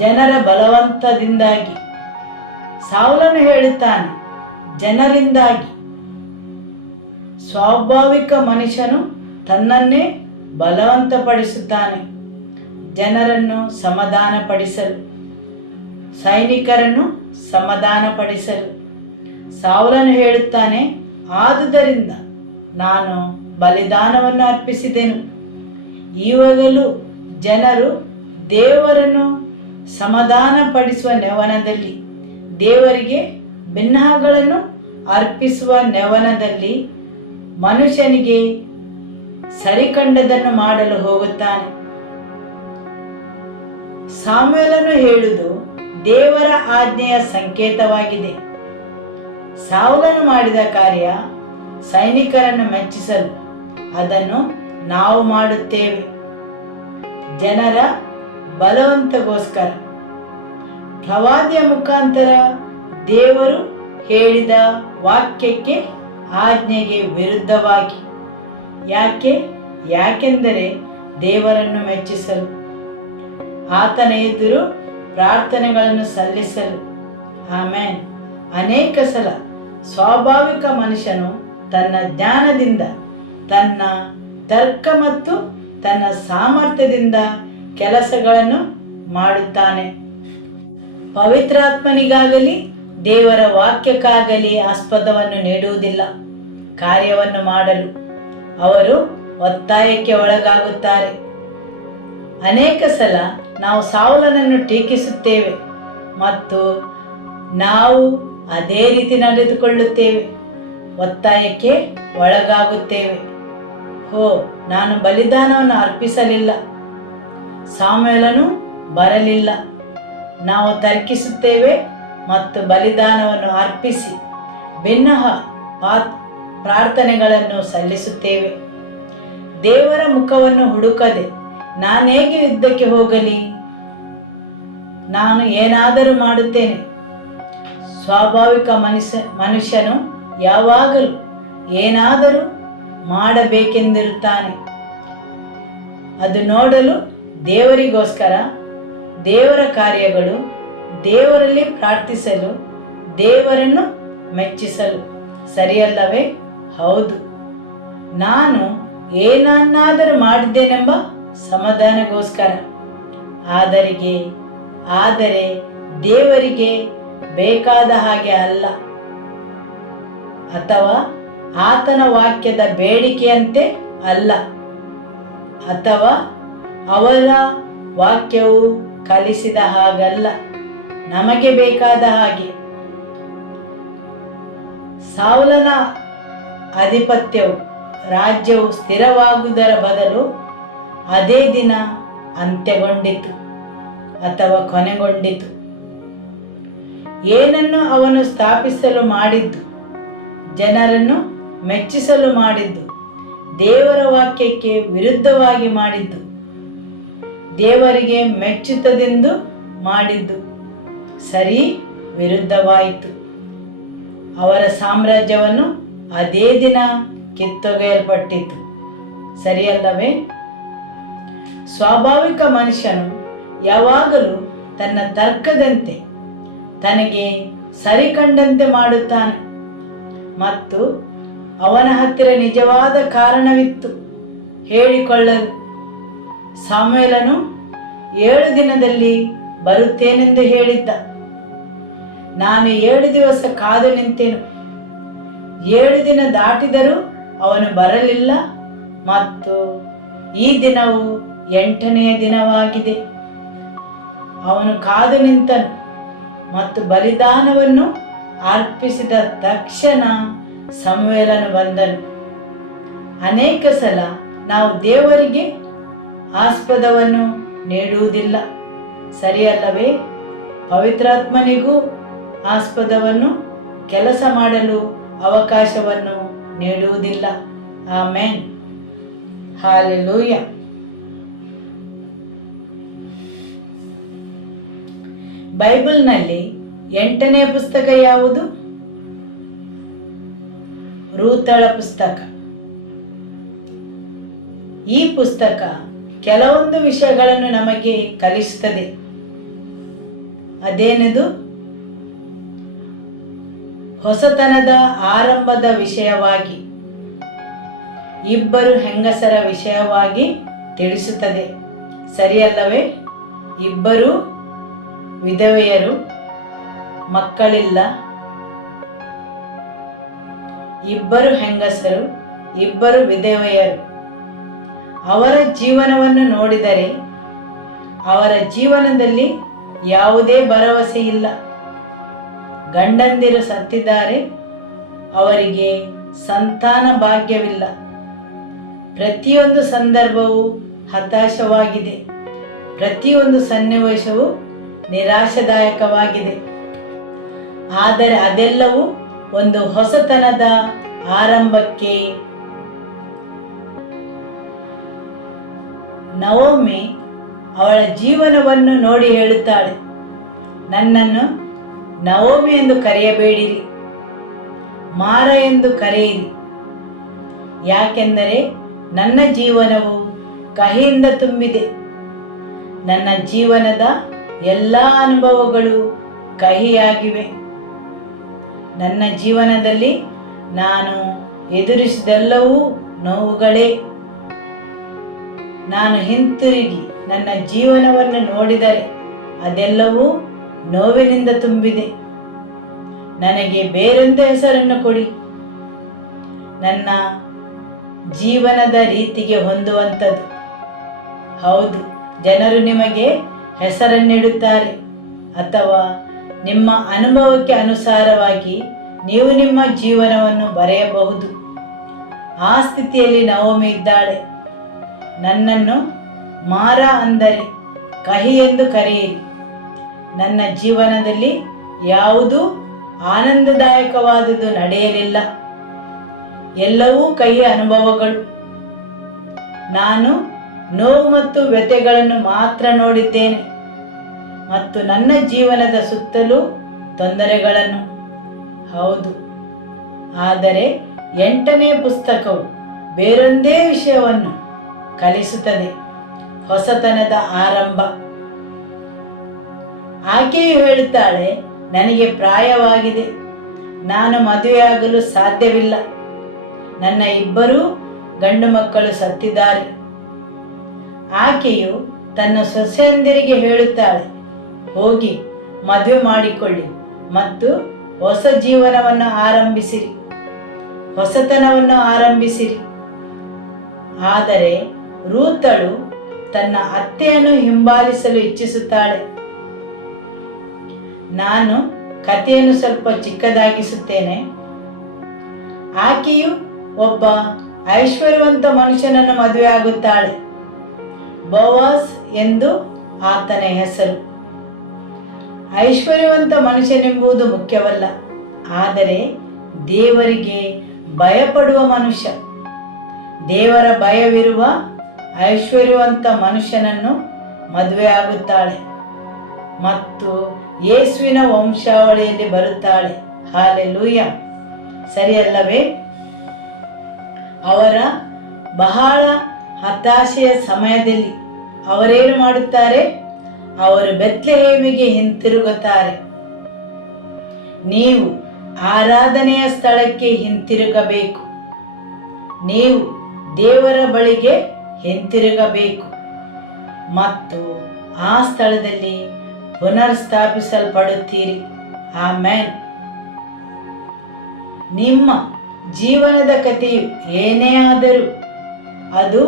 ಜನರ ಬಲವಂತದಿಂದಾಗಿ. ಸೌಲನು ಹೇಳುತ್ತಾನೆ, ಜನರಿಂದಾಗಿ. ಸ್ವಾಭಾವಿಕ ಮನುಷ್ಯನು ತನ್ನನ್ನೇ ಬಲವಂತಪಡಿಸುತ್ತಾನೆ ಜನರನ್ನು ಸಮಾಧಾನಪಡಿಸಲು, ಸೈನಿಕರನ್ನು ಸಮಾಧಾನಪಡಿಸಲು. ಸೌಲನು ಹೇಳುತ್ತಾನೆ, ಆದುದರಿಂದ ನಾನು ಬಲಿದಾನವನ್ನು ಅರ್ಪಿಸಿದೆನು. ಈವಾಗಲೂ ಜನರು ದೇವರನ್ನು ಸಮಾಧಾನಪಡಿಸುವ ನೆವನದಲ್ಲಿ, ದೇವರಿಗೆ ಬಿನ್ನಹಗಳನ್ನು ಅರ್ಪಿಸುವ ನೆವನದಲ್ಲಿ ಮನುಷ್ಯನಿಗೆ ಸರಿಕಂಡದನ್ನು ಮಾಡಲು ಹೋಗುತ್ತಾನೆ. ಸಾಮ್ಯುಯೇಲನು ಹೇಳುವುದು ದೇವರ ಆಜ್ಞೆಯ ಸಂಕೇತವಾಗಿದೆ. ಸೌಲನು ಮಾಡಿದ ಕಾರ್ಯ ಸೈನಿಕರನ್ನು ಮೆಚ್ಚಿಸಲು. ಅದನ್ನು ನಾವು ಮಾಡುತ್ತೇವೆ ಜನರ ಬಲವಂತಗೋಸ್ಕರ. ಪ್ರವಾದಿಯ ಮುಖಾಂತರ ದೇವರು ಹೇಳಿದ ವಾಕ್ಯಕ್ಕೆ, ಆಜ್ಞೆಗೆ ವಿರುದ್ಧವಾಗಿ. ಯಾಕೆಂದರೆ ದೇವರನ್ನು ಮೆಚ್ಚಿಸಲು, ಆತನ ಎದುರು ಪ್ರಾರ್ಥನೆಗಳನ್ನು ಸಲ್ಲಿಸಲು. ಆಮೇನ್. ಅನೇಕ ಸಲ ಸ್ವಾಭಾವಿಕ ಮನುಷ್ಯನು ತನ್ನ ಜ್ಞಾನದಿಂದ, ತನ್ನ ತರ್ಕ ಮತ್ತು ತನ್ನ ಸಾಮರ್ಥ್ಯದಿಂದ ಕೆಲಸಗಳನ್ನು ಮಾಡುತ್ತಾನೆ. ಪವಿತ್ರಾತ್ಮನಿಗಾಗಲಿ ದೇವರ ವಾಕ್ಯಕ್ಕಾಗಲಿ ಆಸ್ಪದವನ್ನು ನೀಡುವುದಿಲ್ಲ. ಕಾರ್ಯವನ್ನು ಮಾಡಲು ಅವರು ಒತ್ತಾಯಕ್ಕೆ ಒಳಗಾಗುತ್ತಾರೆ. ಅನೇಕ ಸಲ ನಾವು ಸೌಲನನ್ನು ಟೀಕಿಸುತ್ತೇವೆ ಮತ್ತು ನಾವು ಅದೇ ರೀತಿ ನಡೆದುಕೊಳ್ಳುತ್ತೇವೆ. ಒತ್ತಾಯಕ್ಕೆ ಒಳಗಾಗುತ್ತೇವೆ. ನಾನು ಬಲಿದಾನವನ್ನು ಅರ್ಪಿಸಲಿಲ್ಲ, ಸಾಮ್ಯುಯೇಲನು ಬರಲಿಲ್ಲ. ನಾವು ತರ್ಕಿಸುತ್ತೇವೆ ಮತ್ತು ಬಲಿದಾನವನ್ನು ಅರ್ಪಿಸಿ ಬಿನ್ನಹ ಪ್ರಾರ್ಥನೆಗಳನ್ನು ಸಲ್ಲಿಸುತ್ತೇವೆ. ದೇವರ ಮುಖವನ್ನು ಹುಡುಕದೆ ನಾನೇಗೆ ಯುದ್ಧಕ್ಕೆ ಹೋಗಲಿ, ನಾನು ಏನಾದರೂ ಮಾಡುತ್ತೇನೆ. ಸ್ವಾಭಾವಿಕ ಮನುಷ್ಯನು ಯಾವಾಗಲೂ ಏನಾದರೂ ಮಾಡಬೇಕೆಂದಿರುತ್ತಾನೆ. ಅದು ನೋಡಲು ದೇವರಿಗೋಸ್ಕರ, ದೇವರ ಕಾರ್ಯಗಳು, ದೇವರಲ್ಲಿ ಪ್ರಾರ್ಥಿಸಲು, ದೇವರನ್ನು ಮೆಚ್ಚಿಸಲು. ಸರಿಯಲ್ಲವೇ? ಹೌದು. ನಾನು ಏನನ್ನಾದರೂ ಮಾಡಿದ್ದೇನೆಂಬ ಸಮಾಧಾನಗೋಸ್ಕರ. ಆದರೆ ದೇವರಿಗೆ ಬೇಕಾದ ಹಾಗೆ ಅಲ್ಲ, ಅಥವಾ ಆತನ ವಾಕ್ಯದ ಬೇಡಿಕೆಯಂತೆ ಅಲ್ಲ, ಅಥವಾ ಅವರ ವಾಕ್ಯವು ಕಲಿಸಿದ ಹಾಗಲ್ಲ, ನಮಗೆ ಬೇಕಾದ ಹಾಗೆ. ಸೌಲನ ಆಧಿಪತ್ಯವು, ರಾಜ್ಯವು ಸ್ಥಿರವಾಗುವುದರ ಬದಲು ಅದೇ ದಿನ ಅಂತ್ಯಗೊಂಡಿತು ಅಥವಾ ಕೊನೆಗೊಂಡಿತು. ಏನನ್ನು ಅವನು ಸ್ಥಾಪಿಸಲು ಮಾಡಿದ್ದು, ಜನರನ್ನು ಮೆಚ್ಚಿಸಲು ಮಾಡಿದ್ದು, ದೇವರ ವಾಕ್ಯಕ್ಕೆ ವಿರುದ್ಧವಾಗಿ ಮಾಡಿದ್ದು, ದೇವರಿಗೆ ಮೆಚ್ಚುತ್ತದೆಂದು ಮಾಡಿದ್ದು ಸರಿ ವಿರುದ್ಧವಾಯಿತು. ಅವರ ಸಾಮ್ರಾಜ್ಯವನ್ನು ಅದೇ ದಿನ ಕಿತ್ತೊಗೆಯಲ್ಪಟ್ಟಿತು. ಸರಿಯಲ್ಲವೇ? ಸ್ವಾಭಾವಿಕ ಮನುಷ್ಯನು ಯಾವಾಗಲೂ ತನ್ನ ತರ್ಕದಂತೆ, ತನಗೆ ಸರಿ ಕಂಡಂತೆ ಮಾಡುತ್ತಾನೆ. ಮತ್ತು ಅವನ ಹತ್ತಿರ ನಿಜವಾದ ಕಾರಣವಿತ್ತು ಹೇಳಿಕೊಳ್ಳಲು. ಸಮುವೇಲನು 7 ದಿನದಲ್ಲಿ ಬರುತ್ತೇನೆಂದು ಹೇಳಿದ್ದ. ನಾನು 7 ದಿವಸ ಕಾದು ನಿಂತೆನು. 7 ದಿನ ದಾಟಿದರೂ ಅವನು ಬರಲಿಲ್ಲ. ಮತ್ತು ಈ ದಿನವು 8ನೆಯ ದಿನವಾಗಿದೆ. ಅವನು ಕಾದು ನಿಂತನು ಮತ್ತು ಬಲಿದಾನವನ್ನು ಅರ್ಪಿಸಿದ ತಕ್ಷಣ ಸಮುವೇಲನು ಬಂದನು. ಅನೇಕ ಸಲ ನಾವು ದೇವರಿಗೆ ಆಸ್ಪದವನ್ನು ನೀಡುವುದಿಲ್ಲ, ಸರಿಯಲ್ಲವೇ? ಪವಿತ್ರಾತ್ಮನಿಗೂ ಆಸ್ಪದವನ್ನು ಕೆಲಸ ಮಾಡಲು ಅವಕಾಶವನ್ನು ನೀಡುವುದಿಲ್ಲ. ಆಮೆನ್. ಹಾಲೆಲೂಯ. ಬೈಬಲ್ನಲ್ಲಿ 8ನೇ ಪುಸ್ತಕ ಯಾವುದು? ರೂತಳ ಪುಸ್ತಕ. ಈ ಪುಸ್ತಕ ಕೆಲವೊಂದು ವಿಷಯಗಳನ್ನು ನಮಗೆ ಕಲಿಸುತ್ತದೆ. ಅದೇನದು? ಹೊಸತನದ ಆರಂಭದ ವಿಷಯವಾಗಿ, ಇಬ್ಬರು ಹೆಂಗಸರ ವಿಷಯವಾಗಿ ತಿಳಿಸುತ್ತದೆ, ಸರಿಯಲ್ಲವೇ? ಇಬ್ಬರು ವಿಧವೆಯರು, ಮಕ್ಕಳಿಲ್ಲ. ಇಬ್ಬರು ಹೆಂಗಸರು, ಇಬ್ಬರು ವಿಧವೆಯರು. ಅವರ ಜೀವನವನ್ನು ನೋಡಿದರೆ ಅವರ ಜೀವನದಲ್ಲಿ ಯಾವುದೇ ಭರವಸೆ ಇಲ್ಲ. ಗಂಡಂದಿರು ಸತ್ತಿದ್ದಾರೆ, ಅವರಿಗೆ ಸಂತಾನ ಭಾಗ್ಯವಿಲ್ಲ. ಪ್ರತಿಯೊಂದು ಸಂದರ್ಭವೂ ಹತಾಶವಾಗಿದೆ. ಪ್ರತಿಯೊಂದು ಸನ್ನಿವೇಶವೂ ನಿರಾಶಾದಾಯಕವಾಗಿದೆ. ಆದರೆ ಅದೆಲ್ಲವೂ ಒಂದು ಹೊಸತನದ ಆರಂಭಕ್ಕೆ. ನವೋಮಿ ಅವಳ ಜೀವನವನ್ನು ನೋಡಿ ಹೇಳುತ್ತಾಳೆ, ನನ್ನನ್ನು ನವೋಮಿ ಎಂದು ಕರೆಯಬೇಡಿರಿ, ಮಾರ ಎಂದು ಕರೆಯಿರಿ. ಯಾಕೆಂದರೆ ನನ್ನ ಜೀವನವು ಕಹಿಯಿಂದ ತುಂಬಿದೆ. ನನ್ನ ಜೀವನದ ಎಲ್ಲ ಅನುಭವಗಳು ಕಹಿಯಾಗಿವೆ. ನನ್ನ ಜೀವನದಲ್ಲಿ ನಾನು ಎದುರಿಸಿದೆಲ್ಲವೂ ನೋವುಗಳೇ. ನಾನು ಹಿಂತಿರುಗಿ ನನ್ನ ಜೀವನವನ್ನು ನೋಡಿದರೆ ಅದೆಲ್ಲವೂ ನೋವಿನಿಂದ ತುಂಬಿದೆ. ನನಗೆ ಬೇರೊಂದು ಹೆಸರನ್ನು ಕೊಡಿ, ನನ್ನ ಜೀವನದ ರೀತಿಗೆ ಹೊಂದುವಂಥದ್ದು. ಹೌದು, ಜನರು ನಿಮಗೆ ಹೆಸರನ್ನಿಡುತ್ತಾರೆ, ಅಥವಾ ನಿಮ್ಮ ಅನುಭವಕ್ಕೆ ಅನುಸಾರವಾಗಿ ನೀವು ನಿಮ್ಮ ಜೀವನವನ್ನು ಬರೆಯಬಹುದು. ಆ ಸ್ಥಿತಿಯಲ್ಲಿ ನವೋಮಿ ಇದ್ದಾಳೆ. ನನ್ನನ್ನು ಮಾರ ಅಂದರೆ ಕಹಿ ಎಂದು ಕರೆಯಿರಿ. ನನ್ನ ಜೀವನದಲ್ಲಿ ಯಾವುದೂ ಆನಂದದಾಯಕವಾದುದು ನಡೆಯಲಿಲ್ಲ. ಎಲ್ಲವೂ ಕಹಿ ಅನುಭವಗಳು. ನಾನು ನೋವು ಮತ್ತು ವ್ಯಥೆಗಳನ್ನು ಮಾತ್ರ ನೋಡಿದ್ದೇನೆ, ಮತ್ತು ನನ್ನ ಜೀವನದ ಸುತ್ತಲೂ ತೊಂದರೆಗಳನ್ನು. ಹೌದು, ಆದರೆ 8ನೇ ಪುಸ್ತಕವು ಬೇರೊಂದೇ ವಿಷಯವನ್ನು ಕಲಿಸುತ್ತದೆ, ಹೊಸತನದ ಆರಂಭ. ಆಕೆಯು ಹೇಳುತ್ತಾಳೆ, ನನಗೆ ಪ್ರಾಯವಾಗಿದೆ, ನಾನು ಮದುವೆಯಾಗಲು ಸಾಧ್ಯವಿಲ್ಲ, ನನ್ನ ಇಬ್ಬರೂ ಗಂಡು ಮಕ್ಕಳು ಸತ್ತಿದ್ದಾರೆ. ಆಕೆಯು ತನ್ನ ಸೊಸೆಯಂದಿರಿಗೆ ಹೇಳುತ್ತಾಳೆ, ಹೋಗಿ ಮದುವೆ ಮಾಡಿಕೊಳ್ಳಿ ಮತ್ತು ಹೊಸ ಜೀವನವನ್ನು ಆರಂಭಿಸಿರಿ, ಹೊಸತನವನ್ನು ಆರಂಭಿಸಿರಿ. ಆದರೆ ರೂತಳು ತನ್ನ ಅತ್ತೆಯನ್ನು ಹಿಂಬಾಲಿಸಲು ಇಚ್ಛಿಸುತ್ತಾಳೆ. ನಾನು ಕಥೆಯನ್ನು ಸ್ವಲ್ಪ ಚಿಕ್ಕದಾಗಿಸುತ್ತೇನೆ. ಆಕೆಯು ಒಬ್ಬ ಐಶ್ವರ್ಯವಂತ ಮನುಷ್ಯನನ್ನು ಮದುವೆಯಾಗುತ್ತಾಳೆ. ಬೋವಾಜ್ ಎಂದು ಆತನ ಹೆಸರು. ಐಶ್ವರ್ಯವಂತ ಮನುಷ್ಯನೆಂಬುದು ಮುಖ್ಯವಲ್ಲ, ಆದರೆ ದೇವರಿಗೆ ಭಯಪಡುವ ಮನುಷ್ಯ. ದೇವರ ಭಯವಿರುವ ಐಶ್ವರ್ಯವಂತ ಮನುಷ್ಯನನ್ನು ಮದುವೆಯಾಗುತ್ತಾಳೆ ಮತ್ತು ಯೇಸುವಿನ ವಂಶಾವಳಿಯಲ್ಲಿ ಬರುತ್ತಾಳೆ. ಹಾಲೆಲೂಯ, ಸರಿಯಲ್ಲವೇ? ಅವರ ಬಹಳ ಹತಾಶೆಯ ಸಮಯದಲ್ಲಿ ಅವರೇನು ಮಾಡುತ್ತಾರೆ? ಅವರು ಬೆತ್ಲೆಹೇಮಿಗೆ ಹಿಂತಿರುಗುತ್ತಾರೆ. ನೀವು ಆರಾಧನೆಯ ಸ್ಥಳಕ್ಕೆ ಹಿಂತಿರುಗಬೇಕು. ನೀವು ದೇವರ ಬಳಿಗೆ ಹಿಂತಿರುಗಬೇಕು ಮತ್ತು ಆ ಸ್ಥಳದಲ್ಲಿ ಪುನರ್ಸ್ಥಾಪಿಸಲ್ಪಡುತ್ತೀರಿ. ಆಮೆನ್. ನಿಮ್ಮ ಜೀವನದ ಕಥೆಯು ಏನೇ ಆದರೂ, ಅದು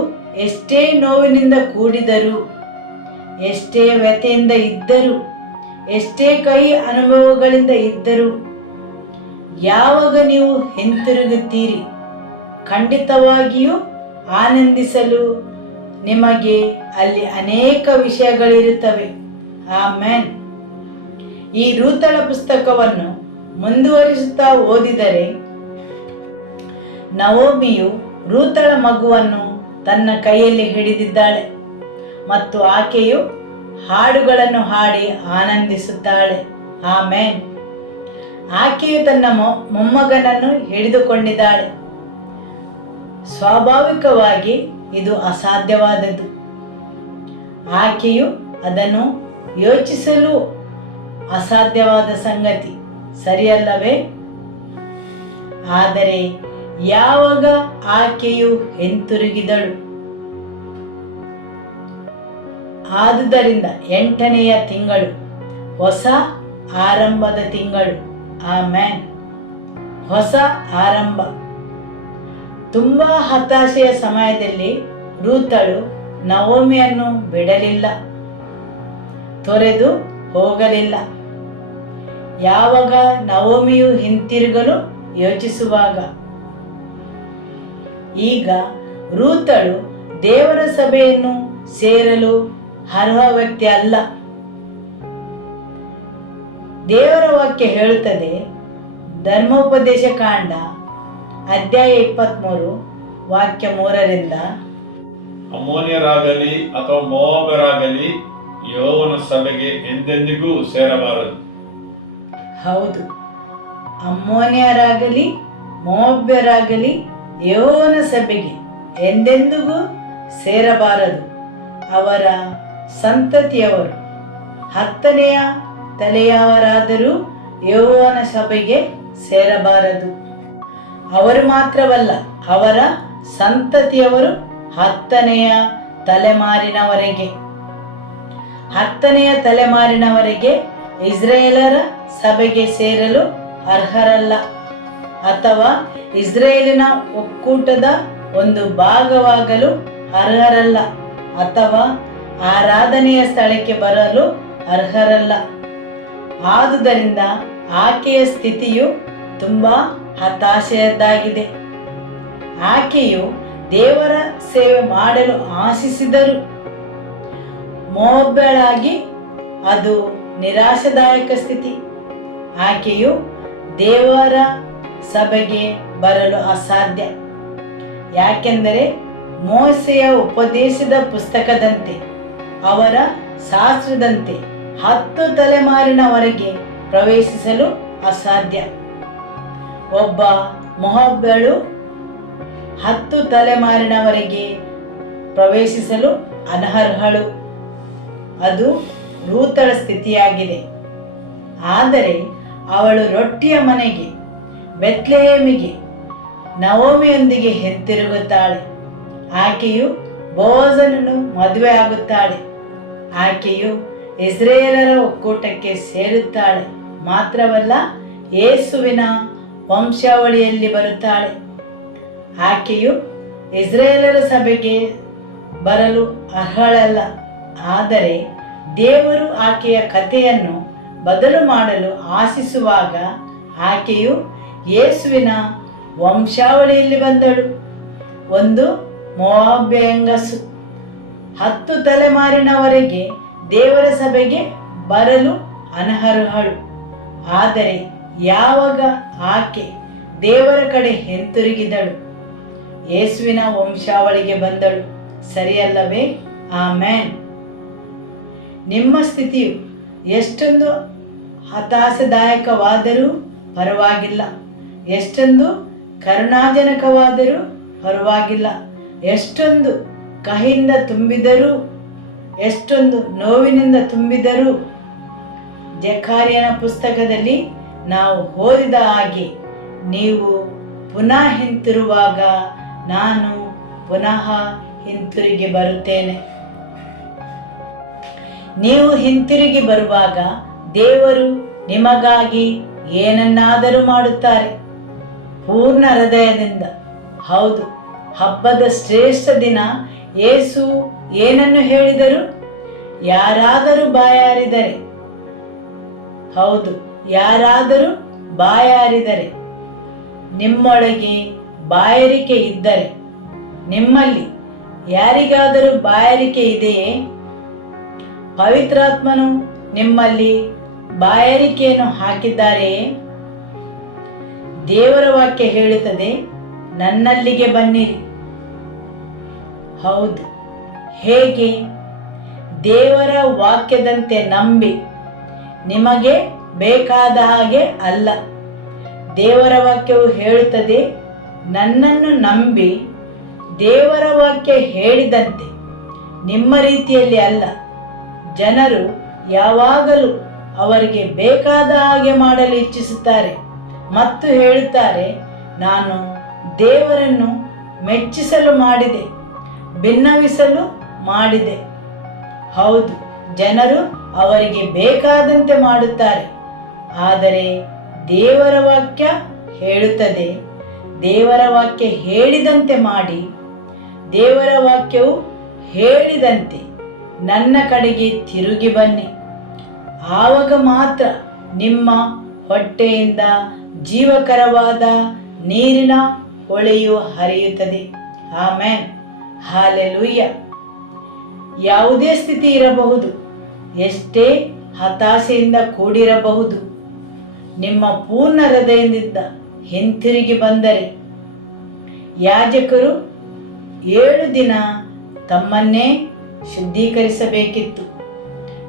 ಎಷ್ಟೇ ನೋವಿನಿಂದ ಕೂಡಿದರೂ, ಎಷ್ಟೇ ವ್ಯಥೆಯಿಂದ ಇದ್ದರೂ, ಎಷ್ಟೇ ಕಹಿ ಅನುಭವಗಳಿಂದ ಇದ್ದರೂ, ಯಾವಾಗ ನೀವು ಹಿಂತಿರುಗುತ್ತೀರಿ, ಖಂಡಿತವಾಗಿಯೂ ಆನಂದಿಸಲು ನಿಮಗೆ ಅಲ್ಲಿ ಅನೇಕ ವಿಷಯಗಳಿರುತ್ತವೆ. ಆಮೆನ್. ಈ ರೂತಳ ಪುಸ್ತಕವನ್ನು ಮುಂದುವರಿಸುತ್ತಾ ಓದಿದರೆ, ನವೋಮಿಯು ರೂತಳ ಮಗುವನ್ನು ತನ್ನ ಕೈಯಲ್ಲಿ ಹಿಡಿದಿದ್ದಾಳೆ ಮತ್ತು ಆಕೆಯು ಹಾಡುಗಳನ್ನು ಹಾಡಿ ಆನಂದಿಸುತ್ತಾಳೆ. ಆಮೆನ್. ಆಕೆಯು ತನ್ನ ಮೊಮ್ಮಗನನ್ನು ಹಿಡಿದುಕೊಂಡಿದ್ದಾಳೆ. ಸ್ವಾಭಾವಿಕವಾಗಿ ಇದು ಅಸಾಧ್ಯವಾದದ್ದು. ಆಕೆಯು ಅದನ್ನು ಯೋಚಿಸಲು ಅಸಾಧ್ಯವಾದ ಸಂಗತಿ, ಸರಿಯಲ್ಲವೇ? ಆದರೆ ಯಾವಾಗ ಆಕೆಯು ಹಿಂತಿರುಗಿದಳು, ಆದುದರಿಂದ 8ನೆಯ ತಿಂಗಳು ಹೊಸ ಆರಂಭದ ತಿಂಗಳು. ಆಮೆನ್. ಹೊಸ ಆರಂಭ. ತುಂಬಾ ಹತಾಶೆಯ ಸಮಯದಲ್ಲಿ ರೂತಳು ನವೋಮಿಯನ್ನು ಬಿಡಲಿಲ್ಲ, ತೊರೆದು ಹೋಗಲಿಲ್ಲ. ಯಾವಾಗ ನವೋಮಿಯು ಹಿಂತಿರುಗಲು ಯೋಚಿಸುವಾಗ, ಈಗ ರೂತಳು ದೇವರ ಸಭೆಯನ್ನು ಸೇರಲು ಅರ್ಹ ವ್ಯಕ್ತಿ ಅಲ್ಲ. ದೇವರ ವಾಕ್ಯ ಹೇಳುತ್ತದೆ, ಧರ್ಮೋಪದೇಶ ಕಾಂಡ ಅಧ್ಯಾಯ 23 ವಾಕ್ಯ 3ರಿಂದ, ಅಮ್ಮೋನಿಯರಾಗಲಿ ಅಥವಾ ಮೋವಾಬರಾಗಲಿ ಯೆಹೋವನ ಸಭೆಗೆ ಎಂದೆಂದಿಗೂ ಸೇರಬಾರದು. ಹೌದು, ಅಮ್ಮೋನಿಯರಾಗಲಿ ಮೋವಾಬ್ಯರಾಗಲಿ ಯೆಹೋವನ ಸಭೆಗೆ ಎಂದೆಂದಿಗೂ ಸೇರಬಾರದು. ಅವರ ಸಂತತಿಯವರು 10ನೆಯ ತಲೆಯವರಾದರೂ ಯೆಹೋವನ ಸಭೆಗೆ ಸೇರಬಾರದು. ಅವರು ಮಾತ್ರವಲ್ಲ, ಅವರ ಸಂತತಿಯವರು 10ನೆಯ ತಲೆಮಾರಿನವರೆಗೆ. 10ನೆಯ ತಲೆಮಾರಿನವರೆಗೆ ಇಸ್ರೇಲರ ಸಭೆಗೆ ಸೇರಲು ಅರ್ಹರಲ್ಲ, ಅಥವಾ ಇಸ್ರೇಲಿನ ಒಕ್ಕೂಟದ ಒಂದು ಭಾಗವಾಗಲು ಅರ್ಹರಲ್ಲ, ಅಥವಾ ಆರಾಧನೆಯ ಸ್ಥಳಕ್ಕೆ ಬರಲು ಅರ್ಹರಲ್ಲ. ಆದುದರಿಂದ ಆಕೆಯ ಸ್ಥಿತಿಯು ತುಂಬಾ ಹತಾಶೆಯದ್ದಾಗಿದೆ. ಆಕೆಯು ದೇವರ ಸೇವೆ ಮಾಡಲು ಆಶಿಸಿದರು. ಮೋವಾಬ್ಯಳಾಗಿ ಅದು ನಿರಾಶಾದಾಯಕ ಸ್ಥಿತಿ. ಆಕೆಯು ದೇವರ ಸಭೆಗೆ ಬರಲು ಅಸಾಧ್ಯ. ಯಾಕೆಂದರೆ ಮೋಸೆಯ ಉಪದೇಶದ ಪುಸ್ತಕದಂತೆ, ಅವರ ಶಾಸ್ತ್ರದಂತೆ 10 ತಲೆಮಾರಿನವರೆಗೆ ಪ್ರವೇಶಿಸಲು ಅಸಾಧ್ಯ. ಒಬ್ಬ ಮೋವಾಬ್ಯಳು 10 ತಲೆಮಾರಿನವರೆಗೆ ಪ್ರವೇಶಿಸಲು ಅನರ್ಹಳು. ಅದು ರೂತಳ ಸ್ಥಿತಿಯಾಗಿದೆ. ಆದರೆ ಅವಳು ರೊಟ್ಟಿಯ ಮನೆಗೆ, ಬೆತ್ಲೆಹೇಮಿಗೆ ನವೋಮಿಯೊಂದಿಗೆ ಹಿಂತಿರುಗುತ್ತಾಳೆ. ಆಕೆಯು ಬೋವಜನನ್ನು ಮದುವೆ ಆಗುತ್ತಾಳೆ. ಆಕೆಯು ಇಸ್ರೇಲರ ಒಕ್ಕೂಟಕ್ಕೆ ಸೇರುತ್ತಾಳೆ. ಮಾತ್ರವಲ್ಲ, ಯೇಸುವಿನ ವಂಶಾವಳಿಯಲ್ಲಿ ಬರುತ್ತಾಳೆ. ಆಕೆಯು ಇಸ್ರೇಲರ ಸಭೆಗೆ ಬರಲು ಅರ್ಹಳಲ್ಲ. ಆದರೆ ದೇವರು ಆಕೆಯ ಕಥೆಯನ್ನು ಬದಲು ಮಾಡಲು ಆಶಿಸುವಾಗ ಆಕೆಯು ಯೇಸುವಿನ ವಂಶಾವಳಿಯಲ್ಲಿ ಬಂದಳು. ಒಂದು ಮೋವಾಬ್ಯ ಹೆಂಗಸು 10 ತಲೆಮಾರಿನವರೆಗೆ ದೇವರ ಸಭೆಗೆ ಬರಲು ಅನರ್ಹಳು. ಆದರೆ ಯಾವಾಗ ಆಕೆ ದೇವರ ಕಡೆ ಹಿಂತಿರುಗಿದಳು, ಯೇಸುವಿನ ವಂಶಾವಳಿಗೆ ಬಂದಳು. ಸರಿಯಲ್ಲವೇ? ಆಮೆನ್. ನಿಮ್ಮ ಸ್ಥಿತಿಯು ಎಷ್ಟೊಂದು ಹತಾಶದಾಯಕವಾದರೂ ಪರವಾಗಿಲ್ಲ, ಎಷ್ಟೊಂದು ಕರುಣಾಜನಕವಾದರೂ ಪರವಾಗಿಲ್ಲ, ಎಷ್ಟೊಂದು ಕಹಿಯಿಂದ ತುಂಬಿದರೂ, ಎಷ್ಟೊಂದು ನೋವಿನಿಂದ ತುಂಬಿದರೂ. ಜಕರ್ಯನ ಪುಸ್ತಕದಲ್ಲಿ ನಾವು ಓದಿದ ಹಾಗೆ ನೀವು ಪುನಃ ಹಿಂತಿರುವಾಗ ನಾನು ಪುನಃ ಹಿಂತಿರುಗಿ ಬರುತ್ತೇನೆ. ನೀವು ಹಿಂತಿರುಗಿ ಬರುವಾಗ ದೇವರು ನಿಮಗಾಗಿ ಏನನ್ನಾದರೂ ಮಾಡುತ್ತಾರೆ, ಪೂರ್ಣ ಹೃದಯದಿಂದ. ಹೌದು, ಹಬ್ಬದ ಶ್ರೇಷ್ಠ ದಿನ ಯೇಸು ಏನನ್ನು ಹೇಳಿದರು? ಯಾರಾದರೂ ಬಾಯಾರಿದರೆ, ಹೌದು, ಯಾರಾದರೂ ಬಾಯಾರಿದರೆ, ನಿಮ್ಮೊಳಗೆ ಬಾಯಾರಿಕೆ ಇದ್ದರೆ, ನಿಮ್ಮಲ್ಲಿ ಯಾರಿಗಾದರೂ ಬಾಯಾರಿಕೆ ಇದೆಯೇ? ಪವಿತ್ರಾತ್ಮನು ನಿಮ್ಮಲ್ಲಿ ಬಾಯಾರಿಕೆಯನ್ನು ಹಾಕಿದ್ದಾರೆಯೇ? ದೇವರ ವಾಕ್ಯ ಹೇಳುತ್ತದೆ, ನನ್ನಲ್ಲಿಗೆ ಬನ್ನಿರಿ. ಹೌದು, ಹೇಗೆ? ದೇವರ ವಾಕ್ಯದಂತೆ ನಂಬಿ, ನಿಮಗೆ ಬೇಕಾದ ಹಾಗೆ ಅಲ್ಲ. ದೇವರ ವಾಕ್ಯವು ಹೇಳುತ್ತದೆ, ನನ್ನನ್ನು ನಂಬಿ ದೇವರ ವಾಕ್ಯ ಹೇಳಿದಂತೆ, ನಿಮ್ಮ ರೀತಿಯಲ್ಲಿ ಅಲ್ಲ. ಜನರು ಯಾವಾಗಲೂ ಅವರಿಗೆ ಬೇಕಾದ ಹಾಗೆ ಮಾಡಲು ಇಚ್ಛಿಸುತ್ತಾರೆ ಮತ್ತು ಹೇಳುತ್ತಾರೆ, ನಾನು ದೇವರನ್ನು ಮೆಚ್ಚಿಸಲು ಮಾಡಿದೆ, ಭಿನ್ನವಿಸಲು ಮಾಡಿದೆ. ಹೌದು, ಜನರು ಅವರಿಗೆ ಬೇಕಾದಂತೆ ಮಾಡುತ್ತಾರೆ. ಆದರೆ ದೇವರ ವಾಕ್ಯ ಹೇಳುತ್ತದೆ, ದೇವರ ವಾಕ್ಯ ಹೇಳಿದಂತೆ ಮಾಡಿ, ದೇವರ ವಾಕ್ಯವು ಹೇಳಿದಂತೆ ನನ್ನ ಕಡೆಗೆ ತಿರುಗಿ ಬನ್ನಿ. ಆವಾಗ ಮಾತ್ರ ನಿಮ್ಮ ಹೊಟ್ಟೆಯಿಂದ ಜೀವಕರವಾದ ನೀರಿನ ಹೊಳೆಯು ಹರಿಯುತ್ತದೆ. Amen, hallelujah. ಯಾವುದೇ ಸ್ಥಿತಿ ಇರಬಹುದು, ಎಷ್ಟೇ ಹತಾಶೆಯಿಂದ ಕೂಡಿರಬಹುದು, ನಿಮ್ಮ ಪೂರ್ಣ ಹೃದಯದಿಂದ ಹಿಂತಿರುಗಿ ಬಂದರೆ, ಯಾಜಕರು 7 ದಿನ ತಮ್ಮನ್ನೇ ಶುದ್ಧೀಕರಿಸಬೇಕಿತ್ತು.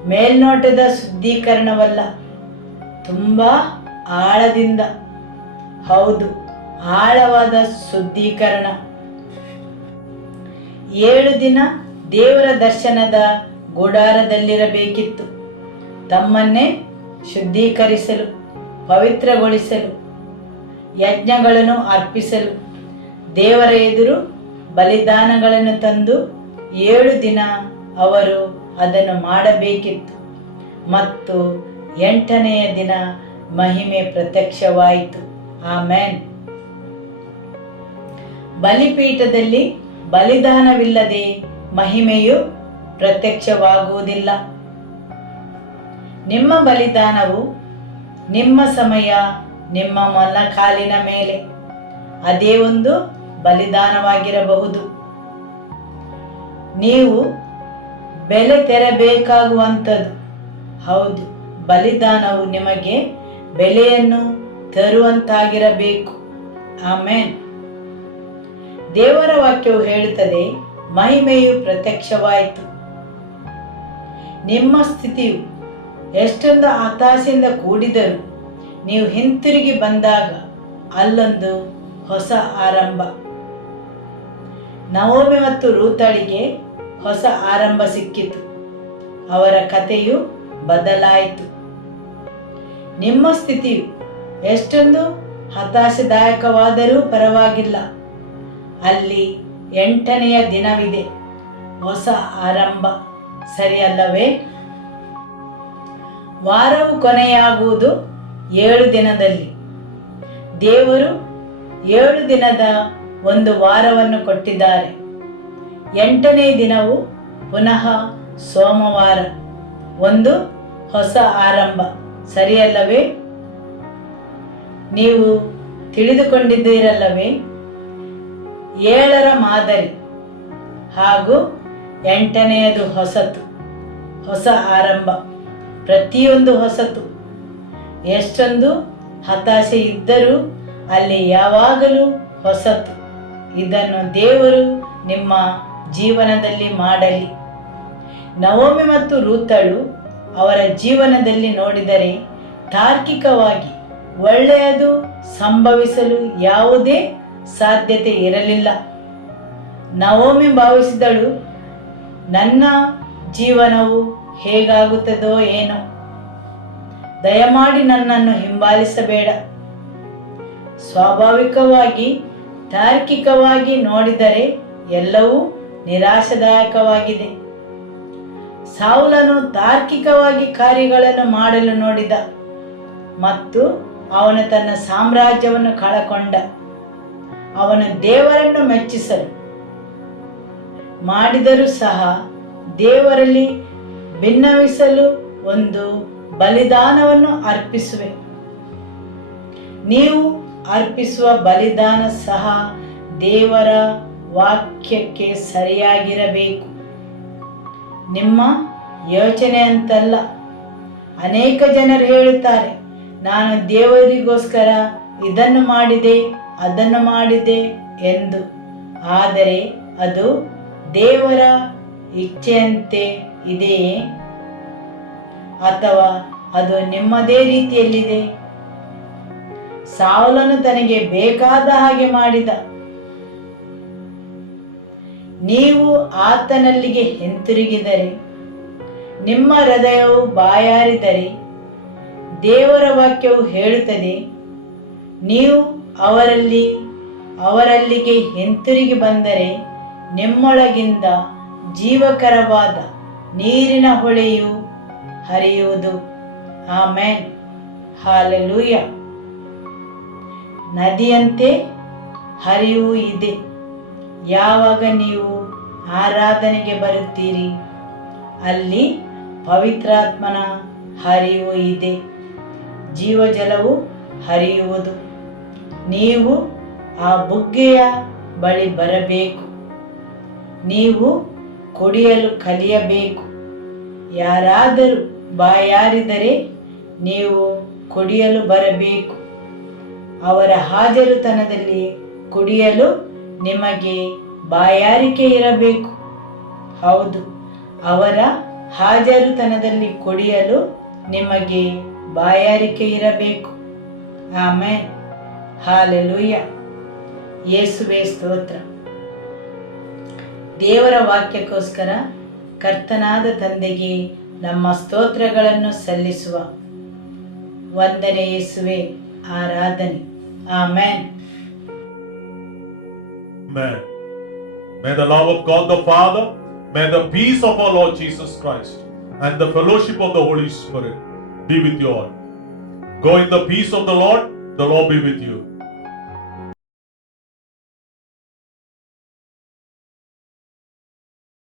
ಮೇಲ್ನೋಟದ ಶುದ್ಧೀಕರಣವಲ್ಲ, ತುಂಬ ಆಳದಿಂದ. ಹೌದು, ಆಳವಾದ ಶುದ್ಧೀಕರಣ. 7 ದಿನ ದೇವರ ದರ್ಶನದ ಗುಡಾರದಲ್ಲಿರಬೇಕಿತ್ತು, ತಮ್ಮನ್ನೇ ಶುದ್ಧೀಕರಿಸಲು, ಪವಿತ್ರಗೊಳಿಸಲು, ಯಜ್ಞಗಳನ್ನು ಅರ್ಪಿಸಲು, ದೇವರ ಎದುರು ಬಲಿದಾನಗಳನ್ನು ತಂದು 7 ದಿನ ಅವರು ಅದನ್ನು ಮಾಡಬೇಕಿತ್ತು. ಮತ್ತು 8ನೆಯ ದಿನ ಮಹಿಮೆ ಪ್ರತ್ಯಕ್ಷವಾಯಿತು. ಆಮೆನ್. ಬಲಿಪೀಠದಲ್ಲಿ ಬಲಿದಾನವಿಲ್ಲದೆ ಮಹಿಮೆಯು ಪ್ರತ್ಯಕ್ಷವಾಗುವುದಿಲ್ಲ. ನಿಮ್ಮ ಬಲಿದಾನವು ನಿಮ್ಮ ಸಮಯ, ನಿಮ್ಮ ಮೊಣಕಾಲಿನ ಮೇಲೆ ಅದೇ ಒಂದು ಬಲಿದಾನವಾಗಿರಬಹುದು. ನೀವು ಬೆಲೆ ತೆರಬೇಕಾಗುವಂಥದ್ದು. ಹೌದು, ಬಲಿದಾನವು ನಿಮಗೆ ಬೆಲೆಯನ್ನು ತರುವಂತಾಗಿರಬೇಕು. ಆಮೆನ್. ದೇವರ ವಾಕ್ಯವು ಹೇಳುತ್ತದೆ, ಮಹಿಮೆಯು ಪ್ರತ್ಯಕ್ಷವಾಯಿತು. ನಿಮ್ಮ ಸ್ಥಿತಿಯು ಎಷ್ಟೊಂದು ಹತಾಶೆಯಿಂದ ಕೂಡಿದರೂ ನೀವು ಹಿಂತಿರುಗಿ ಬಂದಾಗ ಅಲ್ಲೊಂದು ಹೊಸ ಆರಂಭ. ನವೋಮಿ ಮತ್ತು ರೂತಳಿಗೆ ಹೊಸ ಆರಂಭ ಸಿಕ್ಕಿತು. ಅವರ ಕಥೆಯು ಬದಲಾಯಿತು. ನಿಮ್ಮ ಸ್ಥಿತಿಯು ಎಷ್ಟೊಂದು ಹತಾಶೆದಾಯಕವಾದರೂ ಪರವಾಗಿಲ್ಲ, ಅಲ್ಲಿ 8ನೆಯ ದಿನವಿದೆ, ಹೊಸ ಆರಂಭ. ಸರಿಯಲ್ಲವೇ? ವಾರವು ಕೊನೆಯಾಗುವುದು 7 ದಿನದಲ್ಲಿ. ದೇವರು 7 ದಿನದ ಒಂದು ವಾರವನ್ನು ಕೊಟ್ಟಿದ್ದಾರೆ. 8ನೇ ದಿನವು ಪುನಃ ಸೋಮವಾರ, ಒಂದು ಹೊಸ ಆರಂಭ. ಸರಿಯಲ್ಲವೇ? ನೀವು ತಿಳಿದುಕೊಂಡಿದ್ದೀರಲ್ಲವೇ? 7ರ ಮಾದರಿ ಹಾಗೂ 8ನೆಯದು ಹೊಸತು, ಹೊಸ ಆರಂಭ. ಪ್ರತಿಯೊಂದು ಹೊಸತು. ಎಷ್ಟೊಂದು ಹತಾಶೆ ಇದ್ದರೂ ಅಲ್ಲಿ ಯಾವಾಗಲೂ ಹೊಸತು. ಇದನ್ನು ದೇವರು ನಿಮ್ಮ ಜೀವನದಲ್ಲಿ ಮಾಡಲಿ. ನವೋಮಿ ಮತ್ತು ರೂತಳು ಅವರ ಜೀವನದಲ್ಲಿ ನೋಡಿದರೆ ತಾರ್ಕಿಕವಾಗಿ ಒಳ್ಳೆಯದು ಸಂಭವಿಸಲು ಯಾವುದೇ ಸಾಧ್ಯತೆ ಇರಲಿಲ್ಲ. ನವೋಮಿ ಭಾವಿಸಿದಳು, ನನ್ನ ಜೀವನವು ಹೇಗಾಗುತ್ತದೋ ಏನೋ, ದಯಮಾಡಿ ನನ್ನನ್ನು ಹಿಂಬಾಲಿಸಬೇಡ. ಸ್ವಾಭಾವಿಕವಾಗಿ ತಾರ್ಕಿಕವಾಗಿ ನೋಡಿದರೆ ಎಲ್ಲವೂ ನಿರಾಶಾದಾಯಕವಾಗಿದೆ. ಸೌಲನು ತಾರ್ಕಿಕವಾಗಿ ಕಾರ್ಯಗಳನ್ನು ಮಾಡಲು ನೋಡಿದ ಮತ್ತು ಅವನು ತನ್ನ ಸಾಮ್ರಾಜ್ಯವನ್ನು ಕಳಕೊಂಡ. ಅವನು ದೇವರನ್ನು ಮೆಚ್ಚಿಸಲು ಮಾಡಿದರೂ ಸಹ ದೇವರಲ್ಲಿ ಭಿನ್ನವಿಸಲು ಒಂದು ಬಲಿದಾನವನ್ನು ಅರ್ಪಿಸುವೆ. ನೀವು ಅರ್ಪಿಸುವ ಬಲಿದಾನ ಸಹ ದೇವರ ವಾಕ್ಯಕ್ಕೆ ಸರಿಯಾಗಿರಬೇಕು. ನಿಮ್ಮ ಯೋಚನೆ ಅಂತಲ್ಲ. ಅನೇಕ ಜನರು ಹೇಳುತ್ತಾರೆ, ನಾನು ದೇವರಿಗೋಸ್ಕರ ಇದನ್ನು ಮಾಡಿದೆ ಅದನ್ನು ಮಾಡಿದೆ ಎಂದು. ಆದರೆ ಅದು ದೇವರ ಇಚ್ಛೆಯಂತೆ ಇದೆಯೇ ಅಥವಾ ಅದು ನಿಮ್ಮದೇ ರೀತಿಯಲ್ಲಿದೆ? ಸೌಲನು ತನಗೆ ಬೇಕಾದ ಹಾಗೆ ಮಾಡಿದ. ನೀವು ಆತನಲ್ಲಿಗೆ ಹಿಂತಿರುಗಿದರೆ, ನಿಮ್ಮ ಹೃದಯವು ಬಾಯಾರಿದರೆ, ದೇವರ ವಾಕ್ಯವು ಹೇಳುತ್ತದೆ, ನೀವು ಅವರಲ್ಲಿಗೆ ಹಿಂತಿರುಗಿ ಬಂದರೆ ನಿಮ್ಮೊಳಗಿಂದ ಜೀವಕರವಾದ ನೀರಿನ ಹೊಳೆಯು ಹರಿಯುವುದು. ಆಮೆನ್. ಹಾಲೆಲೂಯ. ನದಿಯಂತೆ ಹರಿವು ಇದೆ. ಯಾವಾಗ ನೀವು ಆರಾಧನೆಗೆ ಬರುತ್ತೀರಿ, ಅಲ್ಲಿ ಪವಿತ್ರಾತ್ಮನ ಹರಿವು ಇದೆ. ಜೀವಜಲವು ಹರಿಯುವುದು. ನೀವು ಆ ಬುಗ್ಗೆಯ ಬಳಿ ಬರಬೇಕು. ನೀವು ಕುಡಿಯಲು ಕಲಿಯಬೇಕು. ಯಾರಾದರೂ ಬಾಯಾರಿದರೆ ನೀವು ಕುಡಿಯಲು ಬರಬೇಕು. ಅವರ ಹಾಜರುತನದಲ್ಲಿ ಕುಡಿಯಲು ನಿಮಗೆ ಬಾಯಾರಿಕೆ ಇರಬೇಕು. ಹೌದು, ಅವರ ಹಾಜರುತನದಲ್ಲಿ ಕುಡಿಯಲು ನಿಮಗೆ ಬಾಯಾರಿಕೆ ಇರಬೇಕು. ಆಮೆನ್. ಹಾಲೆಲೂಯ. ಯೇಸುವೇ ಸ್ತೋತ್ರ. ದೇವರ ವಾಕ್ಯಕ್ಕೋಸ್ಕರ ಕರ್ತನಾದ ತಂದೆಗೆ ನಮ್ಮ ಸ್ತೋತ್ರಗಳನ್ನು ಸಲ್ಲಿಸುವ. ವಂದನೆ ಯೇಸುವೆ, ಆರಾಧನೆ. Amen. Amen. May the love of God the Father, may the peace of our Lord Jesus Christ, and the fellowship of the Holy Spirit be with you all. Go in the peace of the Lord be with you.